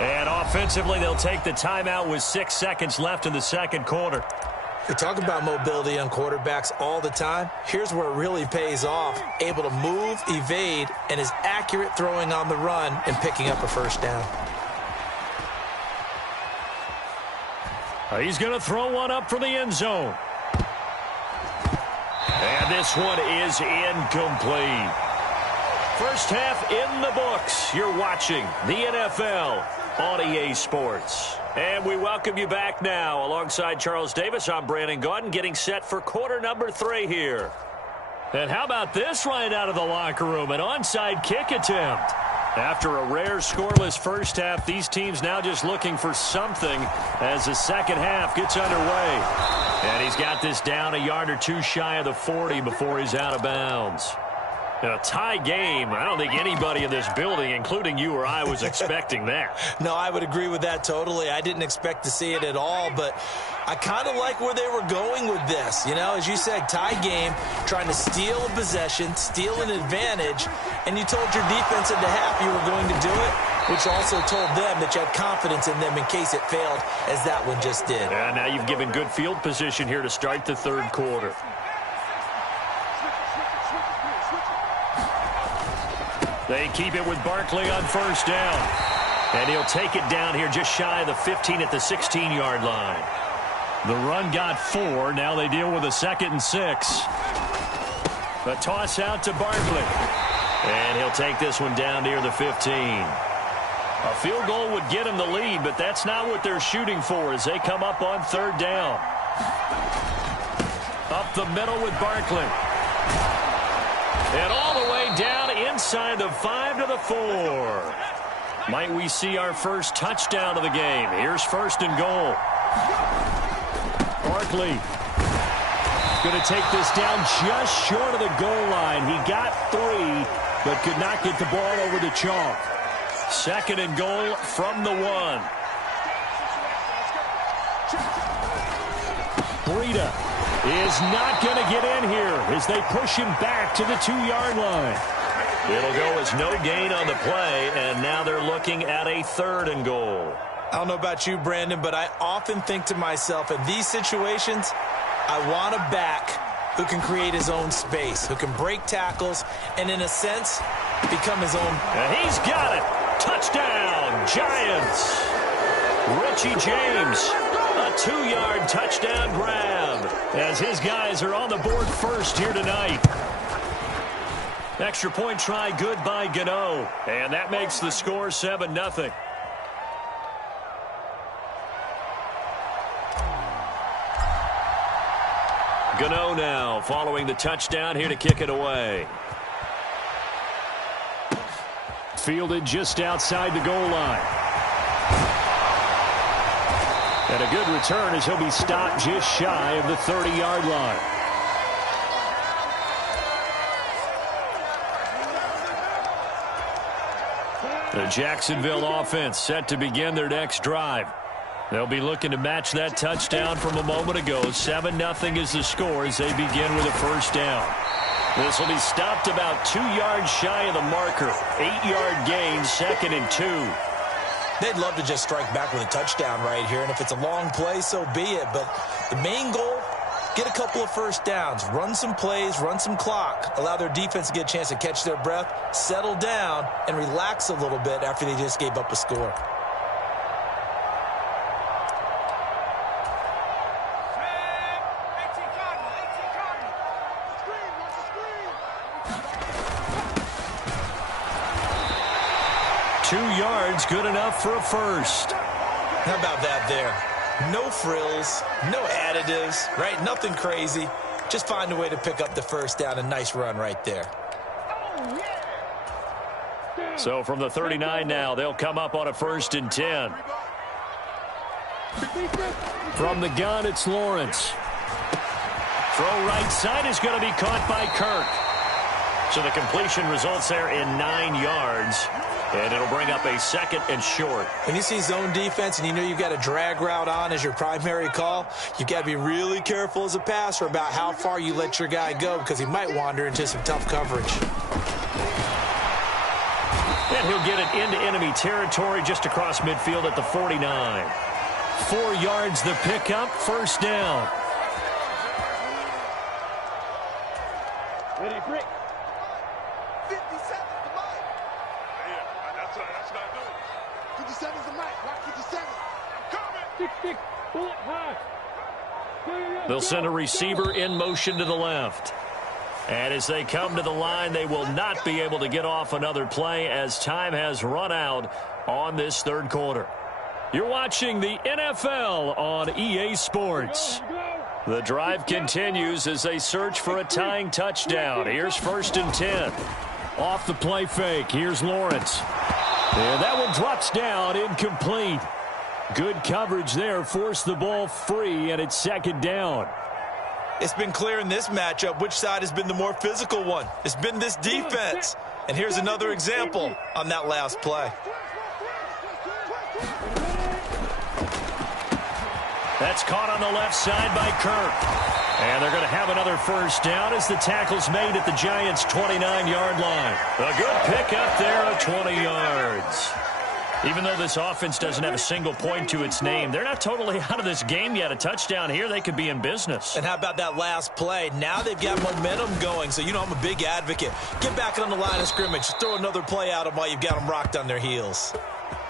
And offensively, they'll take the timeout with 6 seconds left in the second quarter. We talk about mobility on quarterbacks all the time. Here's where it really pays off. Able to move, evade, and is accurate throwing on the run and picking up a first down. He's going to throw one up for the end zone. And this one is incomplete. First half in the books. You're watching the NFL on EA Sports. And we welcome you back now. Alongside Charles Davis, I'm Brandon Gaudin, getting set for quarter number 3 here. And how about this right out of the locker room? An onside kick attempt. After a rare scoreless first half, these teams now just looking for something as the second half gets underway. And he's got this down a yard or two shy of the 40 before he's out of bounds. A tie game. I don't think anybody in this building, including you or I, was expecting that. No, I would agree with that totally. I didn't expect to see it at all, but I kind of like where they were going with this. You know, as you said, tie game, trying to steal a possession, steal an advantage, and you told your defense at the half you were going to do it, which also told them that you had confidence in them in case it failed, as that one just did. And now you've given good field position here to start the third quarter. They keep it with Barkley on first down. And he'll take it down here just shy of the 15 at the 16-yard line. The run got 4. Now they deal with a 2nd and 6. The toss out to Barkley. And he'll take this one down near the 15. A field goal would get him the lead, but that's not what they're shooting for as they come up on third down. Up the middle with Barkley. And all the way down inside the 5 to the 4. Might we see our first touchdown of the game? Here's first and goal. Barkley going to take this down just short of the goal line. He got 3, but could not get the ball over the chalk. Second and goal from the 1. Breida is not going to get in here as they push him back to the 2-yard line. It'll go as no gain on the play, and now they're looking at a 3rd and goal. I don't know about you, Brandon, but I often think to myself, in these situations, I want a back who can create his own space, who can break tackles, and in a sense, become his own. And he's got it. Touchdown, Giants. Richie James, a 2-yard touchdown grab as his guys are on the board first here tonight. Extra point try good by Gano, and that makes the score 7-0. Gano now following the touchdown here to kick it away. Fielded just outside the goal line. And a good return as he'll be stopped just shy of the 30-yard line. The Jacksonville offense set to begin their next drive. They'll be looking to match that touchdown from a moment ago. 7-0 is the score as they begin with a first down. This will be stopped about 2 yards shy of the marker. 8-yard gain, 2nd and 2. They'd love to just strike back with a touchdown right here, and if it's a long play, so be it. But the main goal, get a couple of first downs, run some plays, run some clock, allow their defense to get a chance to catch their breath, settle down, and relax a little bit after they just gave up a score. Good enough for a first. How about that there? No frills, no additives, right? Nothing crazy. Just find a way to pick up the first down. A nice run right there. So from the 39 now, they'll come up on a 1st and 10. From the gun, it's Lawrence. Throw right side is going to be caught by Kirk. So the completion results there in 9 yards. And it'll bring up a 2nd and short. When you see zone defense and you know you've got a drag route on as your primary call, you've got to be really careful as a passer about how far you let your guy go because he might wander into some tough coverage. And he'll get it into enemy territory just across midfield at the 49. 4 yards the pickup, 1st down. Ready, break. 57 is the mic. Yeah, that's not doing. 57 is the mic. Rock 57. I'm coming. Stick, bullet high. They'll send a receiver in motion to the left. And as they come to the line, they will not be able to get off another play as time has run out on this 3rd quarter. You're watching the NFL on EA Sports. The drive continues as they search for a tying touchdown. Here's 1st and 10. Off the play fake, here's Lawrence. And that one drops down, incomplete. Good coverage there, forced the ball free, and it's 2nd down. It's been clear in this matchup which side has been the more physical one. It's been this defense. And here's another example on that last play. That's caught on the left side by Kirk. And they're going to have another 1st down as the tackle's made at the Giants' 29-yard line. A good pickup there of 20 yards. Even though this offense doesn't have a single point to its name, they're not totally out of this game yet. A touchdown here, they could be in business. And how about that last play? Now they've got momentum going, so you know I'm a big advocate. Get back on the line of scrimmage. Throw another play at them while you've got them rocked on their heels.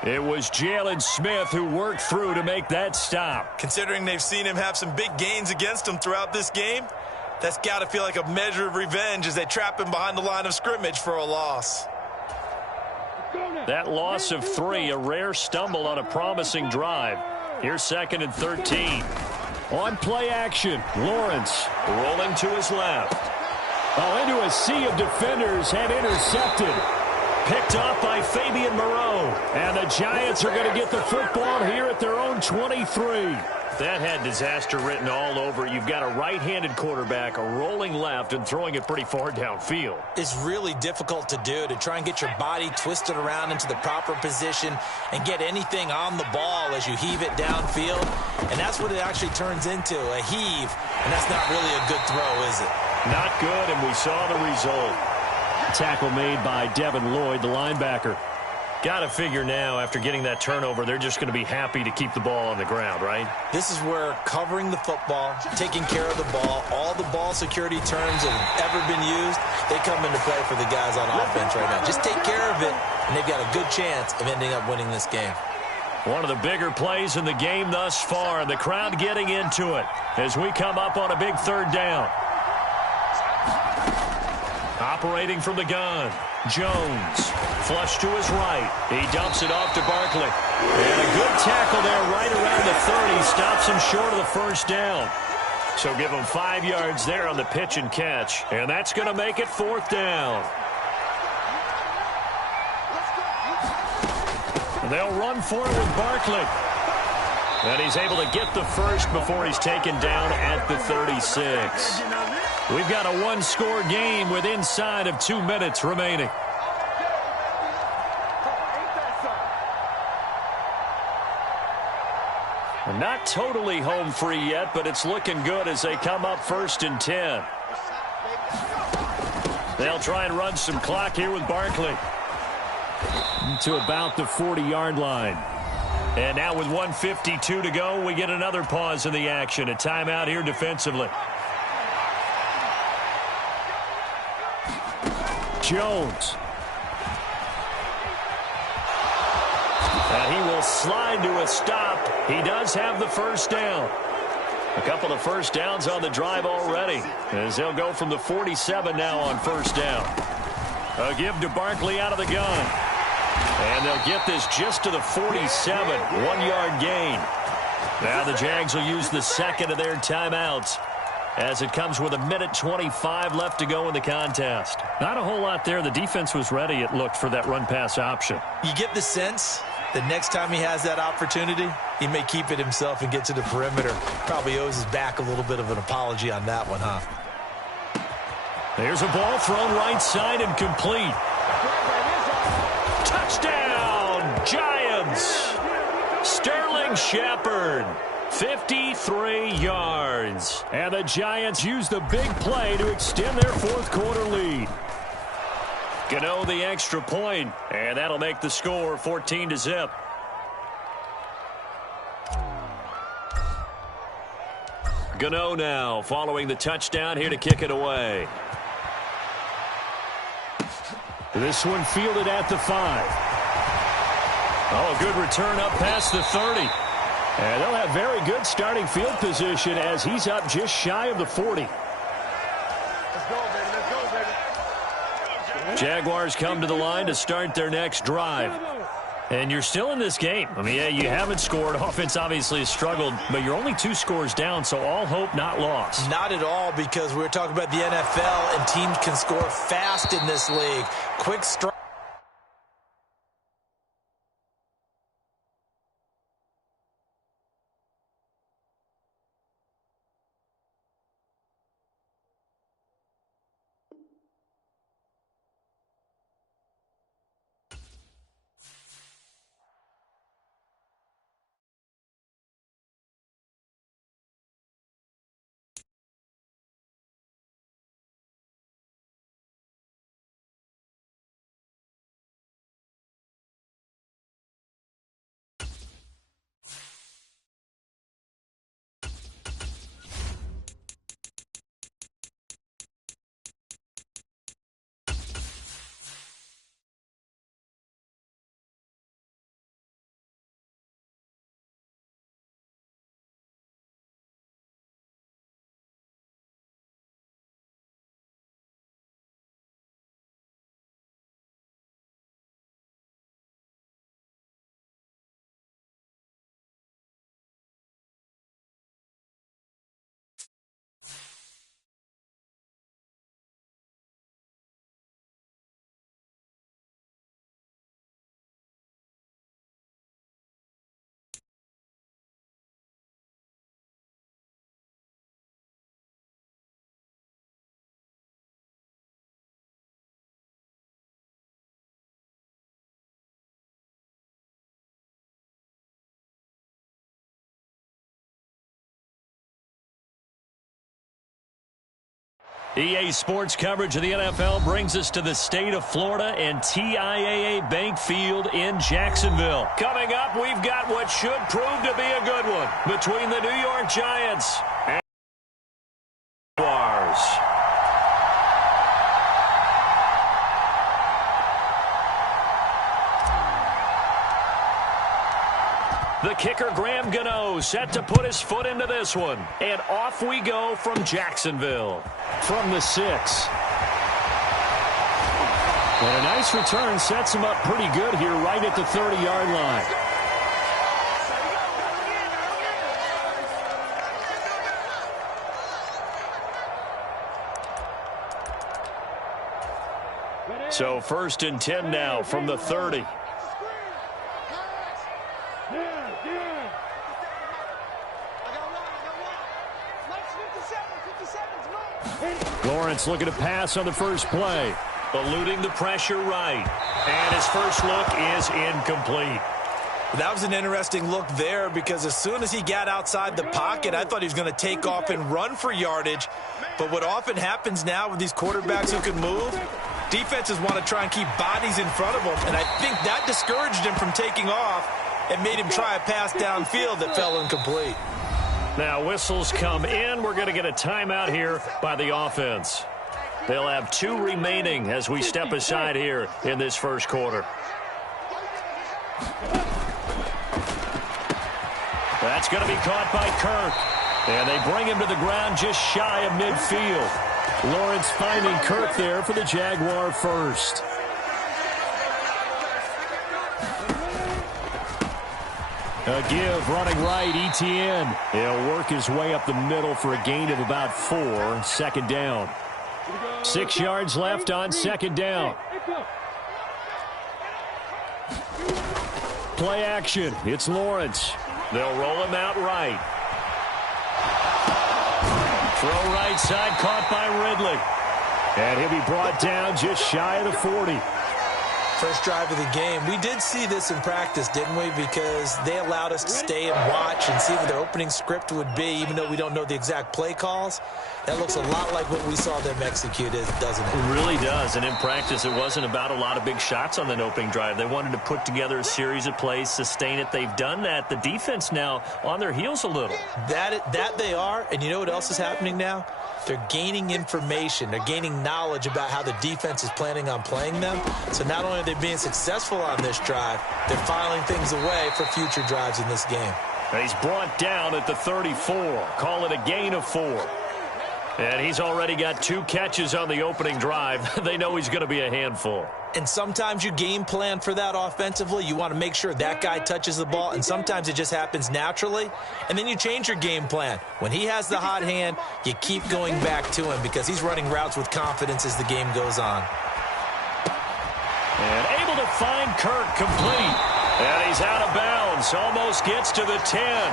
It was Jalen Smith who worked through to make that stop. Considering they've seen him have some big gains against them throughout this game, that's got to feel like a measure of revenge as they trap him behind the line of scrimmage for a loss. That loss of 3, a rare stumble on a promising drive. Here's 2nd and 13. On play action, Lawrence rolling to his left. Oh, into a sea of defenders and intercepted. Picked off by Fabian Moreau. And the Giants are going to get the football here at their own 23. That had disaster written all over. You've got a right-handed quarterback, a rolling left, and throwing it pretty far downfield. It's really difficult to do, to try and get your body twisted around into the proper position and get anything on the ball as you heave it downfield. And that's what it actually turns into, a heave. And that's not really a good throw, is it? Not good, and we saw the result. Tackle made by Devin Lloyd, the linebacker. Got to figure now, after getting that turnover, they're just going to be happy to keep the ball on the ground, right? This is where covering the football, taking care of the ball, all the ball security terms that have ever been used, they come into play for the guys on offense right now. Just take care of it, and they've got a good chance of ending up winning this game. One of the bigger plays in the game thus far, and the crowd getting into it as we come up on a big 3rd down. Operating from the gun, Jones. Flush to his right. He dumps it off to Barkley. And a good tackle there right around the 30. Stops him short of the 1st down. So give him 5 yards there on the pitch and catch. And that's going to make it 4th down. And they'll run for it with Barkley. And he's able to get the first before he's taken down at the 36. We've got a 1-score game with inside of 2 minutes remaining. Not totally home free yet, but it's looking good as they come up 1st and 10. They'll try and run some clock here with Barkley. To about the 40-yard line. And now with 1:52 to go, we get another pause in the action. A timeout here defensively. Jones. And he will slide to a stop. He does have the 1st down. A couple of 1st downs on the drive already, as they'll go from the 47 now on 1st down. A give to Barkley out of the gun. And they'll get this just to the 47. 1-yard gain. Now the Jags will use the second of their timeouts as it comes with 1:25 left to go in the contest. Not a whole lot there. The defense was ready, it looked, for that run-pass option. You get the sense that next time he has that opportunity, he may keep it himself and get to the perimeter. Probably owes his back a little bit of an apology on that one, huh? There's a ball thrown right side and complete. Touchdown, Giants! Sterling Shepard, 53 yards. And the Giants use the big play to extend their fourth quarter lead. Gano the extra point, and that'll make the score 14-0. Gano now following the touchdown here to kick it away. This one fielded at the 5. Oh, good return up past the 30. And they'll have very good starting field position as he's up just shy of the 40. Let's go, baby. Let's go, baby. Jaguars come to the line to start their next drive. And you're still in this game. I mean, yeah, you haven't scored. Offense obviously has struggled, but you're only 2 scores down, so all hope not lost. Not at all, because we're talking about the NFL, and teams can score fast in this league. Quick strike. EA Sports coverage of the NFL brings us to the state of Florida and TIAA Bank Field in Jacksonville. Coming up, we've got what should prove to be a good one between the New York Giants and the Jaguars. The kicker, Graham Gano, set to put his foot into this one. And off we go from Jacksonville. From the 6. And a nice return sets him up pretty good here right at the 30-yard line. So 1st and 10 now from the 30. Lawrence looking to pass on the first play. Eluding the pressure right. And his first look is incomplete. That was an interesting look there, because as soon as he got outside the pocket, I thought he was going to take off and run for yardage. But what often happens now with these quarterbacks who can move, defenses want to try and keep bodies in front of them. And I think that discouraged him from taking off and made him try a pass downfield that fell incomplete. Now whistles come in. We're going to get a timeout here by the offense. They'll have 2 remaining as we step aside here in this first quarter. That's going to be caught by Kirk. And they bring him to the ground just shy of midfield. Lawrence finding Kirk there for the Jaguar first. A give, running right, Etienne. He'll work his way up the middle for a gain of about 4. Second down. 6 yards left on second down. Play action. It's Lawrence. They'll roll him out right. Throw right side, caught by Ridley. And he'll be brought down just shy of the 40. First drive of the game. We did see this in practice, didn't we? Because they allowed us to stay and watch and see what their opening script would be, even though we don't know the exact play calls. That looks a lot like what we saw them execute, doesn't it? It really does. And in practice, it wasn't about a lot of big shots on that opening drive. They wanted to put together a series of plays, sustain it. They've done that. The defense now on their heels a little. That they are. And you know what else is happening now? They're gaining information. They're gaining knowledge about how the defense is planning on playing them. So not only are they being successful on this drive, they're filing things away for future drives in this game. He's brought down at the 34. Call it a gain of 4. And he's already got 2 catches on the opening drive. They know he's going to be a handful. And sometimes you game plan for that offensively. You want to make sure that guy touches the ball, and sometimes it just happens naturally. And then you change your game plan. When he has the hot hand, you keep going back to him because he's running routes with confidence as the game goes on. And able to find Kirk complete. And he's out of bounds. Almost gets to the 10.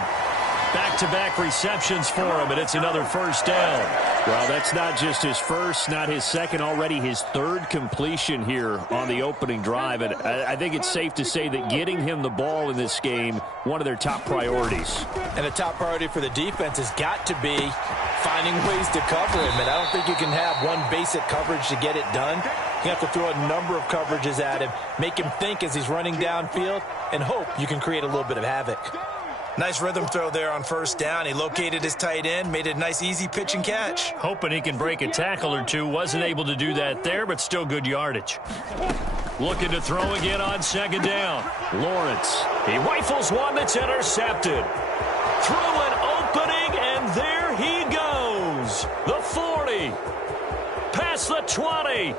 Back-to-back receptions for him, and it's another first down. Well, that's not just his first, not his second, already his 3rd completion here on the opening drive. And I think it's safe to say that getting him the ball in this game, one of their top priorities. And a top priority for the defense has got to be finding ways to cover him. And I don't think you can have one basic coverage to get it done. You have to throw a number of coverages at him, make him think as he's running downfield, and hope you can create a little bit of havoc. Nice rhythm throw there on first down. He located his tight end, made it a nice, easy pitch and catch. Hoping he can break a tackle or two. Wasn't able to do that there, but still good yardage. Looking to throw again on second down. Lawrence. He rifles one that's intercepted. Through an opening, and there he goes. The 40. Past the 20.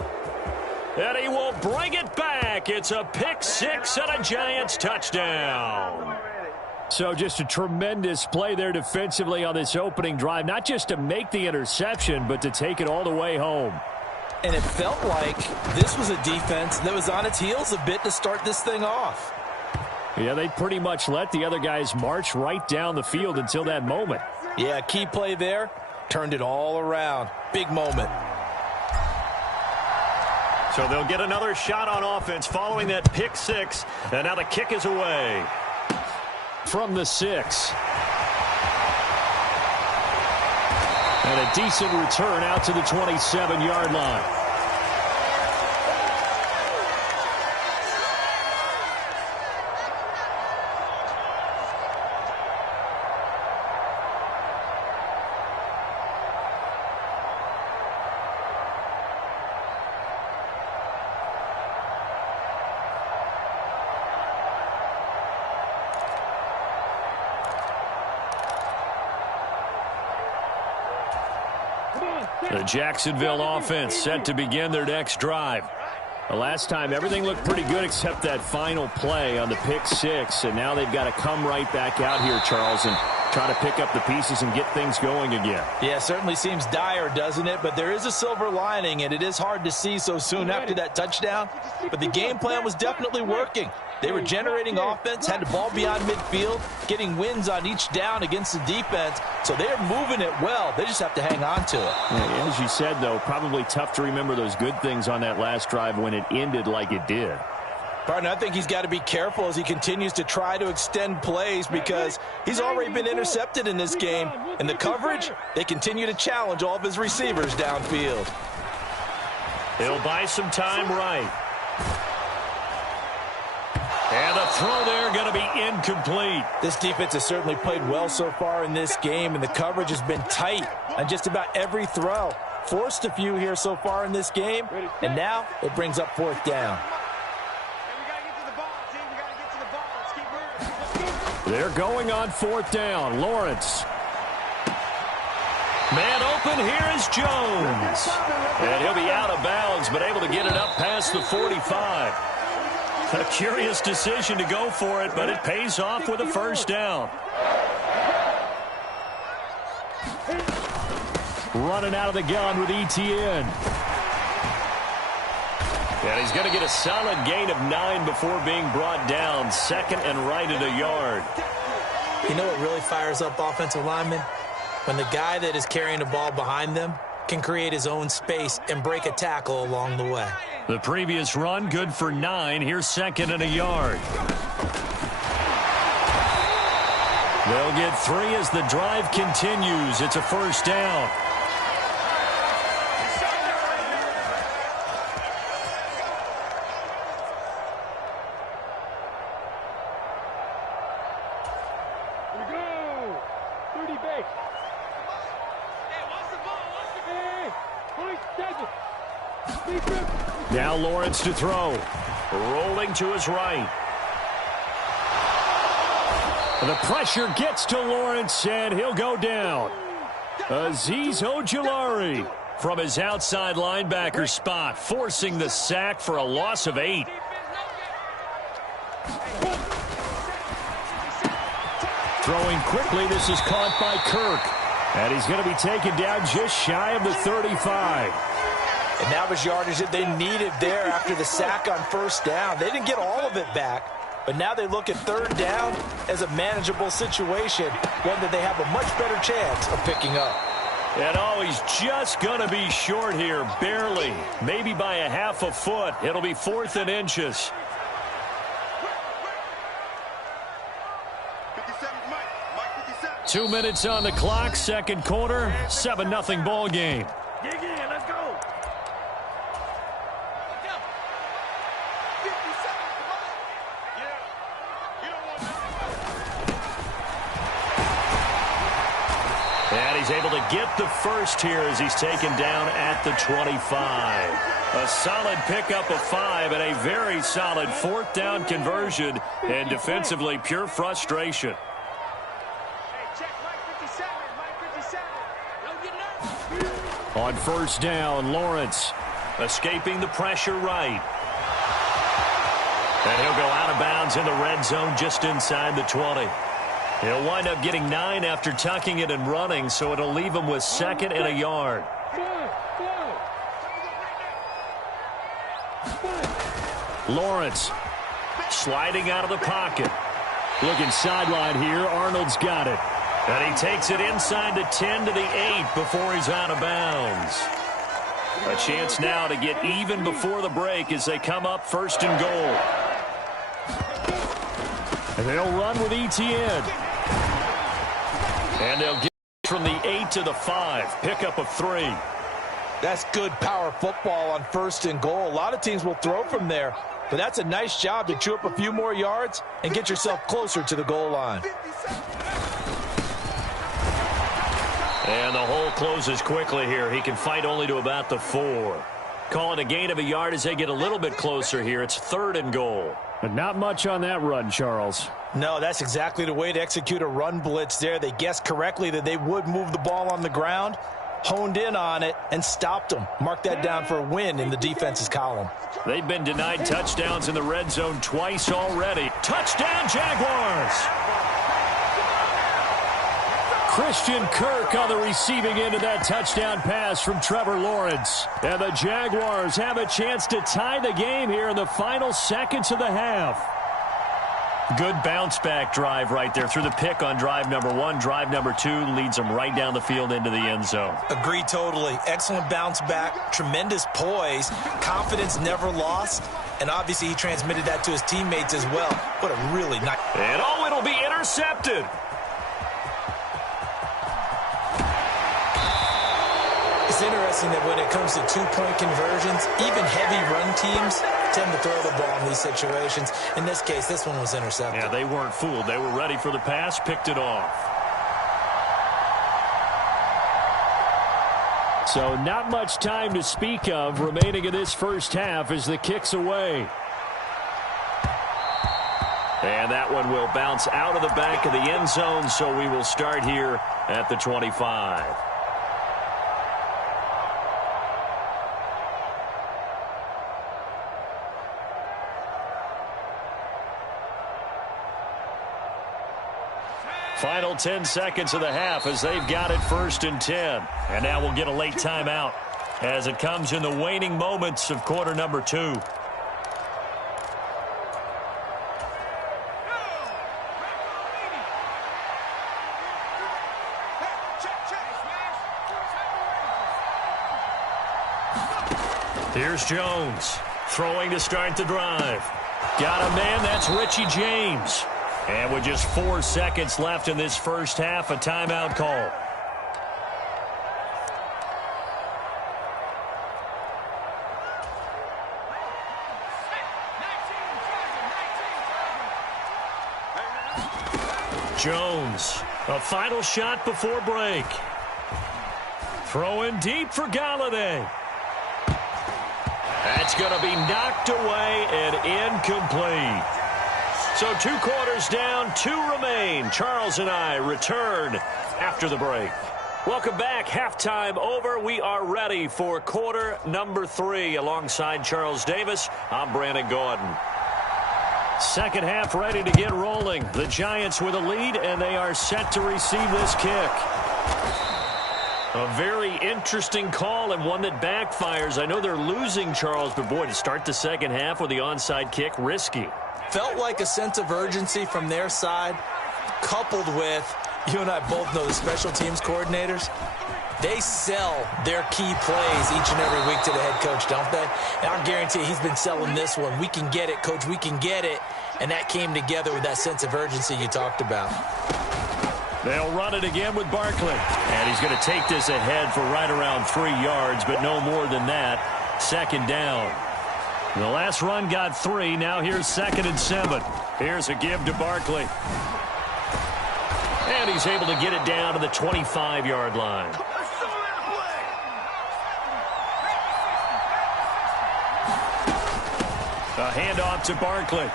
And he will bring it back. It's a pick 6 and a Giants touchdown. So just a tremendous play there defensively on this opening drive, not just to make the interception, but to take it all the way home. And it felt like this was a defense that was on its heels a bit to start this thing off. Yeah, they pretty much let the other guys march right down the field until that moment. Yeah, key play there, turned it all around. Big moment. So they'll get another shot on offense following that pick 6, and now the kick is away. From the 6. And a decent return out to the 27-yard line. The Jacksonville offense set to begin their next drive. The last time, everything looked pretty good except that final play on the pick 6. And now they've got to come right back out here, Charles, and try to pick up the pieces and get things going again. Yeah, it certainly seems dire, doesn't it? But there is a silver lining, and it is hard to see so soon after that touchdown. But the game plan was definitely working. They were generating offense, had the ball beyond midfield, getting wins on each down against the defense. So they're moving it well. They just have to hang on to it. Yeah, as you said, though, probably tough to remember those good things on that last drive when it ended like it did. Partner, I think he's got to be careful as he continues to try to extend plays because he's already been intercepted in this game. And the coverage, they continue to challenge all of his receivers downfield. He'll buy some time right. And the throw there going to be incomplete. This defense has certainly played well so far in this game, and the coverage has been tight on just about every throw. Forced a few here so far in this game, and now it brings up fourth down. They're going on fourth down. Lawrence. Man open, here is Jones. And he'll be out of bounds, but able to get it up past the 45. A curious decision to go for it, but it pays off with a first down. Running out of the gun with ETN. And he's going to get a solid gain of 9 before being brought down. Second and right at a yard. You know what really fires up offensive linemen? When the guy that is carrying the ball behind them can create his own space and break a tackle along the way. The previous run, good for 9. Here's second and a yard. They'll get 3 as the drive continues. It's a first down. Now Lawrence to throw. Rolling to his right. The pressure gets to Lawrence, and he'll go down. Azeez Ojulari from his outside linebacker spot, forcing the sack for a loss of 8. Throwing quickly, this is caught by Kirk. And he's going to be taken down just shy of the 35. And that was yardage that they needed there after the sack on first down. They didn't get all of it back, but now they look at third down as a manageable situation, one that they have a much better chance of picking up. And oh, he's just going to be short here, barely, maybe by a half a foot. It'll be 4th and inches. 2 minutes on the clock, second quarter, 7-0 ball game. Dig in, let's go. And he's able to get the first here as he's taken down at the 25. A solid pickup of 5 and a very solid 4th down conversion. And defensively, pure frustration. On first down, Lawrence escaping the pressure right. And he'll go out of bounds in the red zone just inside the 20. He'll wind up getting 9 after tucking it and running, so it'll leave him with second and a yard. Lawrence sliding out of the pocket. Looking sideline here, Arnold's got it. And he takes it inside the 10 to the 8 before he's out of bounds. A chance now to get even before the break as they come up first and goal. And they'll run with ETN. And they'll get from the 8 to the 5. Pickup of 3. That's good power football on first and goal. A lot of teams will throw from there, but that's a nice job to chew up a few more yards and get yourself closer to the goal line. And the hole closes quickly here. He can fight only to about the 4. Call it a gain of a yard as they get a little bit closer here. It's 3rd and goal. But not much on that run, Charles. No, that's exactly the way to execute a run blitz there. They guessed correctly that they would move the ball on the ground, honed in on it, and stopped them. Mark that down for a win in the defense's column. They've been denied touchdowns in the red zone twice already. Touchdown, Jaguars! Christian Kirk on the receiving end of that touchdown pass from Trevor Lawrence. And the Jaguars have a chance to tie the game here in the final seconds of the half. Good bounce-back drive right there through the pick on drive number 1. Drive number 2 leads them right down the field into the end zone. Agree totally. Excellent bounce back, tremendous poise, confidence never lost, and obviously he transmitted that to his teammates as well. What a really nice... And oh, it'll be intercepted. It's interesting that when it comes to two-point conversions, even heavy run teams tend to throw the ball in these situations. In this case, this one was intercepted. Yeah, they weren't fooled. They were ready for the pass, picked it off. So not much time to speak of remaining in this first half as the kick's away. And that one will bounce out of the back of the end zone, so we will start here at the 25. Final 10 seconds of the half as they've got it 1st and 10. And now we'll get a late timeout as it comes in the waning moments of quarter number 2. Here's Jones throwing to start the drive. Got a man, that's Richie James. And with just 4 seconds left in this first half, a timeout call. Jones, a final shot before break. Throwing deep for Galladay. That's going to be knocked away and incomplete. So 2 quarters down, 2 remain. Charles and I return after the break. Welcome back. Halftime over. We are ready for quarter number 3. Alongside Charles Davis, I'm Brandon Gordon. Second half ready to get rolling. The Giants with a lead, and they are set to receive this kick. A very interesting call and one that backfires. I know they're losing, Charles, but boy, to start the second half with the onside kick, risky. Felt like a sense of urgency from their side, coupled with, you and I both know the special teams coordinators, they sell their key plays each and every week to the head coach, don't they? And I guarantee he's been selling this one. We can get it, coach, we can get it. And that came together with that sense of urgency you talked about. They'll run it again with Barkley. And he's going to take this ahead for right around 3 yards, but no more than that. Second down. The last run got 3. Now here's 2nd and 7. Here's a give to Barkley. And he's able to get it down to the 25-yard line. A handoff to Barkley.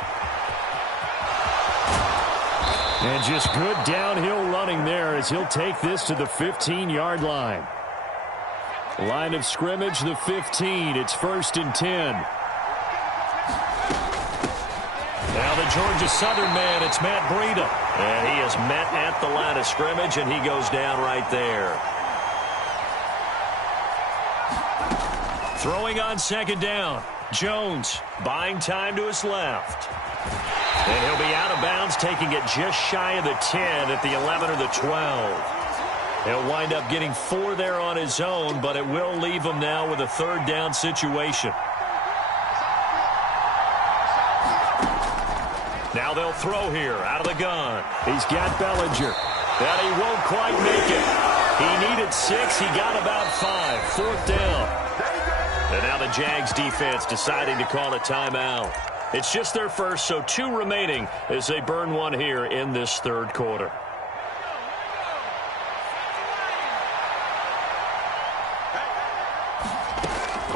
And just good downhill running there as he'll take this to the 15-yard line. Line of scrimmage, the 15. It's 1st and 10. Now the Georgia Southern man, it's Matt Breida. And he is met at the line of scrimmage, and he goes down right there. Throwing on 2nd down. Jones buying time to his left. And he'll be out of bounds, taking it just shy of the 10 at the 11 or the 12. He'll wind up getting 4 there on his own, but it will leave him now with a 3rd down situation. Now they'll throw here out of the gun. He's got Bellinger. That he won't quite make it. He needed 6. He got about 5. 4th down. And now the Jags defense deciding to call a timeout. It's just their first, so 2 remaining as they burn 1 here in this 3rd quarter.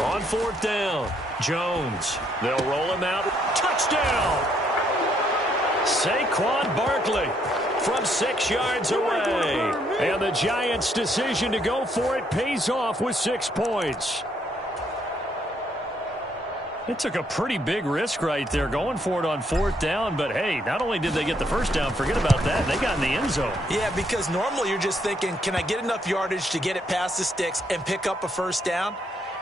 On 4th down, Jones. They'll roll him out. Touchdown! Saquon Barkley from 6 yards away. And the Giants' decision to go for it pays off with 6 points. It took a pretty big risk right there going for it on 4th down, but hey, not only did they get the 1st down, forget about that, they got in the end zone. Yeah, because normally you're just thinking, can I get enough yardage to get it past the sticks and pick up a 1st down?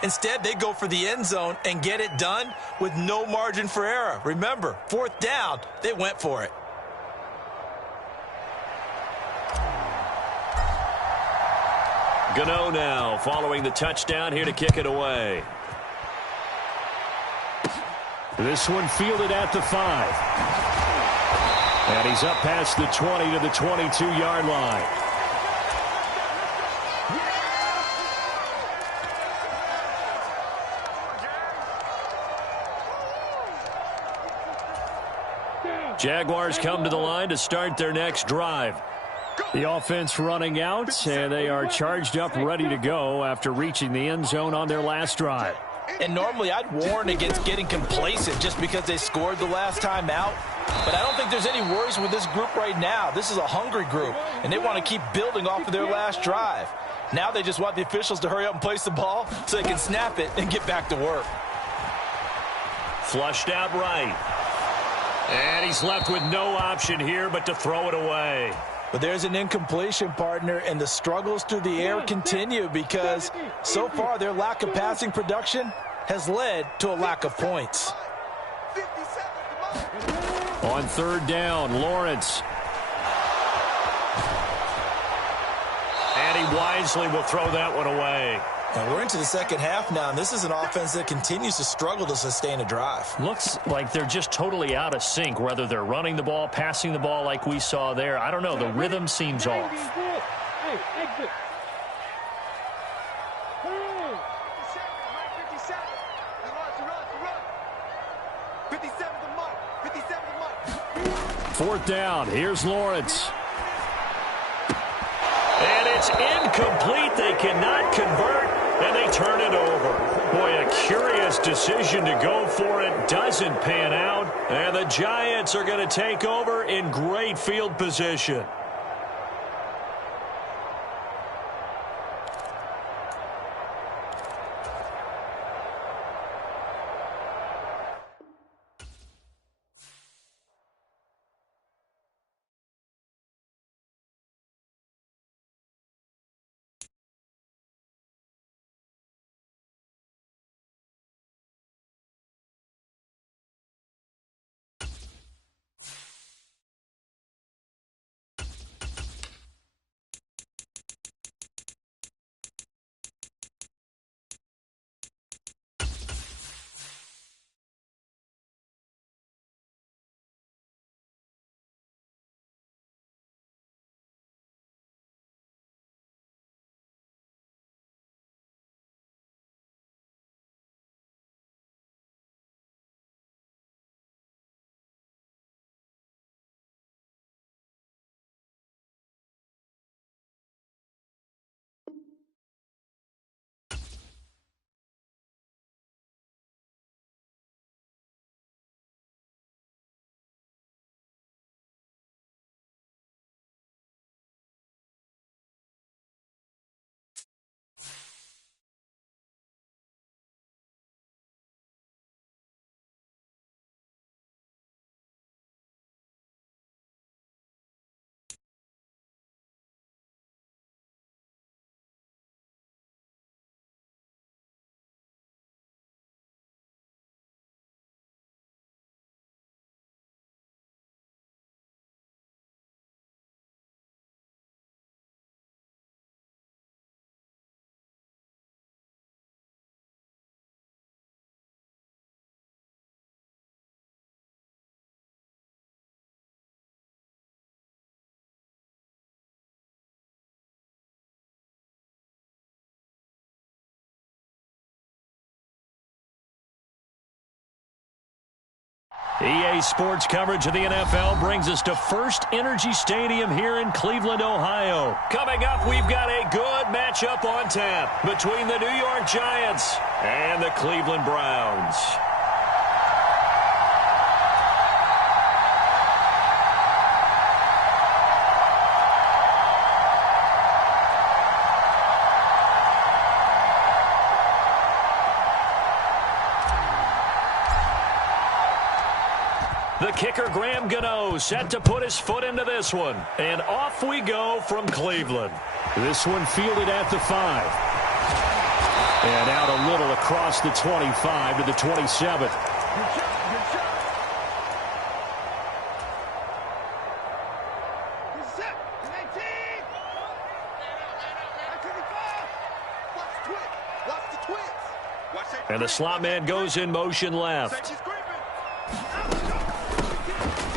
Instead, they go for the end zone and get it done with no margin for error. Remember, 4th down, they went for it. Gano now following the touchdown here to kick it away. This one fielded at the 5. And he's up past the 20 to the 22-yard line. Jaguars come to the line to start their next drive. The offense running out, and they are charged up, ready to go after reaching the end zone on their last drive. And normally I'd warn against getting complacent just because they scored the last time out. But I don't think there's any worries with this group right now. This is a hungry group, and they want to keep building off of their last drive. Now they just want the officials to hurry up and place the ball so they can snap it and get back to work. Flushed out right. And he's left with no option here but to throw it away. But there's an incompletion, partner, and the struggles through the air continue because so far their lack of passing production has led to a lack of points. On third down, Lawrence. And he wisely will throw that one away. And we're into the second half now, and this is an offense that continues to struggle to sustain a drive. Looks like they're just totally out of sync, whether they're running the ball, passing the ball like we saw there. I don't know. The rhythm seems off. Hey, exit. Fourth down. Here's Lawrence. And it's incomplete. They cannot convert, and they turn it over. Boy, a curious decision to go for it. Doesn't pan out, and the Giants are going to take over in great field position. EA Sports coverage of the NFL brings us to First Energy Stadium here in Cleveland, Ohio. Coming up, we've got a good matchup on tap between the New York Giants and the Cleveland Browns. The kicker, Graham Gano, set to put his foot into this one. And off we go from Cleveland. This one fielded at the 5. And out a little across the 25 to the 27. And the slot man goes in motion left.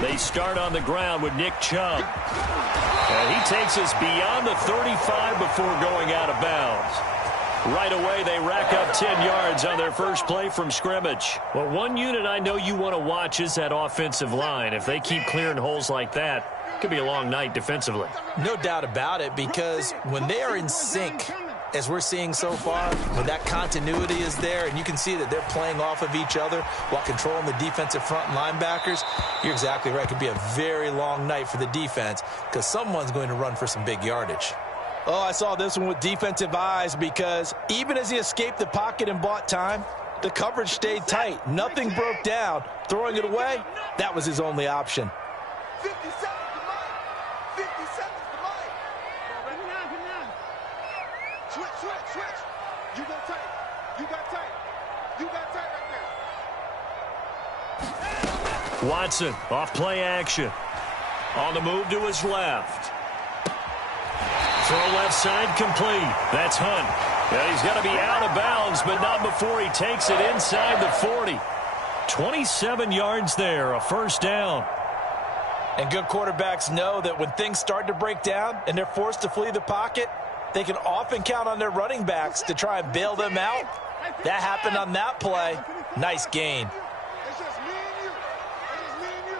They start on the ground with Nick Chubb. And he takes us beyond the 35 before going out of bounds. Right away, they rack up 10 yards on their first play from scrimmage. Well, one unit I know you want to watch is that offensive line. If they keep clearing holes like that, it could be a long night defensively. No doubt about it, because when they are in sync, as we're seeing so far, when that continuity is there and you can see that they're playing off of each other while controlling the defensive front linebackers, you're exactly right. It could be a very long night for the defense because someone's going to run for some big yardage. Oh, I saw this one with defensive eyes because even as he escaped the pocket and bought time, the coverage stayed tight. Nothing broke down. Throwing it away, that was his only option. 57 to Mike. 57's the mic. Come down. Switch. You go tight. You got tight right there. Watson off play action. On the move to his left. Throw left side complete. That's Hunt. Yeah, he's got to be out of bounds, but not before he takes it inside the 40. 27 yards there, a first down. And good quarterbacks know that when things start to break down and they're forced to flee the pocket, they can often count on their running backs to try and bail them out. That happened on that play. Nice gain. It's just me and you.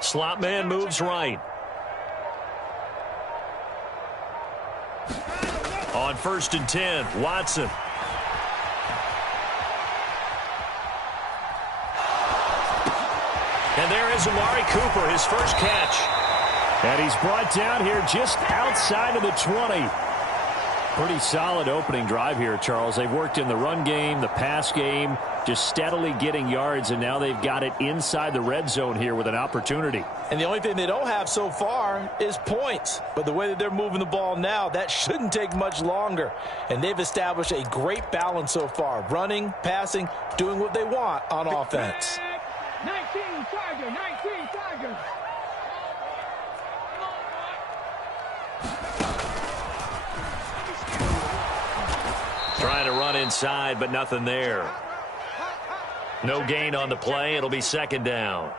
SOS. Slot man moves right. On 1st and 10, Watson. And there is Amari Cooper, his first catch. And he's brought down here just outside of the 20. Pretty solid opening drive here, Charles. They've worked in the run game, the pass game, just steadily getting yards, and now they've got it inside the red zone here with an opportunity. And the only thing they don't have so far is points. But the way that they're moving the ball now, that shouldn't take much longer. And they've established a great balance so far. Running, passing, doing what they want on offense. 19 Tiger. Trying to run inside, but nothing there. No gain on the play. It'll be second down.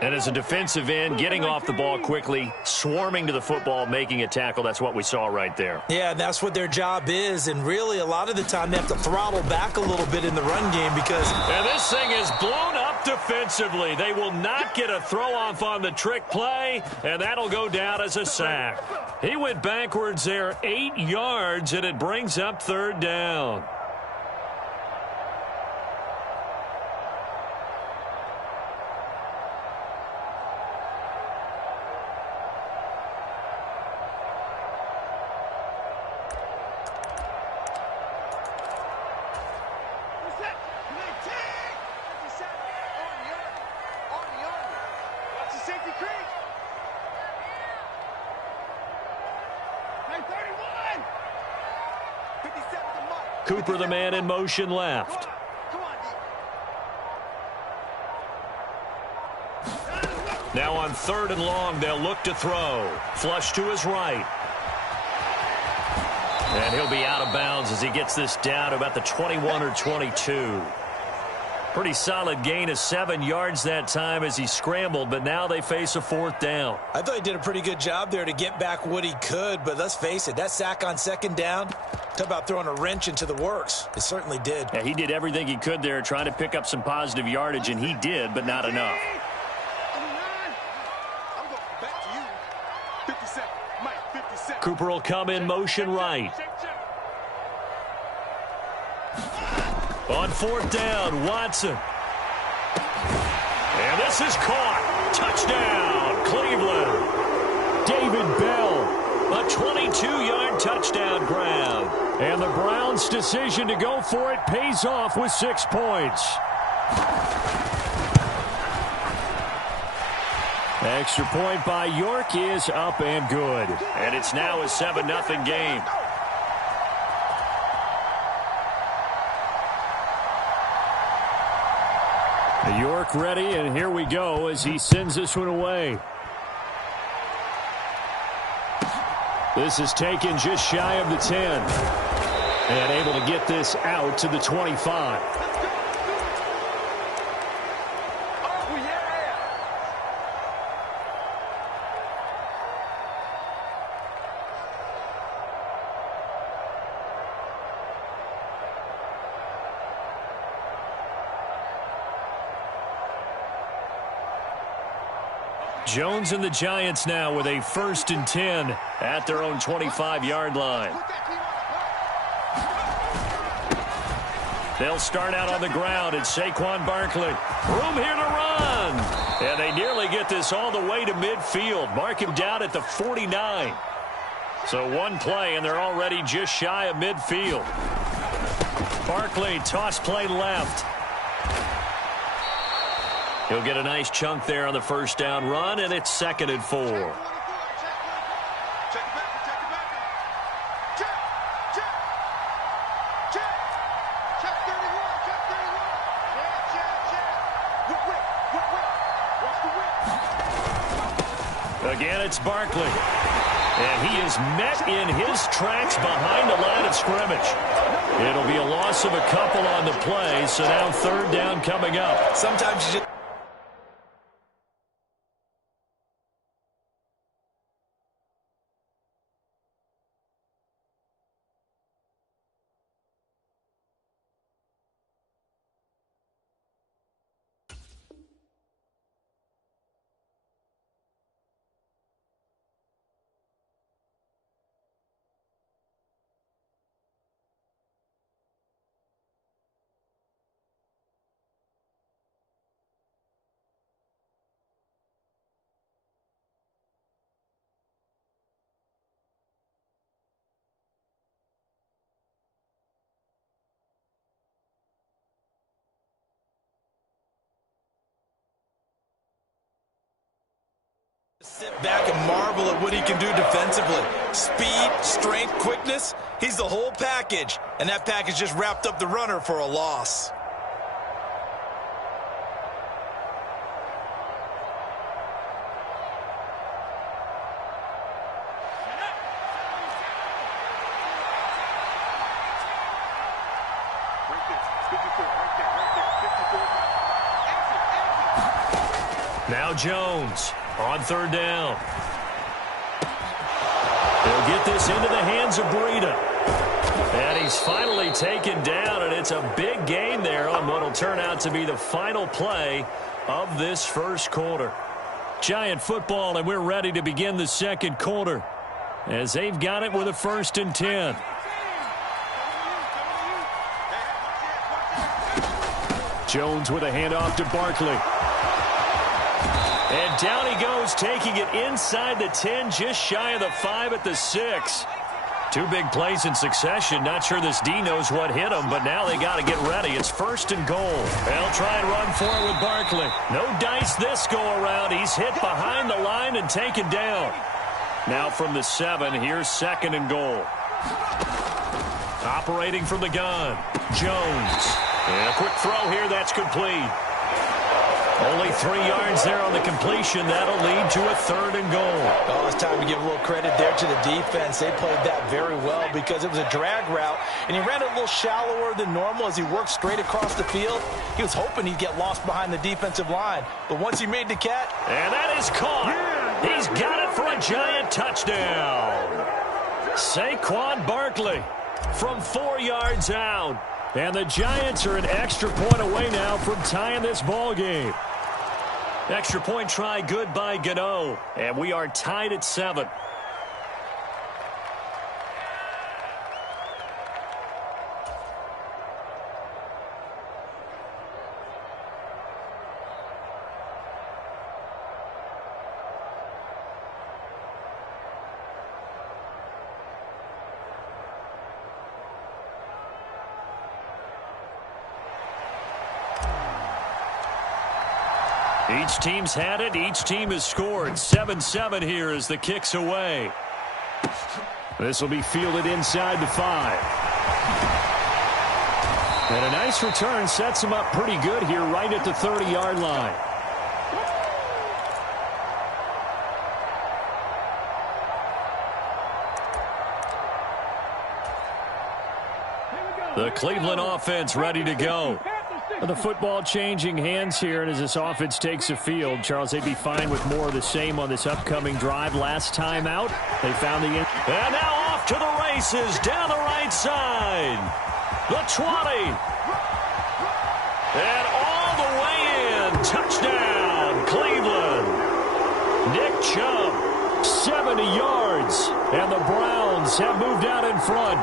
And as a defensive end, getting off the ball quickly, swarming to the football, making a tackle, that's what we saw right there. Yeah, and that's what their job is. And really, a lot of the time, they have to throttle back a little bit in the run game because... And this thing is blown up defensively. They will not get a throw-off on the trick play, and that'll go down as a sack. He went backwards there 8 yards, and it brings up third down. Cooper, the man in motion left. Now on 3rd and long, they'll look to throw. Flush to his right. And he'll be out of bounds as he gets this down to about the 21 or 22. Pretty solid gain of 7 yards that time as he scrambled, but now they face a 4th down. I thought he did a pretty good job there to get back what he could, but let's face it, that sack on 2nd down, talk about throwing a wrench into the works. It certainly did. Yeah, he did everything he could there trying to pick up some positive yardage, and he did, but not enough. Cooper will come in motion right. On 4th down, Watson. And this is caught. Touchdown, Cleveland. David Bell, a 22-yard touchdown grab. And the Browns' decision to go for it pays off with 6 points. Extra point by York is up and good. And it's now a 7-0 game. York ready, and here we go as he sends this one away. This is taken just shy of the 10. And able to get this out to the 25. Jones and the Giants now with a 1st and 10 at their own 25-yard line. They'll start out on the ground. It's Saquon Barkley. Room here to run. And they nearly get this all the way to midfield. Mark him down at the 49. So one play, and they're already just shy of midfield. Barkley, toss play left. He'll get a nice chunk there on the first down run, and it's 2nd and 4. Check it back. Check 31. Check. What's the whip? Again, it's Barkley. And he is met in his tracks behind the line of scrimmage. It'll be a loss of a couple on the play, so now 3rd down coming up. Sometimes you just... sit back and marvel at what he can do defensively. Speed, strength, quickness, he's the whole package. And that package just wrapped up the runner for a loss. Now Jones on 3rd down. They'll get this into the hands of Breida. And he's finally taken down, and it's a big gain there on what will turn out to be the final play of this first quarter. Giant football, and we're ready to begin the second quarter as they've got it with a 1st and 10. Jones with a handoff to Barkley. And down he goes, taking it inside the 10, just shy of the 5 at the 6. 2 big plays in succession. Not sure this D knows what hit him, but now they got to get ready. It's 1st and goal. They'll try and run for it with Barkley. No dice this go-around. He's hit behind the line and taken down. Now from the 7, here's 2nd and goal. Operating from the gun, Jones. And a quick throw here, that's complete. Only 3 yards there on the completion. That'll lead to a 3rd and goal. Oh, it's time to give a little credit there to the defense. They played that very well because it was a drag route, and he ran it a little shallower than normal as he worked straight across the field. He was hoping he'd get lost behind the defensive line, but once he made the catch... And that is caught. He's got it for a Giant touchdown. Saquon Barkley from 4 yards out. And the Giants are an extra point away now from tying this ball game. Extra point try good by Gano. And we are tied at 7. Each team's had it. Each team has scored. 7-7 here as the kick's away. This will be fielded inside the 5. And a nice return sets him up pretty good here right at the 30-yard line. The Cleveland offense ready to go. The football changing hands here, and as this offense takes the field, Charles, they'd be fine with more of the same on this upcoming drive. Last time out, they found the... And now off to the races, down the right side. The 20. And all the way in. Touchdown, Cleveland. Nick Chubb, 70 yards. And the Browns have moved out in front.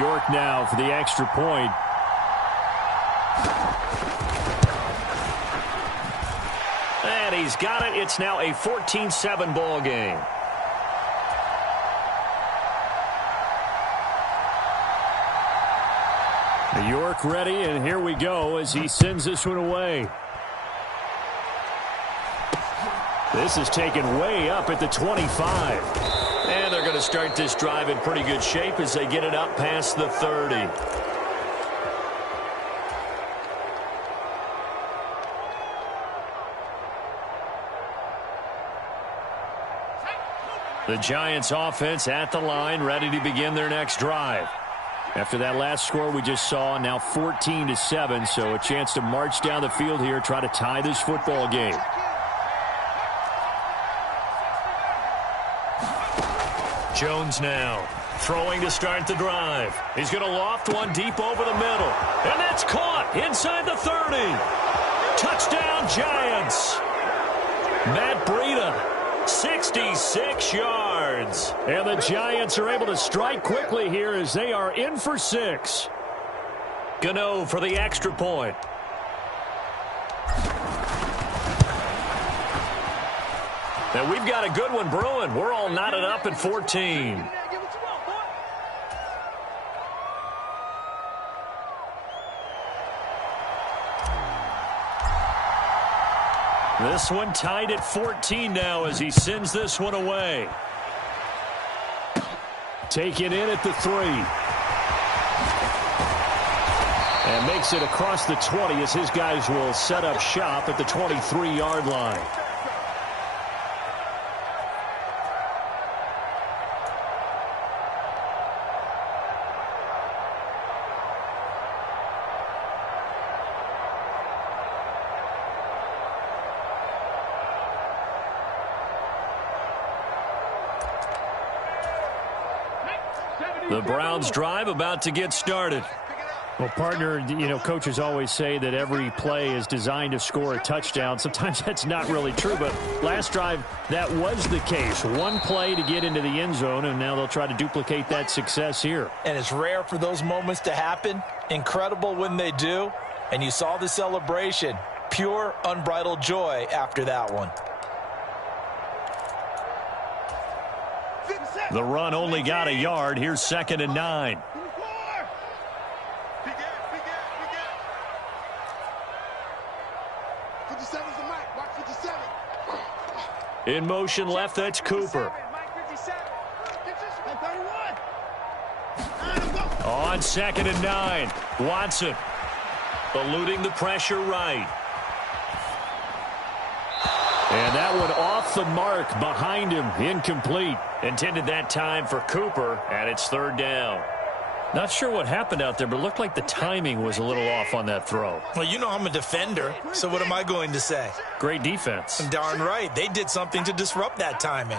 York now for the extra point. And he's got it. It's now a 14-7 ball game. York ready, and here we go as he sends this one away. This is taken way up at the 25. And they're going to start this drive in pretty good shape as they get it up past the 30. The Giants offense at the line, ready to begin their next drive. After that last score we just saw, now 14-7, so a chance to march down the field here, try to tie this football game. Jones now throwing to start the drive. He's going to loft one deep over the middle. And that's caught inside the 30. Touchdown, Giants. Matt Breida, 66 yards. And the Giants are able to strike quickly here as they are in for 6. Gano for the extra point. And we've got a good one brewing. We're all knotted up at 14. This one tied at 14 now as he sends this one away. Taken in at the 3. And makes it across the 20 as his guys will set up shop at the 23-yard line. The Browns drive about to get started. Well, partner, you know, coaches always say that every play is designed to score a touchdown. Sometimes that's not really true, but last drive, that was the case. One play to get into the end zone, and now they'll try to duplicate that success here. And it's rare for those moments to happen. Incredible when they do. And you saw the celebration. Pure, unbridled joy after that one. The run only got a yard. Here's 2nd and 9. In motion left, that's Cooper. On 2nd and 9. Watson eluding the pressure right. And that one off the mark behind him. Incomplete. Intended that time for Cooper, and it's 3rd down. Not sure what happened out there, but it looked like the timing was a little off on that throw. Well, you know I'm a defender, so what am I going to say? Great defense. Darn right. They did something to disrupt that timing.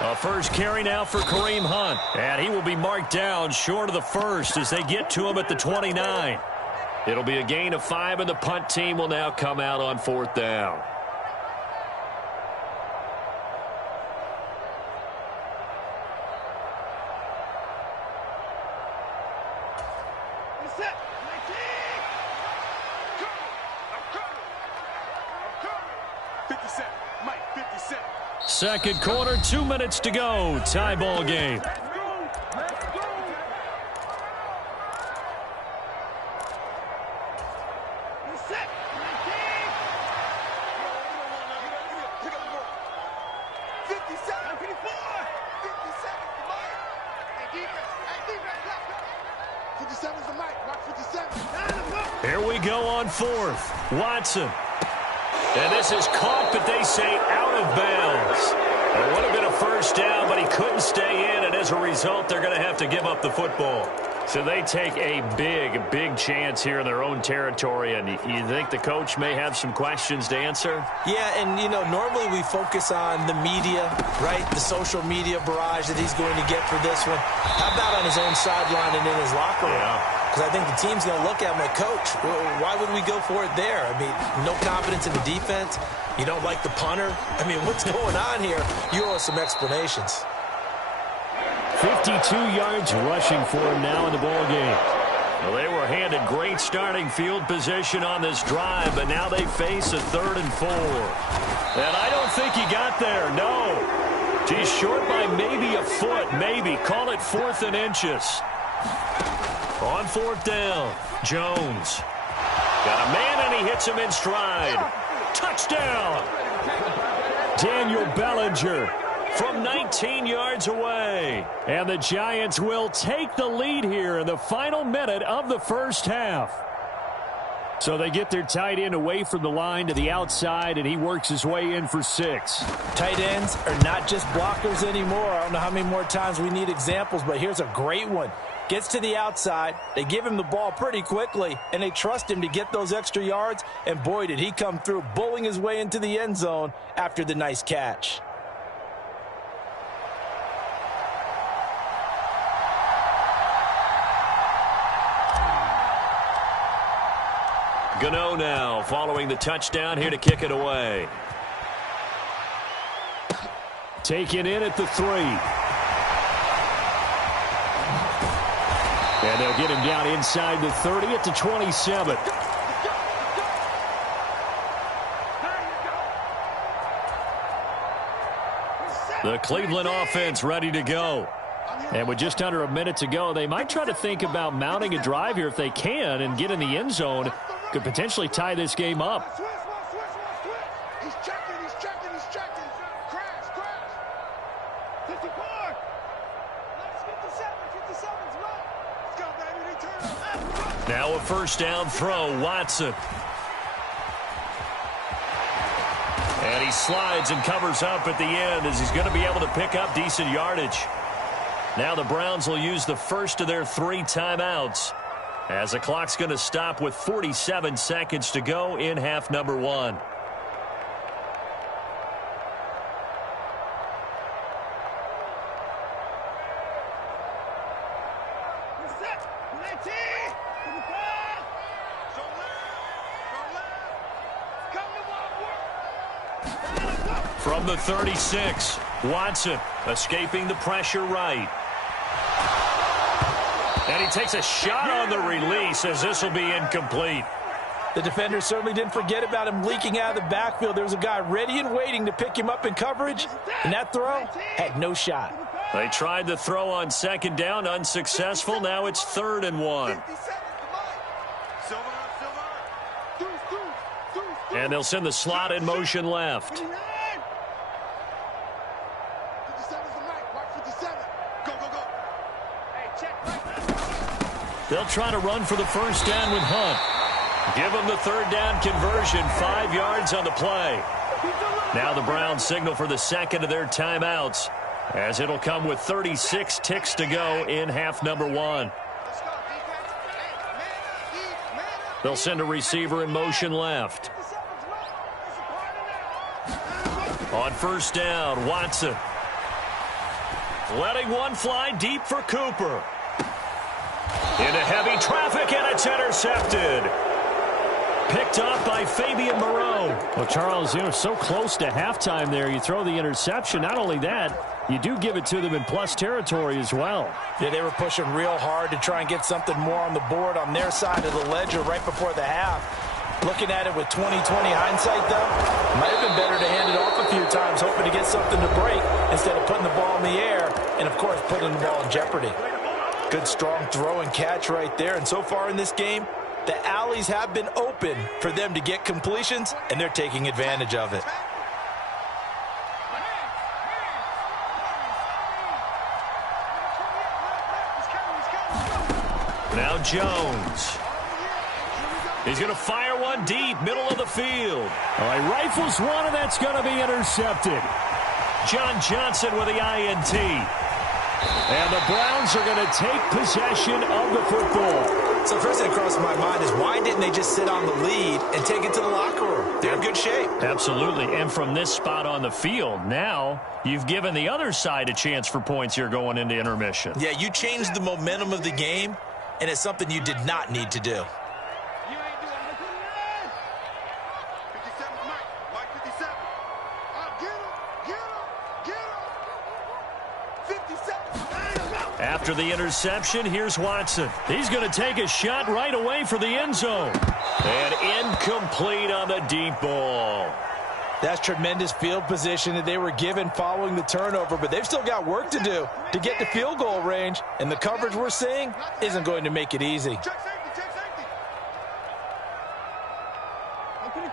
A first carry now for Kareem Hunt. And he will be marked down short of the first as they get to him at the 29. It'll be a gain of 5, and the punt team will now come out on 4th down. Second quarter, 2 minutes to go. Tie ball game. Here we go on 4th. Watson. And this is caught, but they say out of bounds. It would have been a first down, but he couldn't stay in, and as a result, they're going to have to give up the football. So they take a big chance here in their own territory, and you think the coach may have some questions to answer? Yeah, and, you know, normally we focus on the media, right? The social media barrage that he's going to get for this one. How about on his own sideline and in his locker room? Yeah. Because I think the team's going to look at him like, Coach, why would we go for it there? I mean, no confidence in the defense. You don't like the punter. I mean, what's going on here? You owe us some explanations. 52 yards rushing for him now in the ball game. Well, they were handed great starting field position on this drive, but now they face a 3rd and 4. And I don't think he got there, no. He's short by maybe a foot, maybe. Call it 4th and inches. On fourth down, Jones. Got a man, and he hits him in stride. Touchdown! Daniel Bellinger from 19 yards away. And the Giants will take the lead here in the final minute of the first half. So they get their tight end away from the line to the outside, and he works his way in for 6. Tight ends are not just blockers anymore. I don't know how many more times we need examples, but here's a great one. Gets to the outside, they give him the ball pretty quickly, and they trust him to get those extra yards, and boy, did he come through, bullying his way into the end zone after the nice catch. Gano now following the touchdown here to kick it away. Taken in at the 3. And they'll get him down inside the 30 at the 27. The Cleveland offense ready to go. And with just under a minute to go, they might try to think about mounting a drive here if they can and get in the end zone. Could potentially tie this game up. He's checking. Crash. 54. Let's 57's right. Let's go, baby. They turn. Now a first down throw, Watson. And he slides and covers up at the end as he's going to be able to pick up decent yardage. Now the Browns will use the first of their 3 timeouts, as the clock's going to stop with 47 seconds to go in half number 1. From the 36, Watson escaping the pressure right. And he takes a shot on the release as this will be incomplete. The defender certainly didn't forget about him leaking out of the backfield. There was a guy ready and waiting to pick him up in coverage, and that throw had no shot. They tried the throw on second down, unsuccessful. Now it's 3rd and 1. And they'll send the slot in motion left. They'll try to run for the first down with Hunt. Give them the 3rd down conversion, 5 yards on the play. Now the Browns signal for the second of their timeouts, as it'll come with 36 ticks to go in half number 1. They'll send a receiver in motion left. On first down, Watson. Letting one fly deep for Cooper. Into heavy traffic, and it's intercepted. Picked up by Fabian Moreau. Well, Charles, so close to halftime there. You throw the interception. Not only that, you do give it to them in plus territory as well. Yeah, they were pushing real hard to try and get something more on the board on their side of the ledger right before the half. Looking at it with 20/20 hindsight, though, might have been better to hand it off a few times, hoping to get something to break instead of putting the ball in the air and, of course, putting the ball in jeopardy. Good, strong throw and catch right there. And so far in this game, the alleys have been open for them to get completions, and they're taking advantage of it. Now Jones. He's going to fire one deep, middle of the field. All right, rifles one, and that's going to be intercepted. John Johnson with the INT. And the Browns are going to take possession of the football. So first thing that crossed my mind is, why didn't they just sit on the lead and take it to the locker room? They're in good shape. Absolutely. And from this spot on the field, now you've given the other side a chance for points here going into intermission. Yeah, you changed the momentum of the game, and it's something you did not need to do. After the interception, here's Watson. He's going to take a shot right away for the end zone. And incomplete on the deep ball. That's tremendous field position that they were given following the turnover, but they've still got work to do to get to field goal range, and the coverage we're seeing isn't going to make it easy. Check safety, check safety. Up to the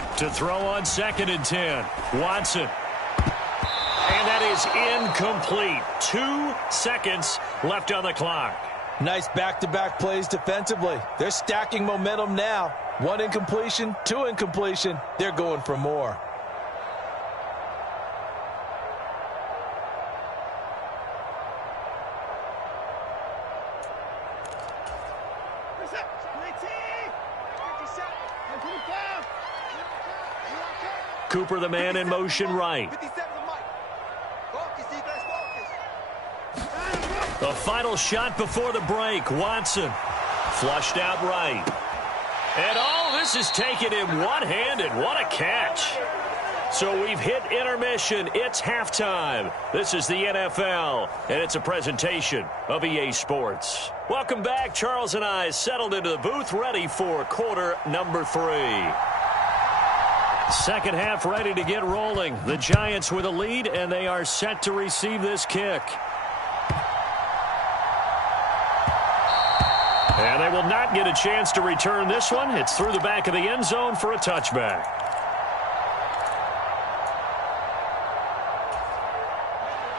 court. To throw on 2nd and 10. Watson. And that is incomplete. 2 seconds left on the clock. Nice back-to-back plays defensively. They're stacking momentum now. 1 incompletion, 2 incompletion. They're going for more. Cooper, the man in motion right. The final shot before the break. Watson flushed out right. And this is taken in one-handed. What a catch. So we've hit intermission. It's halftime. This is the NFL, and it's a presentation of EA Sports. Welcome back. Charles and I settled into the booth, ready for quarter number 3. Second half ready to get rolling. The Giants with a lead, and they are set to receive this kick. And they will not get a chance to return this one. It's through the back of the end zone for a touchback.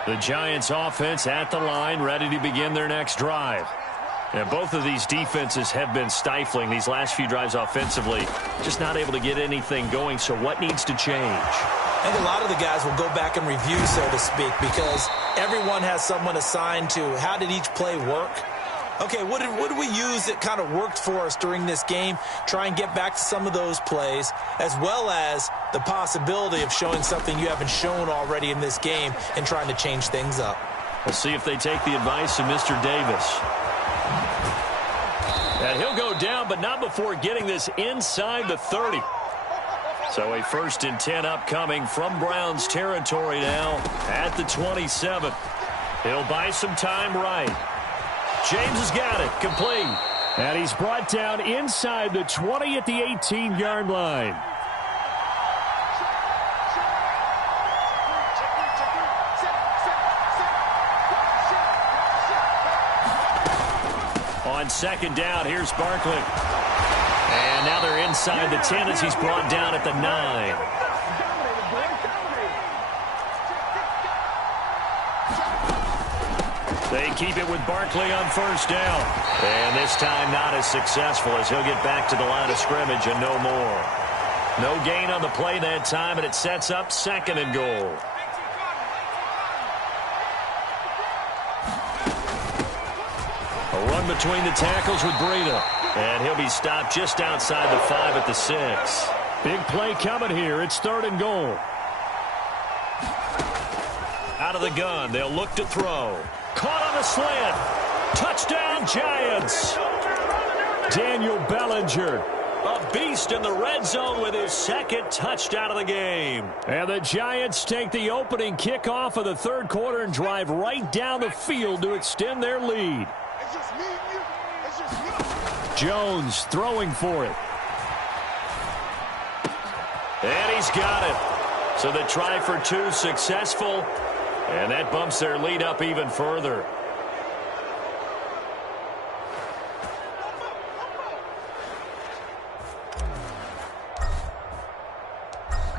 The Giants offense at the line, ready to begin their next drive. And both of these defenses have been stifling these last few drives offensively. Just not able to get anything going, so what needs to change? I think a lot of the guys will go back and review, so to speak, because everyone has someone assigned to how did each play work. Okay, what did we use that kind of worked for us during this game? Try and get back to some of those plays, as well as the possibility of showing something you haven't shown already in this game and trying to change things up. We'll see if they take the advice of Mr. Davis. And he'll go down, but not before getting this inside the 30. So a 1st and 10 upcoming from Browns territory now at the 27. He'll buy some time right. James has got it, complete. And he's brought down inside the 20 at the 18-yard line. On 2nd down, here's Barkley. And now they're inside the 10 as he's brought down at the 9. They keep it with Barkley on 1st down. And this time not as successful as he'll get back to the line of scrimmage and no more. No gain on the play that time, and it sets up 2nd and goal. A run between the tackles with Breida. And he'll be stopped just outside the 5 at the 6. Big play coming here. It's 3rd and goal. Out of the gun, they'll look to throw. Caught on the slant. Touchdown, Giants. Daniel Bellinger. A beast in the red zone with his 2nd touchdown of the game. And the Giants take the opening kickoff of the 3rd quarter and drive right down the field to extend their lead. It's just me and you. It's just me. Jones throwing for it. And he's got it. So the try for 2 successful. And that bumps their lead up even further.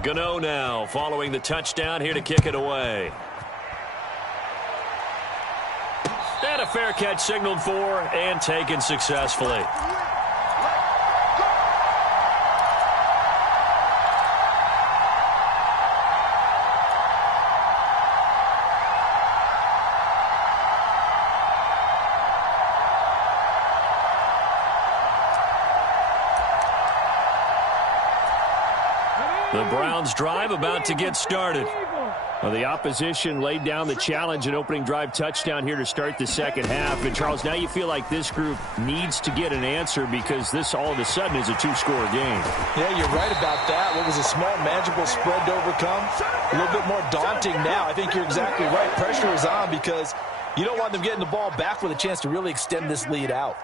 Gano now following the touchdown here to kick it away. And a fair catch signaled for and taken successfully. The Browns drive about to get started. Well, the opposition laid down the challenge and opening drive touchdown here to start the 2nd half. And, Charles, now you feel like this group needs to get an answer because this all of a sudden is a 2-score game. Yeah, you're right about that. What was a small, manageable spread to overcome? A little bit more daunting now. I think you're exactly right. Pressure is on because you don't want them getting the ball back with a chance to really extend this lead out.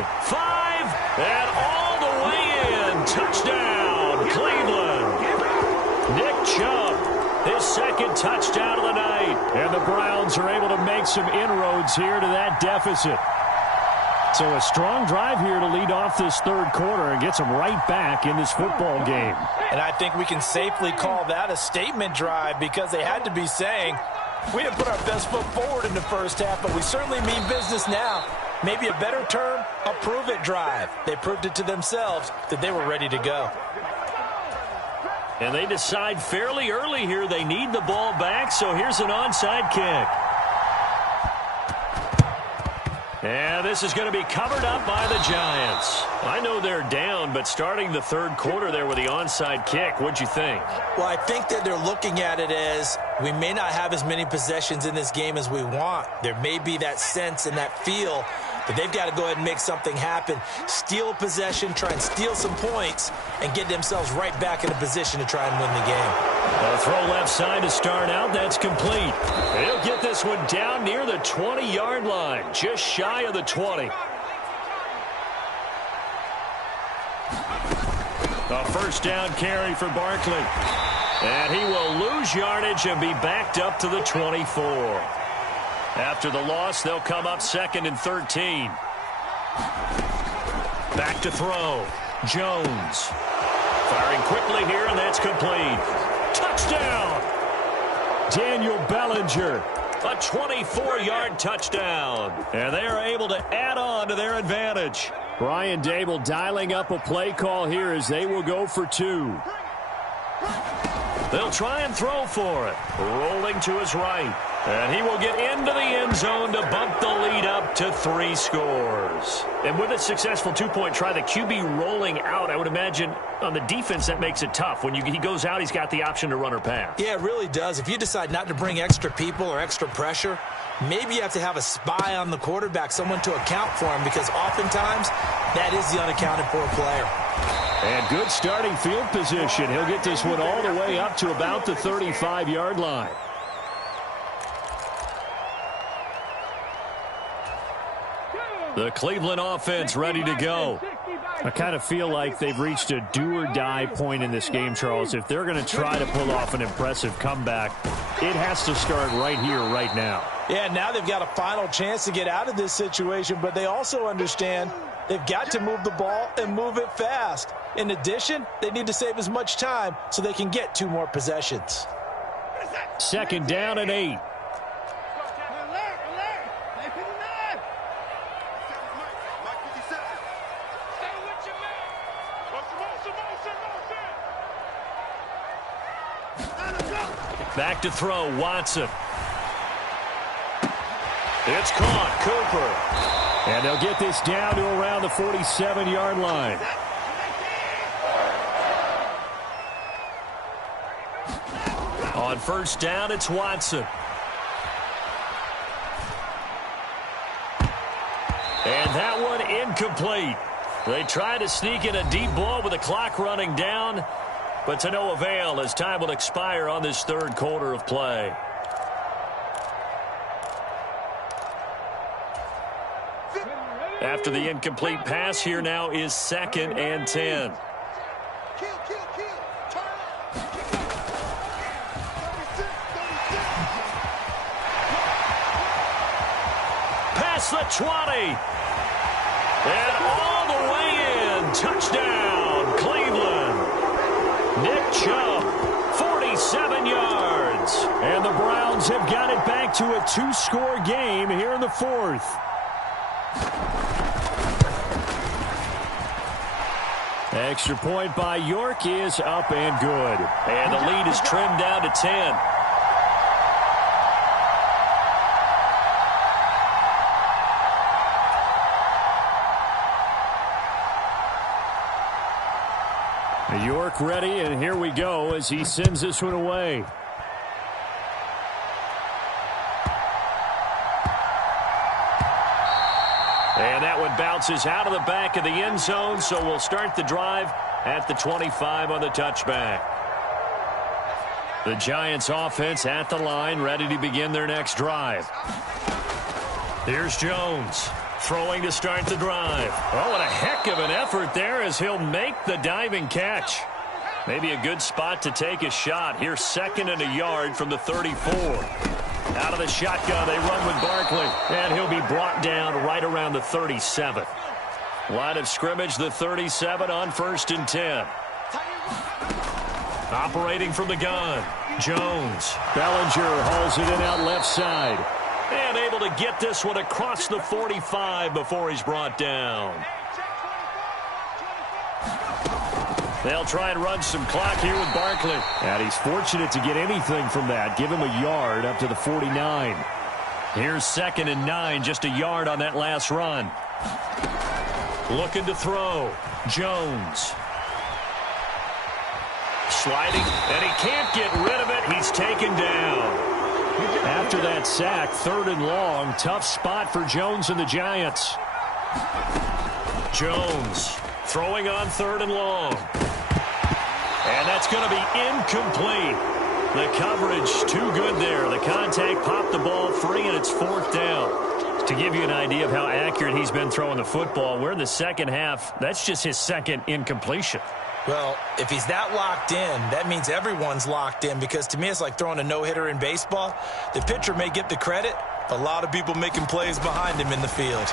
5, and all the way in. Touchdown, Cleveland. Nick Chubb, his second touchdown of the night. And the Browns are able to make some inroads here to that deficit. So a strong drive here to lead off this third quarter and gets them right back in this football game. And I think we can safely call that a statement drive because they had to be saying, we didn't put our best foot forward in the first half, but we certainly mean business now. Maybe a better term, a prove-it drive. They proved it to themselves that they were ready to go. And they decide fairly early here they need the ball back, so here's an onside kick. And this is going to be covered up by the Giants. I know they're down, but starting the third quarter there with the onside kick, what'd you think? Well, I think that they're looking at it as we may not have as many possessions in this game as we want. There may be that sense and that feel that they've got to go ahead and make something happen. Steal a possession, try and steal some points, and get themselves right back in a position to try and win the game. A throw left side to start out. That's complete. And he'll get this one down near the 20-yard line, just shy of the 20. A first down carry for Barkley. And he will lose yardage and be backed up to the 24. After the loss, they'll come up 2nd and 13. Back to throw. Jones. Firing quickly here, and that's complete. Touchdown! Daniel Bellinger. A 24-yard touchdown. And they are able to add on to their advantage. Brian Dable dialing up a play call here as they will go for 2. They'll try and throw for it. Rolling to his right. And he will get into the end zone to bump the lead up to 3 scores. And with a successful 2-point try, the QB rolling out, I would imagine on the defense that makes it tough. When he goes out, he's got the option to run or pass. Yeah, it really does. If you decide not to bring extra people or extra pressure, maybe you have to have a spy on the quarterback, someone to account for him, because oftentimes that is the unaccounted for player. And good starting field position. He'll get this one all the way up to about the 35-yard line. The Cleveland offense ready to go. I kind of feel like they've reached a do-or-die point in this game, Charles. If they're going to try to pull off an impressive comeback, it has to start right here, right now. Yeah, now they've got a final chance to get out of this situation, but they also understand they've got to move the ball and move it fast. In addition, they need to save as much time so they can get 2 more possessions. 2nd down and 8. Back to throw, Watson. It's caught, Cooper. And they'll get this down to around the 47-yard line. On first down, it's Watson. And that one incomplete. They try to sneak in a deep ball with the clock running down, but to no avail as time will expire on this third quarter of play. After the incomplete pass, here now is 2nd and 10. Past the 20. And all the way in. Touchdown, Cleveland. Nick Chubb, 47 yards. And the Browns have got it back to a 2-score game here in the 4th. Extra point by York is up and good. And the lead is trimmed down to 10. York ready, and here we go as he sends this one away. And that one bounces out of the back of the end zone, so we'll start the drive at the 25 on the touchback. The Giants offense at the line, ready to begin their next drive. Here's Jones. Throwing to start the drive. Oh, and a heck of an effort there as he'll make the diving catch. Maybe a good spot to take a shot. Here's 2nd and a yard from the 34. Out of the shotgun, they run with Barkley. And he'll be brought down right around the 37. Line of scrimmage, the 37 on 1st and 10. Operating from the gun, Jones. Bellinger hauls it in out left side. And able to get this one across the 45 before he's brought down. They'll try and run some clock here with Barkley. And he's fortunate to get anything from that. Give him a yard up to the 49. Here's 2nd and 9, just a yard on that last run. Looking to throw, Jones. Sliding, and he can't get rid of it. He's taken down. After that sack, 3rd and long. Tough spot for Jones and the Giants. Jones throwing on 3rd and long. And that's going to be incomplete. The coverage too good there. The contact popped the ball free, and it's 4th down. To give you an idea of how accurate he's been throwing the football, we're in the second half. That's just his 2nd incompletion. Well, if he's that locked in, that means everyone's locked in, because to me it's like throwing a no-hitter in baseball. The pitcher may get the credit, a lot of people making plays behind him in the field.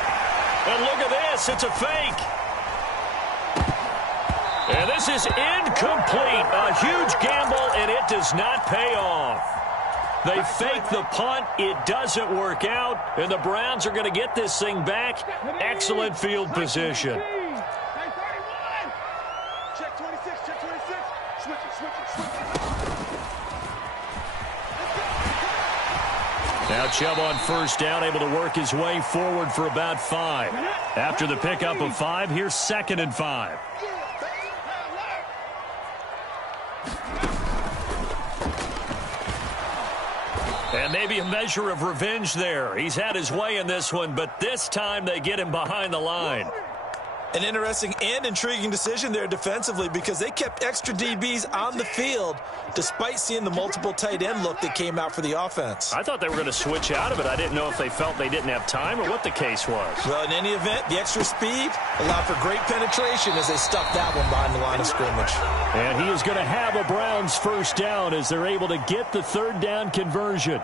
And look at this. It's a fake. And this is incomplete. A huge gamble, and it does not pay off. They fake the punt. It doesn't work out, and the Browns are going to get this thing back. Excellent field position. Check 26, check 26. Switch it. Now Chubb on 1st down, able to work his way forward for about 5. After the pickup of 5, here's 2nd and 5. And maybe a measure of revenge there. He's had his way in this one, but this time they get him behind the line. An interesting and intriguing decision there defensively, because they kept extra DBs on the field despite seeing the multiple tight end look that came out for the offense. I thought they were going to switch out of it. I didn't know if they felt they didn't have time or what the case was. Well, in any event, the extra speed allowed for great penetration as they stuffed that one behind the line of scrimmage. And he is going to have a Browns 1st down as they're able to get the 3rd down conversion.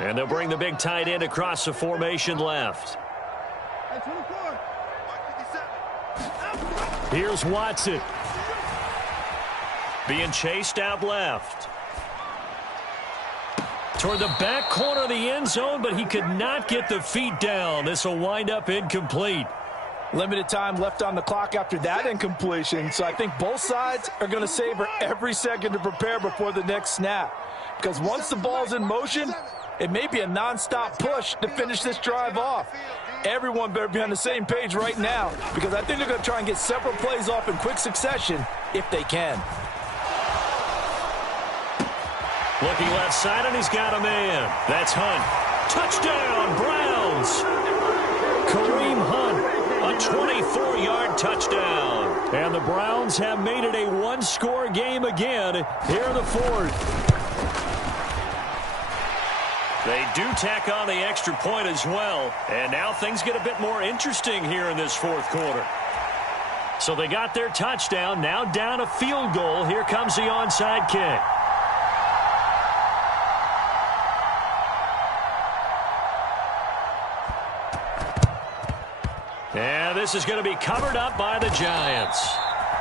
And they'll bring the big tight end across the formation left. Here's Watson. Being chased out left. Toward the back corner of the end zone, but he could not get the feet down. This will wind up incomplete. Limited time left on the clock after that incompletion, so I think both sides are going to savor every second to prepare before the next snap. Because once the ball's in motion, it may be a nonstop push to finish this drive off. Everyone better be on the same page right now, because I think they're going to try and get several plays off in quick succession if they can. Looking left side, and he's got a man. That's Hunt. Touchdown, Browns. Kareem Hunt. A 24-yard touchdown. And the Browns have made it a one-score game again here in the 4th. They do tack on the extra point as well. And now things get a bit more interesting here in this 4th quarter. So they got their touchdown. Now down a field goal. Here comes the onside kick. And this is going to be covered up by the Giants.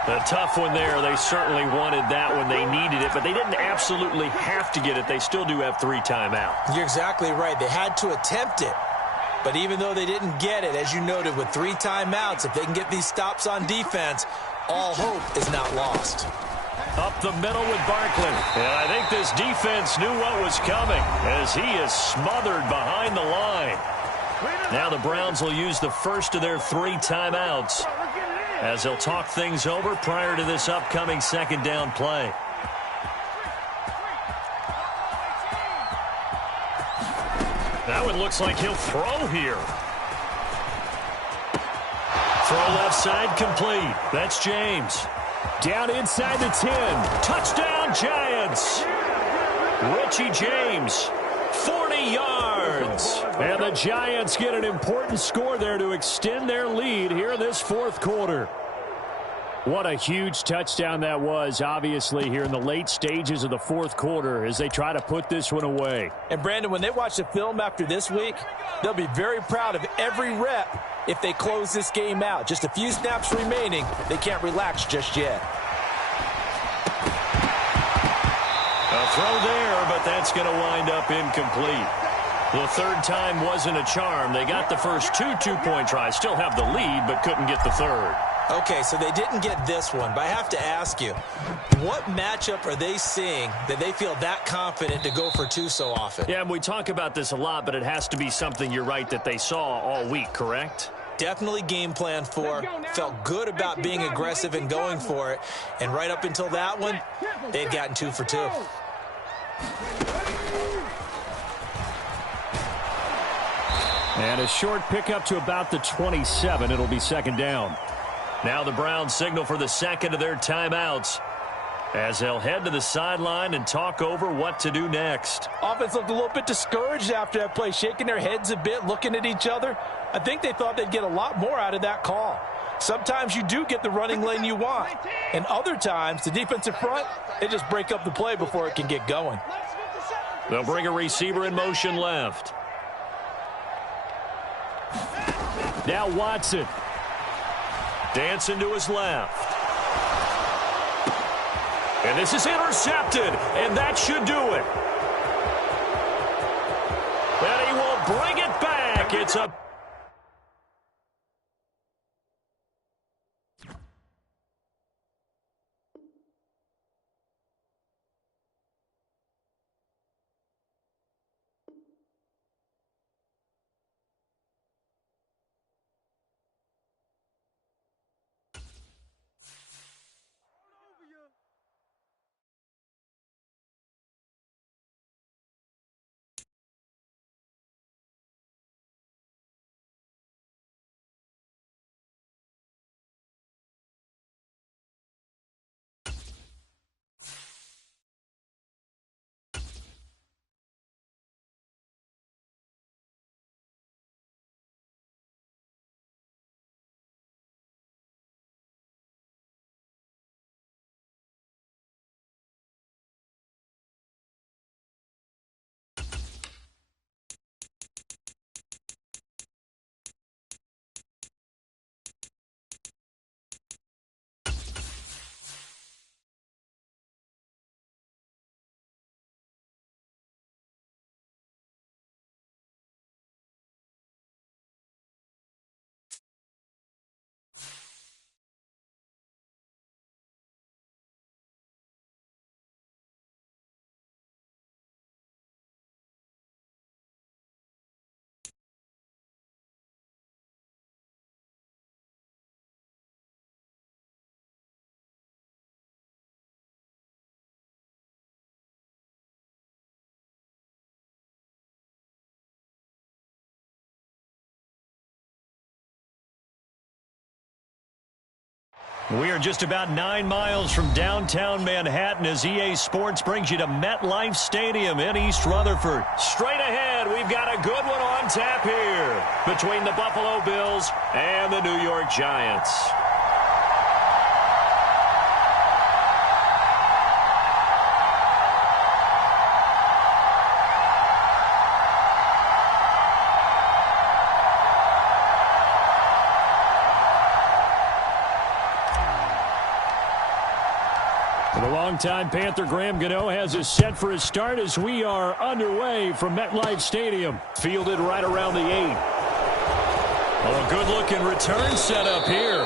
A tough one there. They certainly wanted that when they needed it, but they didn't absolutely have to get it. They still do have 3 timeouts. You're exactly right. They had to attempt it. But even though they didn't get it, as you noted, with 3 timeouts, if they can get these stops on defense, all hope is not lost. Up the middle with Barkley. And I think this defense knew what was coming as he is smothered behind the line. Now the Browns will use the first of their 3 timeouts as they'll talk things over prior to this upcoming 2nd down play. That one looks like he'll throw here. Throw left side complete. That's James. Down inside the 10. Touchdown, Giants. Richie James, 40 yards. And the Giants get an important score there to extend their lead here in this fourth quarter. What a huge touchdown that was, obviously, here in the late stages of the fourth quarter as they try to put this one away. And, Brandon, when they watch the film after this week, they'll be very proud of every rep if they close this game out. Just a few snaps remaining. They can't relax just yet. A throw there, but that's going to wind up incomplete. The third time wasn't a charm. They got the first two-point tries, still have the lead, but couldn't get the third. Okay, so they didn't get this one, but I have to ask you, what matchup are they seeing that they feel that confident to go for two so often? Yeah, and we talk about this a lot, but it has to be something, you're right, that they saw all week, correct? Definitely game plan for, felt good about being aggressive and going for it, and right up until that one, they had gotten 2 for 2. And a short pickup to about the 27. It'll be second down. Now the Browns signal for the second of their timeouts as they'll head to the sideline and talk over what to do next. Offense looked a little bit discouraged after that play, shaking their heads a bit, looking at each other. I think they thought they'd get a lot more out of that call. Sometimes you do get the running lane you want, and other times the defensive front, they just break up the play before it can get going. They'll bring a receiver in motion left. Now Watson. Dancing to his left. And this is intercepted, and that should do it. And he will bring it back. It's a... We are just about 9 miles from downtown Manhattan as EA Sports brings you to MetLife Stadium in East Rutherford. Straight ahead, we've got a good one on tap here between the Buffalo Bills and the New York Giants. The longtime Panther Graham Gano has us set for his start as we are underway from MetLife Stadium. Fielded right around the 8. Oh, a good-looking return set up here.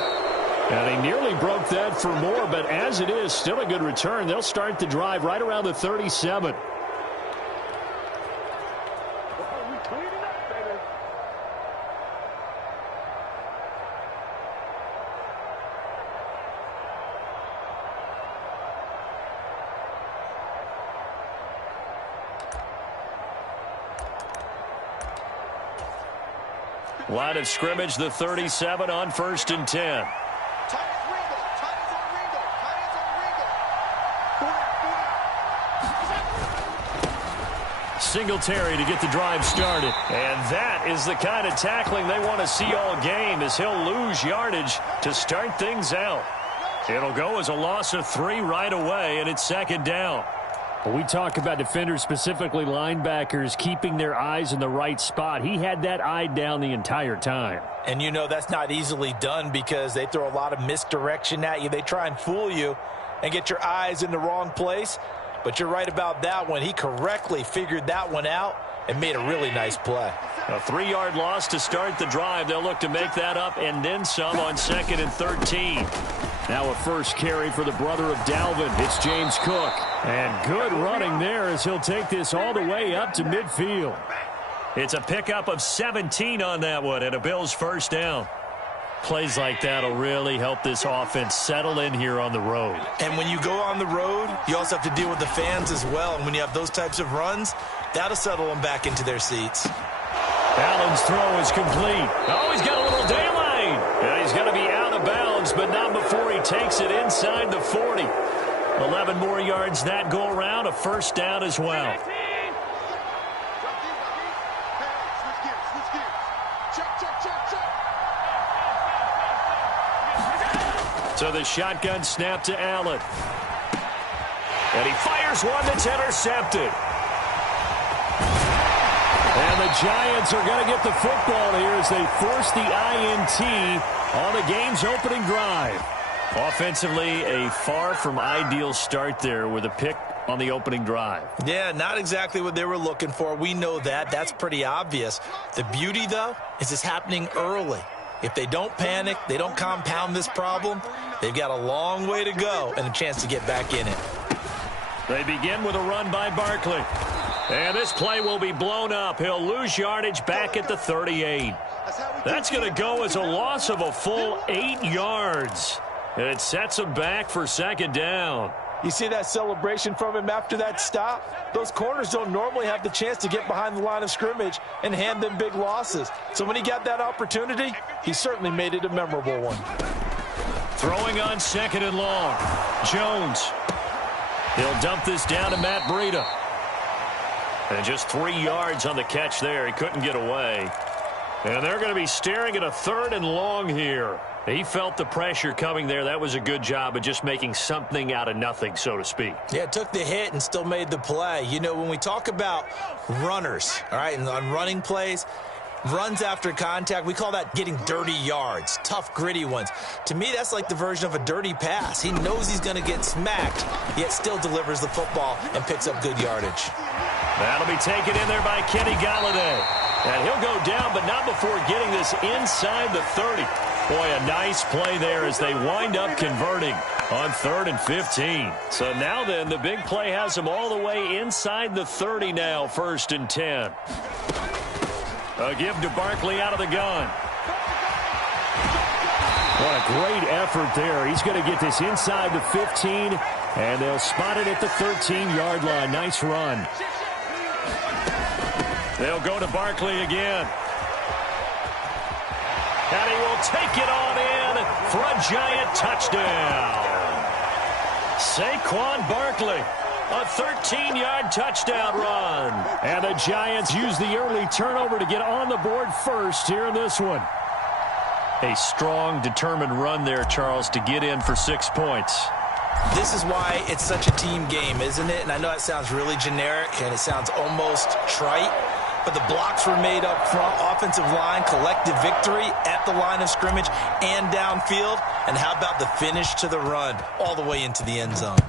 And he nearly broke that for more, but as it is, still a good return. They'll start the drive right around the 37. Line of scrimmage, the 37 on 1st and 10. Singletary to get the drive started. And that is the kind of tackling they want to see all game, as he'll lose yardage to start things out. It'll go as a loss of 3 right away, and it's 2nd down. We talk about defenders, specifically linebackers, keeping their eyes in the right spot. He had that eye down the entire time. And you know that's not easily done because they throw a lot of misdirection at you. They try and fool you and get your eyes in the wrong place. But you're right about that one. He correctly figured that one out and made a really nice play. A 3-yard loss to start the drive. They'll look to make that up and then some on 2nd and 13. Now a first carry for the brother of Dalvin. It's James Cook. And good running there as he'll take this all the way up to midfield. It's a pickup of 17 on that one and a Bills first down. Plays like that will really help this offense settle in here on the road. And when you go on the road, you also have to deal with the fans as well. And when you have those types of runs, that'll settle them back into their seats. Allen's throw is complete. Oh, he's got a little daylight. And he's going to be out of bounds, but not before he takes it inside the 40. 11 more yards that go around, a first down as well. So the shotgun snap to Allen. And he fires one that's intercepted. And the Giants are going to get the football here as they force the INT on the game's opening drive. Offensively, a far from ideal start there with a pick on the opening drive. Yeah, not exactly what they were looking for. We know that. That's pretty obvious. The beauty, though, is it's happening early. If they don't panic, they don't compound this problem, they've got a long way to go and a chance to get back in it. They begin with a run by Barkley. And this play will be blown up. He'll lose yardage back at the 38. That's going to go as a loss of a full 8 yards. And it sets him back for 2nd down. You see that celebration from him after that stop? Those corners don't normally have the chance to get behind the line of scrimmage and hand them big losses. So when he got that opportunity, he certainly made it a memorable one. Throwing on 2nd and long. Jones. He'll dump this down to Matt Breida. And just 3 yards on the catch there. He couldn't get away. And they're going to be staring at a 3rd and long here. He felt the pressure coming there. That was a good job of just making something out of nothing, so to speak. Yeah, took the hit and still made the play. You know, when we talk about runners, all right, and on running plays, runs after contact, we call that getting dirty yards, tough, gritty ones. To me, that's like the version of a dirty pass. He knows he's going to get smacked, yet still delivers the football and picks up good yardage. That'll be taken in there by Kenny Galladay. And he'll go down, but not before getting this inside the 30. Boy, a nice play there as they wind up converting on 3rd and 15. So now then, the big play has them all the way inside the 30 now, 1st and 10. A give to Barkley out of the gun. What a great effort there. He's going to get this inside the 15, and they'll spot it at the 13-yard line. Nice run. They'll go to Barkley again. And he will take it on in for a Giant touchdown. Saquon Barkley, a 13-yard touchdown run. And the Giants use the early turnover to get on the board first here in this one. A strong, determined run there, Charles, to get in for 6 points. This is why it's such a team game, isn't it? And I know it sounds really generic and it sounds almost trite, but the blocks were made up front, offensive line, collective victory at the line of scrimmage and downfield. And how about the finish to the run all the way into the end zone?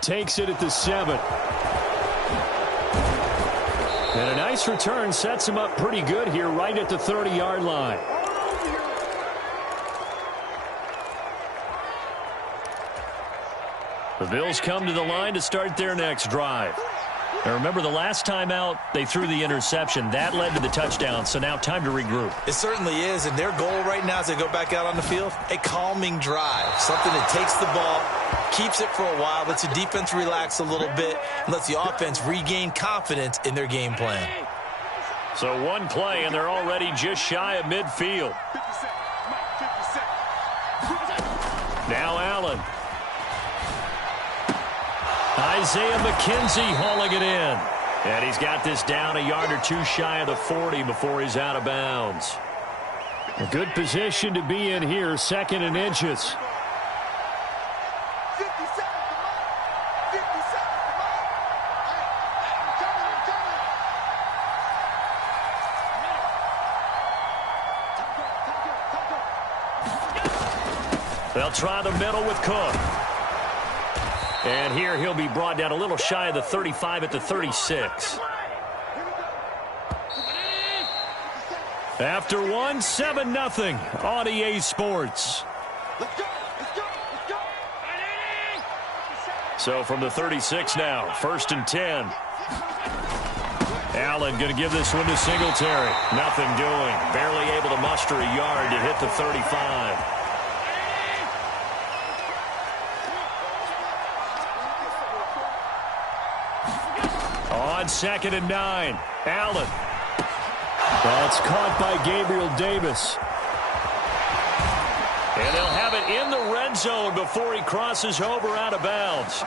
Takes it at the 7. And a nice return sets him up pretty good here right at the 30-yard line. The Bills come to the line to start their next drive. Now remember, the last time out, they threw the interception. That led to the touchdown, so now time to regroup. It certainly is, and their goal right now as they go back out on the field, a calming drive. Something that takes the ball, keeps it for a while, lets the defense relax a little bit, and lets the offense regain confidence in their game plan. So one play, and they're already just shy of midfield. Now Allen. Isaiah McKenzie hauling it in. And he's got this down a yard or two shy of the 40 before he's out of bounds. A good position to be in here, 2nd and inches. They'll try the middle with Cook. And here he'll be brought down a little shy of the 35 at the 36. After one, 7-0 on EA Sports. So from the 36 now, 1st and 10. Allen going to give this one to Singletary. Nothing doing. Barely able to muster a yard to hit the 35. On 2nd and 9, Allen. That's caught by Gabriel Davis. And they'll have it in the red zone before he crosses over out of bounds.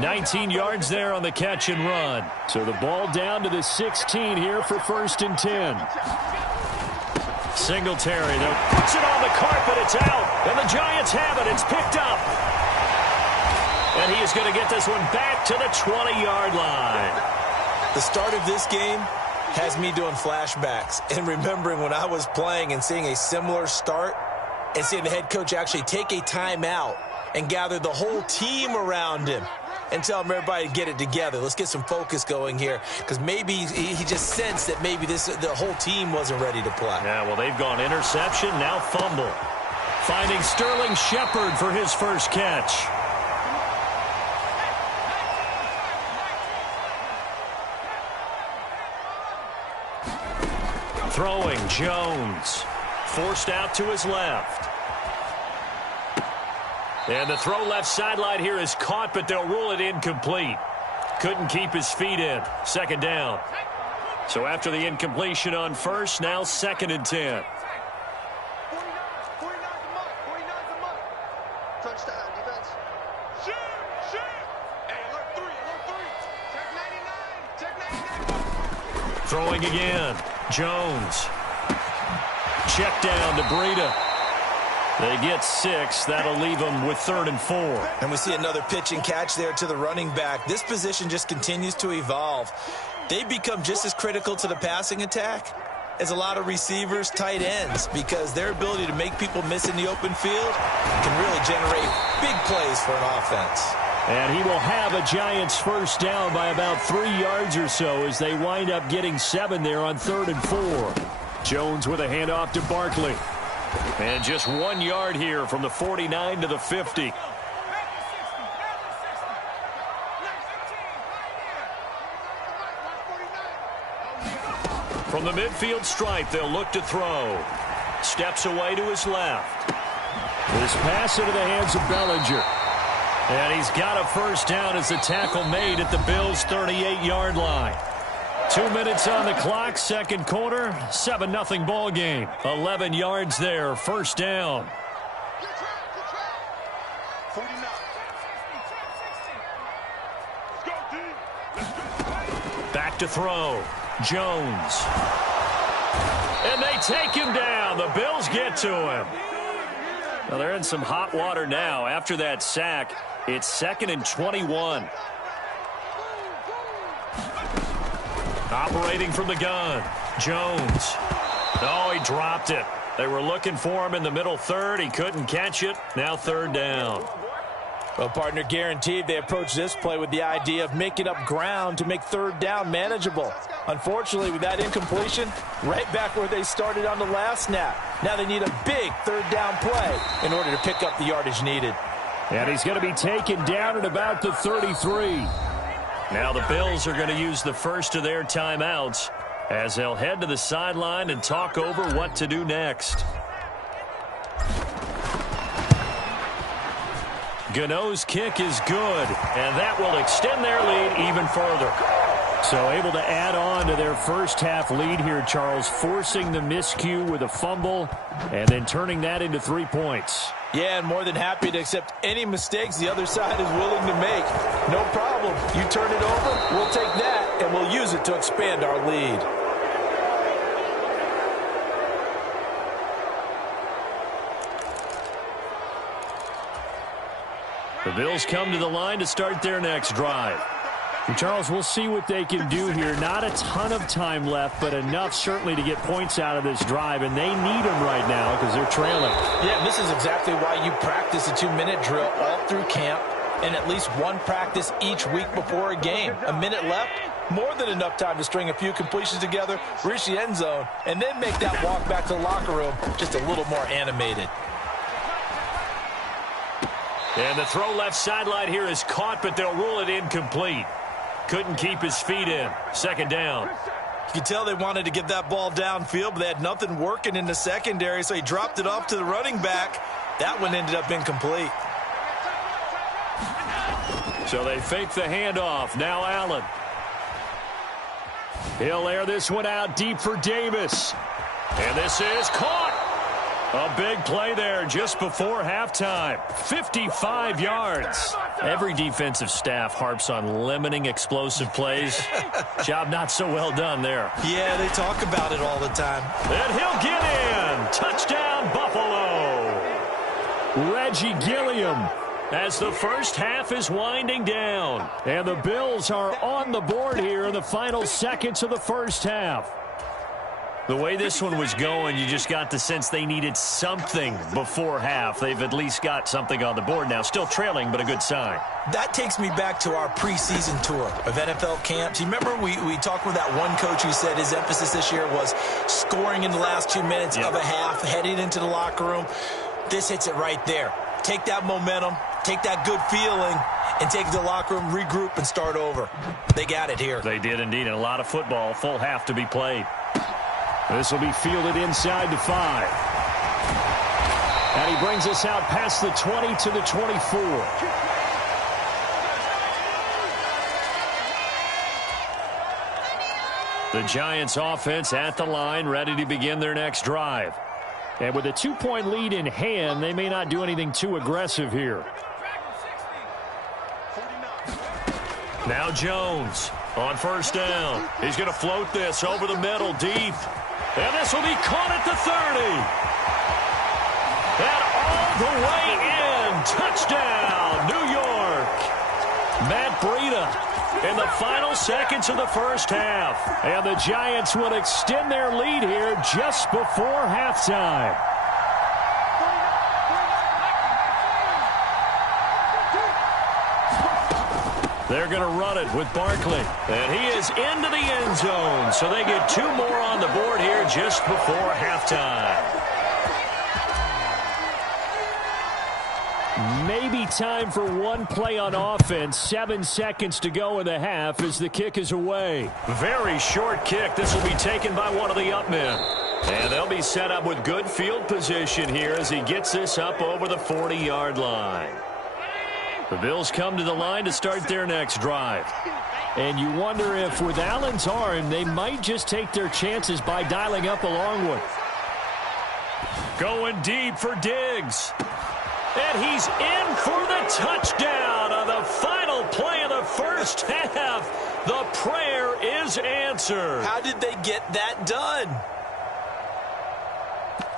19 yards there on the catch and run. So the ball down to the 16 here for 1st and 10. Singletary, though, puts it on the carpet. It's out. And the Giants have it. It's picked up. And he is going to get this one back to the 20-yard line. The start of this game has me doing flashbacks and remembering when I was playing and seeing a similar start and seeing the head coach actually take a timeout and gather the whole team around him and tell him everybody to get it together. Let's get some focus going here, because maybe he just sensed that maybe the whole team wasn't ready to play. Yeah, well, they've gone interception, now fumble. Finding Sterling Shepard for his first catch. Throwing, Jones. Forced out to his left. And the throw left sideline here is caught, but they'll rule it incomplete. Couldn't keep his feet in. 2nd down. So after the incompletion on 1st, now 2nd and 10. Touchdown, defense. Shoot! Hey, alert 3, Check 99. Throwing again. Jones. Check down to Breida. They get 6. That'll leave them with 3rd and 4. And we see another pitch and catch there to the running back. This position just continues to evolve. They've become just as critical to the passing attack as a lot of receivers, tight ends, because their ability to make people miss in the open field can really generate big plays for an offense. And he will have a Giants first down by about 3 yards or so as they wind up getting 7 there on 3rd and 4. Jones with a handoff to Barkley. And just 1 yard here from the 49 to the 50. From the midfield stripe, they'll look to throw. Steps away to his left. This pass into the hands of Bellinger. And he's got a first down as the tackle made at the Bills' 38-yard line. 2 minutes on the clock, 2nd quarter, 7-0 ball game. 11 yards there, first down. Back to throw. Jones. And they take him down. The Bills get to him. Well, they're in some hot water now. After that sack, it's 2nd and 21. Operating from the gun, Jones. No, he dropped it. They were looking for him in the middle third. He couldn't catch it. Now 3rd down. Well, partner, guaranteed they approach this play with the idea of making up ground to make 3rd down manageable. Unfortunately, with that incompletion, right back where they started on the last snap. Now they need a big 3rd down play in order to pick up the yardage needed. And he's going to be taken down at about the 33. Now the Bills are going to use the first of their timeouts as they'll head to the sideline and talk over what to do next. Gano's kick is good, and that will extend their lead even further. So able to add on to their first half lead here, Charles, forcing the miscue with a fumble and then turning that into 3 points. Yeah, and more than happy to accept any mistakes the other side is willing to make. No problem. You turn it over, we'll take that, and we'll use it to expand our lead. The Bills come to the line to start their next drive. And Charles, we'll see what they can do here. Not a ton of time left, but enough certainly to get points out of this drive, and they need them right now because they're trailing. Yeah, this is exactly why you practice a 2-minute drill all through camp and at least one practice each week before a game. A minute left, more than enough time to string a few completions together, reach the end zone, and then make that walk back to the locker room just a little more animated. And the throw left sideline here is caught, but they'll rule it incomplete. Couldn't keep his feet in. Second down. You can tell they wanted to get that ball downfield, but they had nothing working in the secondary, so he dropped it off to the running back. That one ended up incomplete. So they fake the handoff. Now Allen. He'll air this one out deep for Davis. And this is caught. A big play there just before halftime. 55 yards. Every defensive staff harps on limiting explosive plays. Job not so well done there. Yeah, they talk about it all the time. And he'll get in. Touchdown, Buffalo. Reggie Gilliam as the first half is winding down. And the Bills are on the board here in the final seconds of the first half. The way this one was going, you just got the sense they needed something before half. They've at least got something on the board now. Still trailing, but a good sign. That takes me back to our preseason tour of NFL camps. You remember we talked with that one coach who said his emphasis this year was scoring in the last 2 minutes of a half, heading into the locker room. This hits it right there. Take that momentum, take that good feeling, and take it to the locker room, regroup, and start over. They got it here. They did indeed, and a lot of football, full half to be played. This will be fielded inside the 5. And he brings us out past the 20 to the 24. The Giants offense at the line, ready to begin their next drive. And with a 2-point lead in hand, they may not do anything too aggressive here. Now Jones on first down. He's going to float this over the middle deep. And this will be caught at the 30. And all the way in. Touchdown, New York. Matt Breida in the final seconds of the first half. And the Giants will extend their lead here just before halftime. They're going to run it with Barkley. And he is into the end zone. So they get 2 more on the board here just before halftime. Maybe time for one play on offense. 7 seconds to go in the half as the kick is away. Very short kick. This will be taken by one of the up men. And they'll be set up with good field position here as he gets this up over the 40-yard line. The Bills come to the line to start their next drive. And you wonder if with Allen's arm, they might just take their chances by dialing up a long one. Going deep for Diggs. And he's in for the touchdown on the final play of the first half. The prayer is answered. How did they get that done?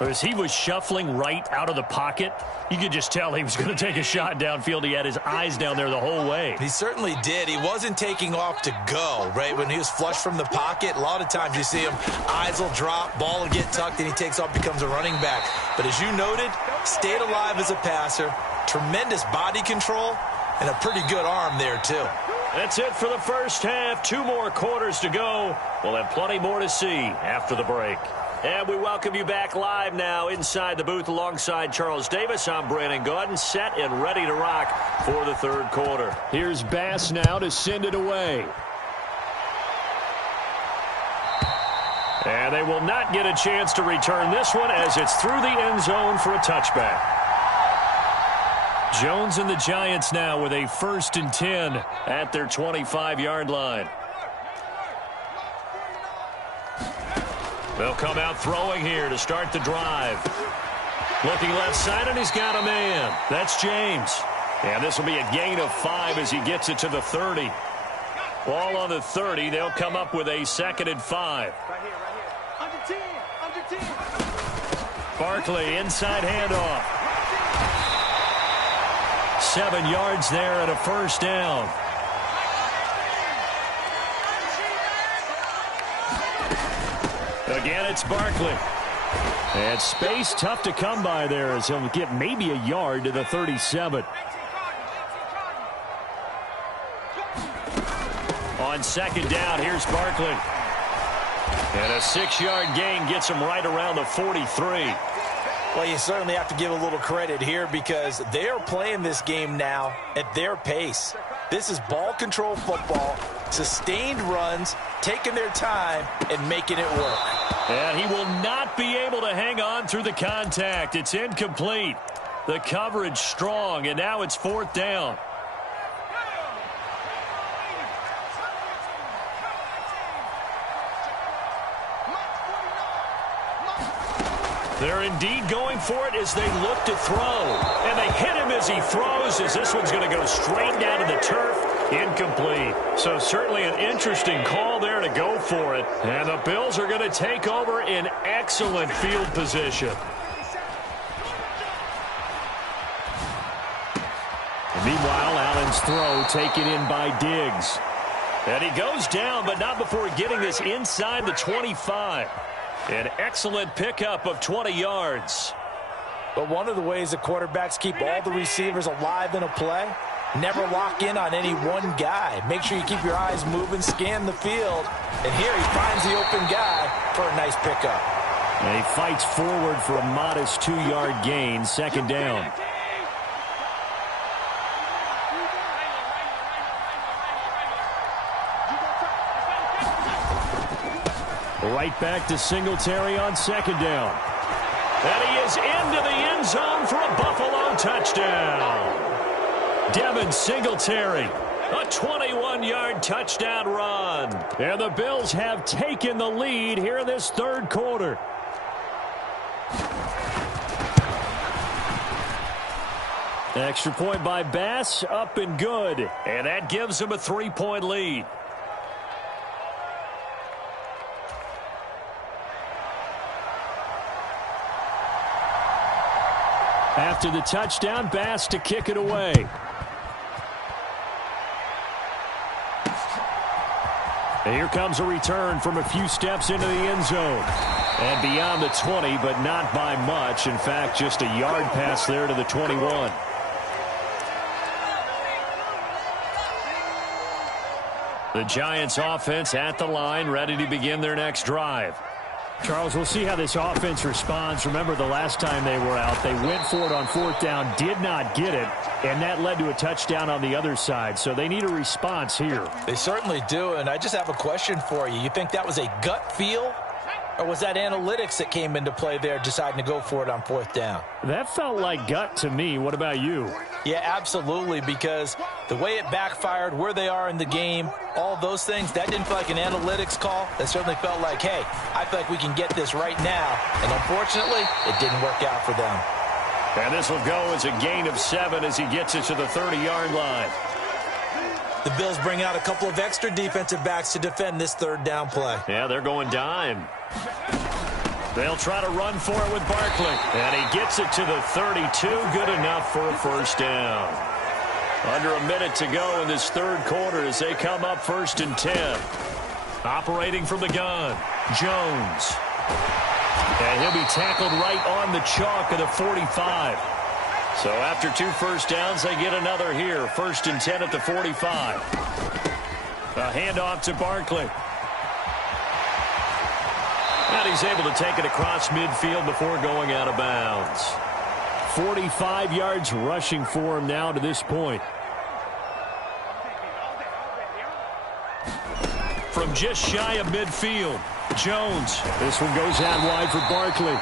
As he was shuffling right out of the pocket, you could just tell he was going to take a shot downfield. He had his eyes down there the whole way. He certainly did. He wasn't taking off to go, right? When he was flush from the pocket, a lot of times you see him, eyes will drop, ball will get tucked, and he takes off, becomes a running back. But as you noted, stayed alive as a passer, tremendous body control, and a pretty good arm there, too. That's it for the first half. 2 more quarters to go. We'll have plenty more to see after the break. And we welcome you back live now inside the booth alongside Charles Davis. I'm Brandon Gaudin, set and ready to rock for the third quarter. Here's Bass now to send it away. And they will not get a chance to return this one as it's through the end zone for a touchback. Jones and the Giants now with a 1st and 10 at their 25-yard line. They'll come out throwing here to start the drive. Looking left side, and he's got a man. That's James. And this will be a gain of 5 as he gets it to the 30. Ball on the 30. They'll come up with a 2nd and 5. Right here. Under 10. Barkley, inside handoff. 7 yards there and a first down. Again, it's Barkley. And space tough to come by there as he'll get maybe a yard to the 37. On 2nd down, here's Barkley. And a 6-yard gain gets him right around the 43. Well, you certainly have to give a little credit here because they are playing this game now at their pace. This is ball control football, sustained runs, taking their time, and making it work. And he will not be able to hang on through the contact. It's incomplete. The coverage strong, and now it's 4th down. They're indeed going for it as they look to throw. And they hit him as he throws, as this one's going to go straight down to the turf. Incomplete. So certainly an interesting call there to go for it. And the Bills are going to take over in excellent field position. And meanwhile, Allen's throw taken in by Diggs. And he goes down, but not before getting this inside the 25. An excellent pickup of 20 yards. But one of the ways the quarterbacks keep all the receivers alive in a play, never lock in on any one guy. Make sure you keep your eyes moving, scan the field. And here he finds the open guy for a nice pickup. And he fights forward for a modest 2-yard gain, 2nd down. Right back to Singletary on 2nd down. And he is into the end zone for a Buffalo touchdown. Devin Singletary, a 21-yard touchdown run. And the Bills have taken the lead here in this 3rd quarter. Extra point by Bass, up and good. And that gives them a 3-point lead. After the touchdown, Bass to kick it away. And here comes a return from a few steps into the end zone. And beyond the 20, but not by much. In fact, just a yard pass there to the 21. The Giants offense at the line, ready to begin their next drive. Charles, we'll see how this offense responds. Remember, the last time they were out, they went for it on 4th down, did not get it, and that led to a touchdown on the other side. So they need a response here. They certainly do, and I just have a question for you. You think that was a gut feel, or was that analytics that came into play there deciding to go for it on 4th down? That felt like gut to me. What about you? Yeah, absolutely, because the way it backfired, where they are in the game, all those things, that didn't feel like an analytics call. That certainly felt like, hey, I feel like we can get this right now. And unfortunately, it didn't work out for them. And this will go as a gain of 7 as he gets it to the 30-yard line. The Bills bring out a couple of extra defensive backs to defend this 3rd down play. Yeah, they're going dime. They'll try to run for it with Barkley. And he gets it to the 32. Good enough for a first down. Under a minute to go in this 3rd quarter as they come up 1st and 10. Operating from the gun, Jones. And he'll be tackled right on the chalk of the 45. So after 2 first downs, they get another here. 1st and 10 at the 45. A handoff to Barkley. And he's able to take it across midfield before going out of bounds. 45 yards rushing for him now to this point. From just shy of midfield, Jones. This one goes out wide for Barkley.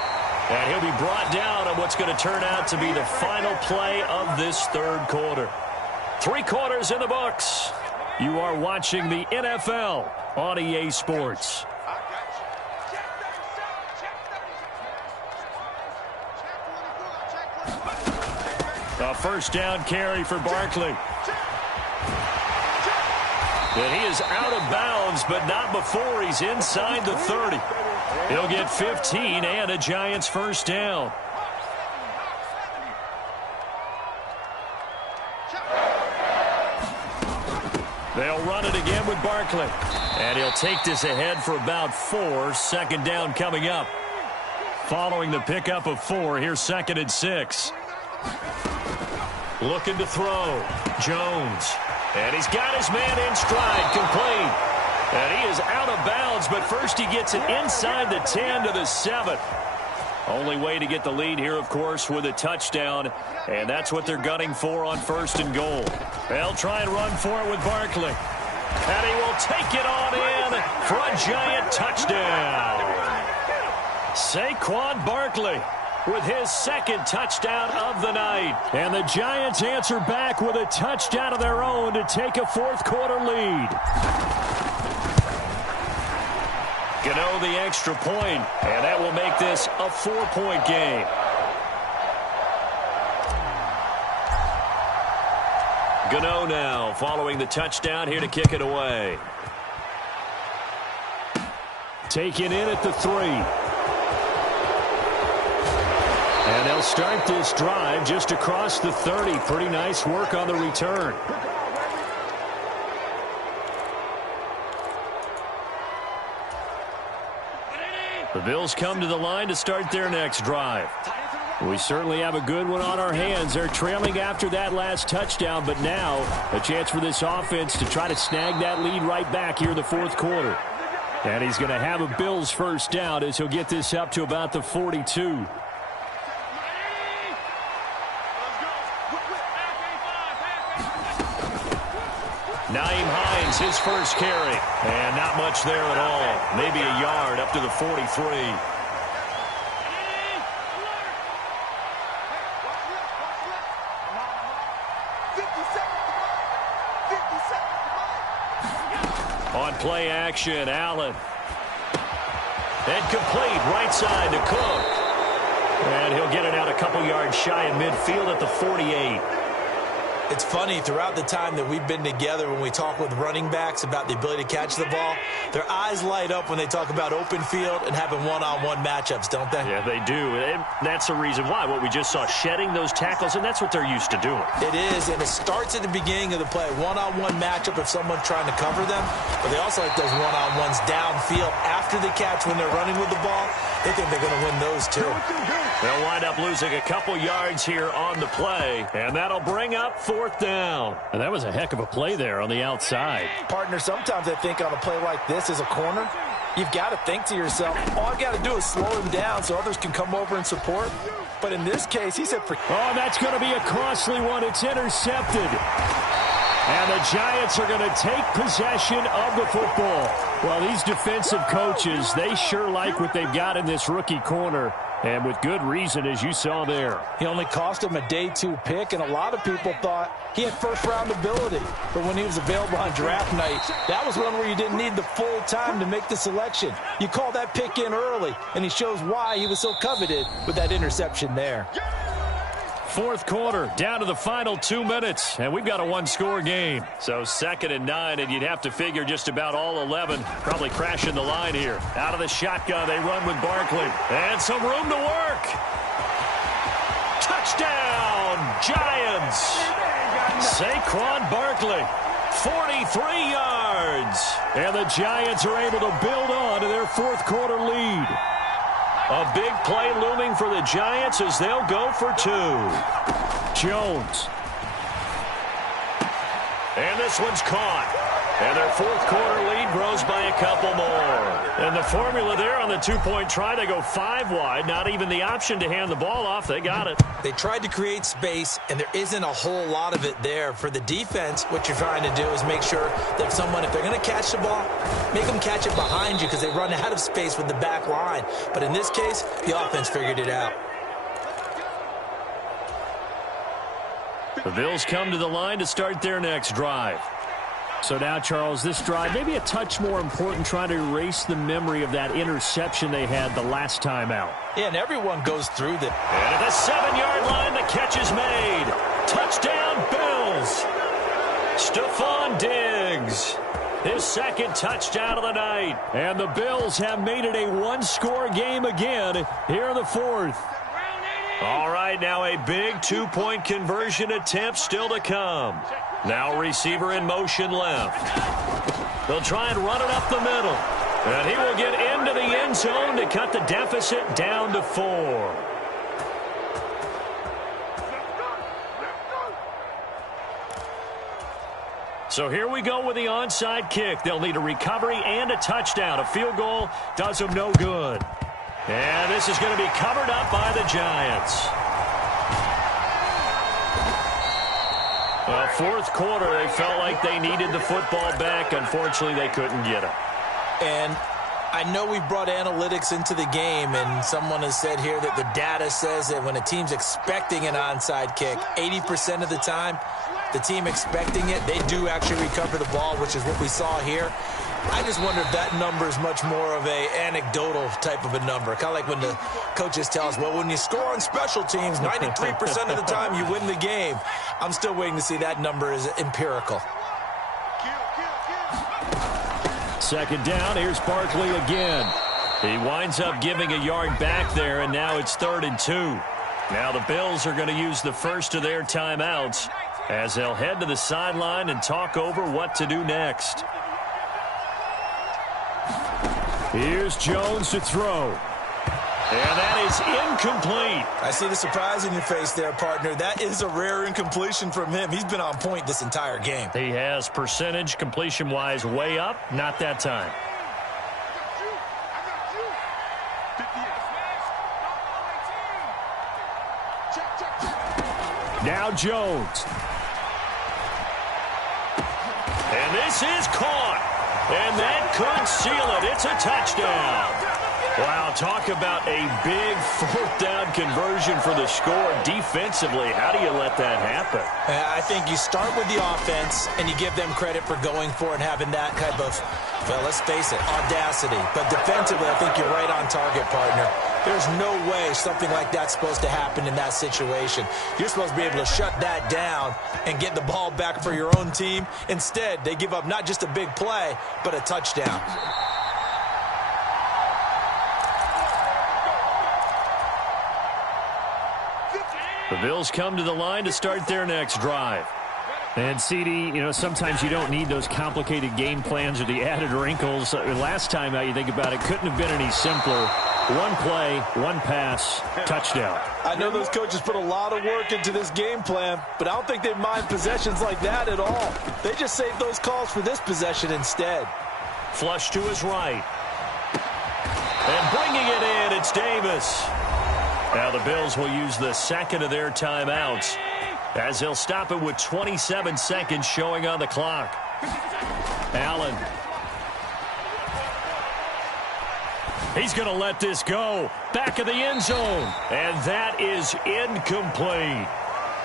And he'll be brought down on what's going to turn out to be the final play of this 3rd quarter. 3 quarters in the books. You are watching the NFL on EA Sports. A first down carry for Barkley. And he is out of bounds, but not before he's inside the 30. He'll get 15 and a Giants first down. They'll run it again with Barkley. And he'll take this ahead for about 4. Second down coming up. Following the pickup of 4, here's 2nd and 6. Looking to throw. Jones. And he's got his man in stride, complete. And he is out of bounds, but first he gets it inside the 10 to the 7. Only way to get the lead here, of course, with a touchdown. And that's what they're gunning for on 1st and goal. They'll try and run for it with Barkley. And he will take it on in for a Giant touchdown. Saquon Barkley with his 2nd touchdown of the night. And the Giants answer back with a touchdown of their own to take a 4th quarter lead. Gano the extra point, and that will make this a 4-point game. Gano now following the touchdown here to kick it away. Taken in at the 3. And they'll start this drive just across the 30. Pretty nice work on the return. The Bills come to the line to start their next drive. We certainly have a good one on our hands. They're trailing after that last touchdown, but now a chance for this offense to try to snag that lead right back here in the 4th quarter. And he's going to have a Bills first down as he'll get this up to about the 42. Nyheim Hines, his first carry. And not much there at all. Maybe a yard up to the 43. On play action, Allen. And complete, right side to Cook. And he'll get it out a couple yards shy of midfield at the 48. It's funny, throughout the time that we've been together, when we talk with running backs about the ability to catch the ball, their eyes light up when they talk about open field and having one-on-one matchups, don't they? Yeah, they do. And that's the reason why. What we just saw, shedding those tackles, and that's what they're used to doing. It is, and it starts at the beginning of the play. One-on-one matchup if someone's trying to cover them, but they also like those one-on-ones downfield after the catch when they're running with the ball. They think they're going to win those, too. They'll wind up losing a couple yards here on the play, and that'll bring up 4th down. And that was a heck of a play there on the outside. Partner, sometimes I think on a play like this as a corner, you've got to think to yourself, all I've got to do is slow him down so others can come over and support. But in this case, he said, oh, that's going to be a costly one. It's intercepted. And the Giants are going to take possession of the football. Well, these defensive coaches, they sure like what they've got in this rookie corner. And with good reason, as you saw there. He only cost him a day 2 pick, and a lot of people thought he had first-round ability. But when he was available on draft night, that was one where you didn't need the full time to make the selection. You call that pick in early, and he shows why he was so coveted with that interception there. 4th quarter, down to the final 2 minutes, and we've got a 1-score game. So 2nd and 9, and you'd have to figure just about all 11 probably crashing the line here. Out of the shotgun, they run with Barkley. And some room to work. Touchdown, Giants. Saquon Barkley, 43 yards. And the Giants are able to build on to their 4th quarter lead. A big play looming for the Giants as they'll go for 2. Jones. And this one's caught. And their 4th quarter lead grows by a couple more. And the formula there on the 2-point try, they go 5 wide. Not even the option to hand the ball off. They got it. They tried to create space, and there isn't a whole lot of it there. For the defense, what you're trying to do is make sure that if they're going to catch the ball, make them catch it behind you because they run out of space with the back line. But in this case, the offense figured it out. The Bills come to the line to start their next drive. So now, Charles, this drive maybe a touch more important, trying to erase the memory of that interception they had the last time out. Yeah, and everyone goes through that. And at the 7-yard line, the catch is made. second touchdown of the night. And the Bills have made it a one-score game again here in the fourth. All right, now a big two-point conversion attempt still to come. Now receiver in motion left. They'll try and run it up the middle. And he will get into the end zone to cut the deficit down to 4. So here we go with the onside kick. They'll need a recovery and a touchdown. A field goal does them no good. And this is going to be covered up by the Giants. Well, fourth quarter, they felt like they needed the football back. Unfortunately, they couldn't get it. And I know we brought analytics into the game, and someone has said here that the data says that when a team's expecting an onside kick, 80% of the time, the team expecting it, they do actually recover the ball, which is what we saw here. I just wonder if that number is much more of a anecdotal type of a number. Kind of like when the coaches tell us, well, when you score on special teams, 93% of the time you win the game. I'm still waiting to see that number is empirical. Second down, here's Barkley again. He winds up giving a yard back there, and now it's 3rd and 2. Now the Bills are going to use the first of their timeouts as they'll head to the sideline and talk over what to do next. Here's Jones to throw. And that is incomplete. I see the surprise in your face there, partner. That is a rare incompletion from him. He's been on point this entire game. He has percentage completion-wise way up. Not that time. Now Jones. And this is caught. And that could seal it. It's a touchdown. Wow, talk about a big fourth down conversion for the score defensively. How do you let that happen? I think you start with the offense, and you give them credit for going for it and having that type of, well, let's face it, audacity. But defensively, I think you're right on target, partner. There's no way something like that's supposed to happen in that situation. You're supposed to be able to shut that down and get the ball back for your own team. Instead, they give up not just a big play, but a touchdown. The Bills come to the line to start their next drive. And, CD, you know, sometimes you don't need those complicated game plans or the added wrinkles. Last time out, you think about it, couldn't have been any simpler. One play, one pass, touchdown. I know those coaches put a lot of work into this game plan, but I don't think they mind possessions like that at all. They just save those calls for this possession instead. Flush to his right. And bringing it in, it's Davis. Now the Bills will use the second of their timeouts as they'll stop it with 27 seconds showing on the clock. Allen. He's going to let this go. Back of the end zone. And that is incomplete.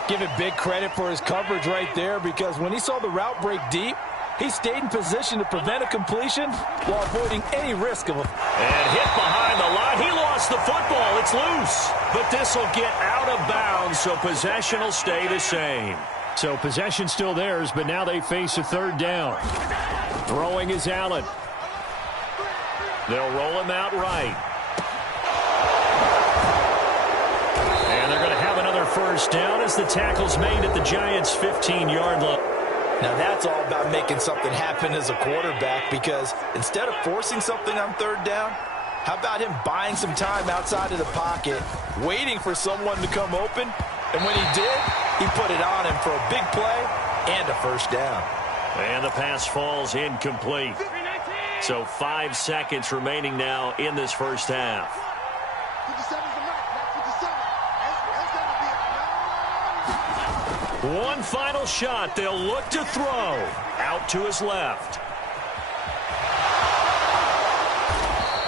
Give it big credit for his coverage right there, because when he saw the route break deep, he stayed in position to prevent a completion while avoiding any risk of a... And hit behind the line. He lost the football. It's loose. But this will get out of bounds, so possession will stay the same. So possession still theirs, but now they face a third down. Throwing is Allen. They'll roll him out right. And they're going to have another first down as the tackle's made at the Giants' 15-yard line. Now that's all about making something happen as a quarterback, because instead of forcing something on third down, how about him buying some time outside of the pocket, waiting for someone to come open, and when he did, he put it on him for a big play and a first down. And the pass falls incomplete. So 5 seconds remaining now in this first half. 57's the mark. 57. One final shot. They'll look to throw. Out to his left.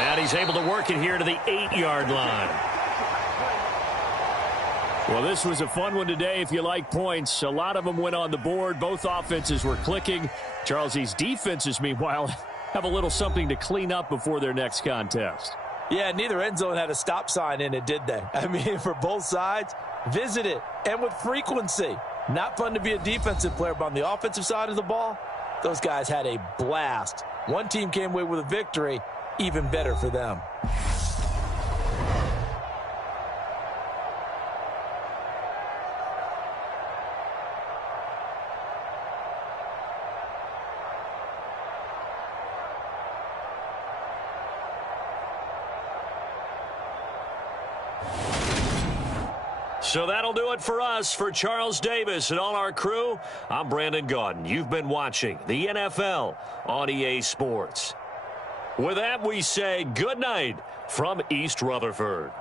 And he's able to work it here to the 8-yard line. Well, this was a fun one today if you like points. A lot of them went on the board. Both offenses were clicking. Charles, these defenses, meanwhile, have a little something to clean up before their next contest. Yeah, neither end zone had a stop sign in it, did they? I mean, for both sides, visit it, and with frequency. Not fun to be a defensive player, but on the offensive side of the ball, those guys had a blast One team came away with a victory, even better for them. So that'll do it for us. For Charles Davis and all our crew, I'm Brandon Gaudin. You've been watching the NFL on EA Sports. With that, we say good night from East Rutherford.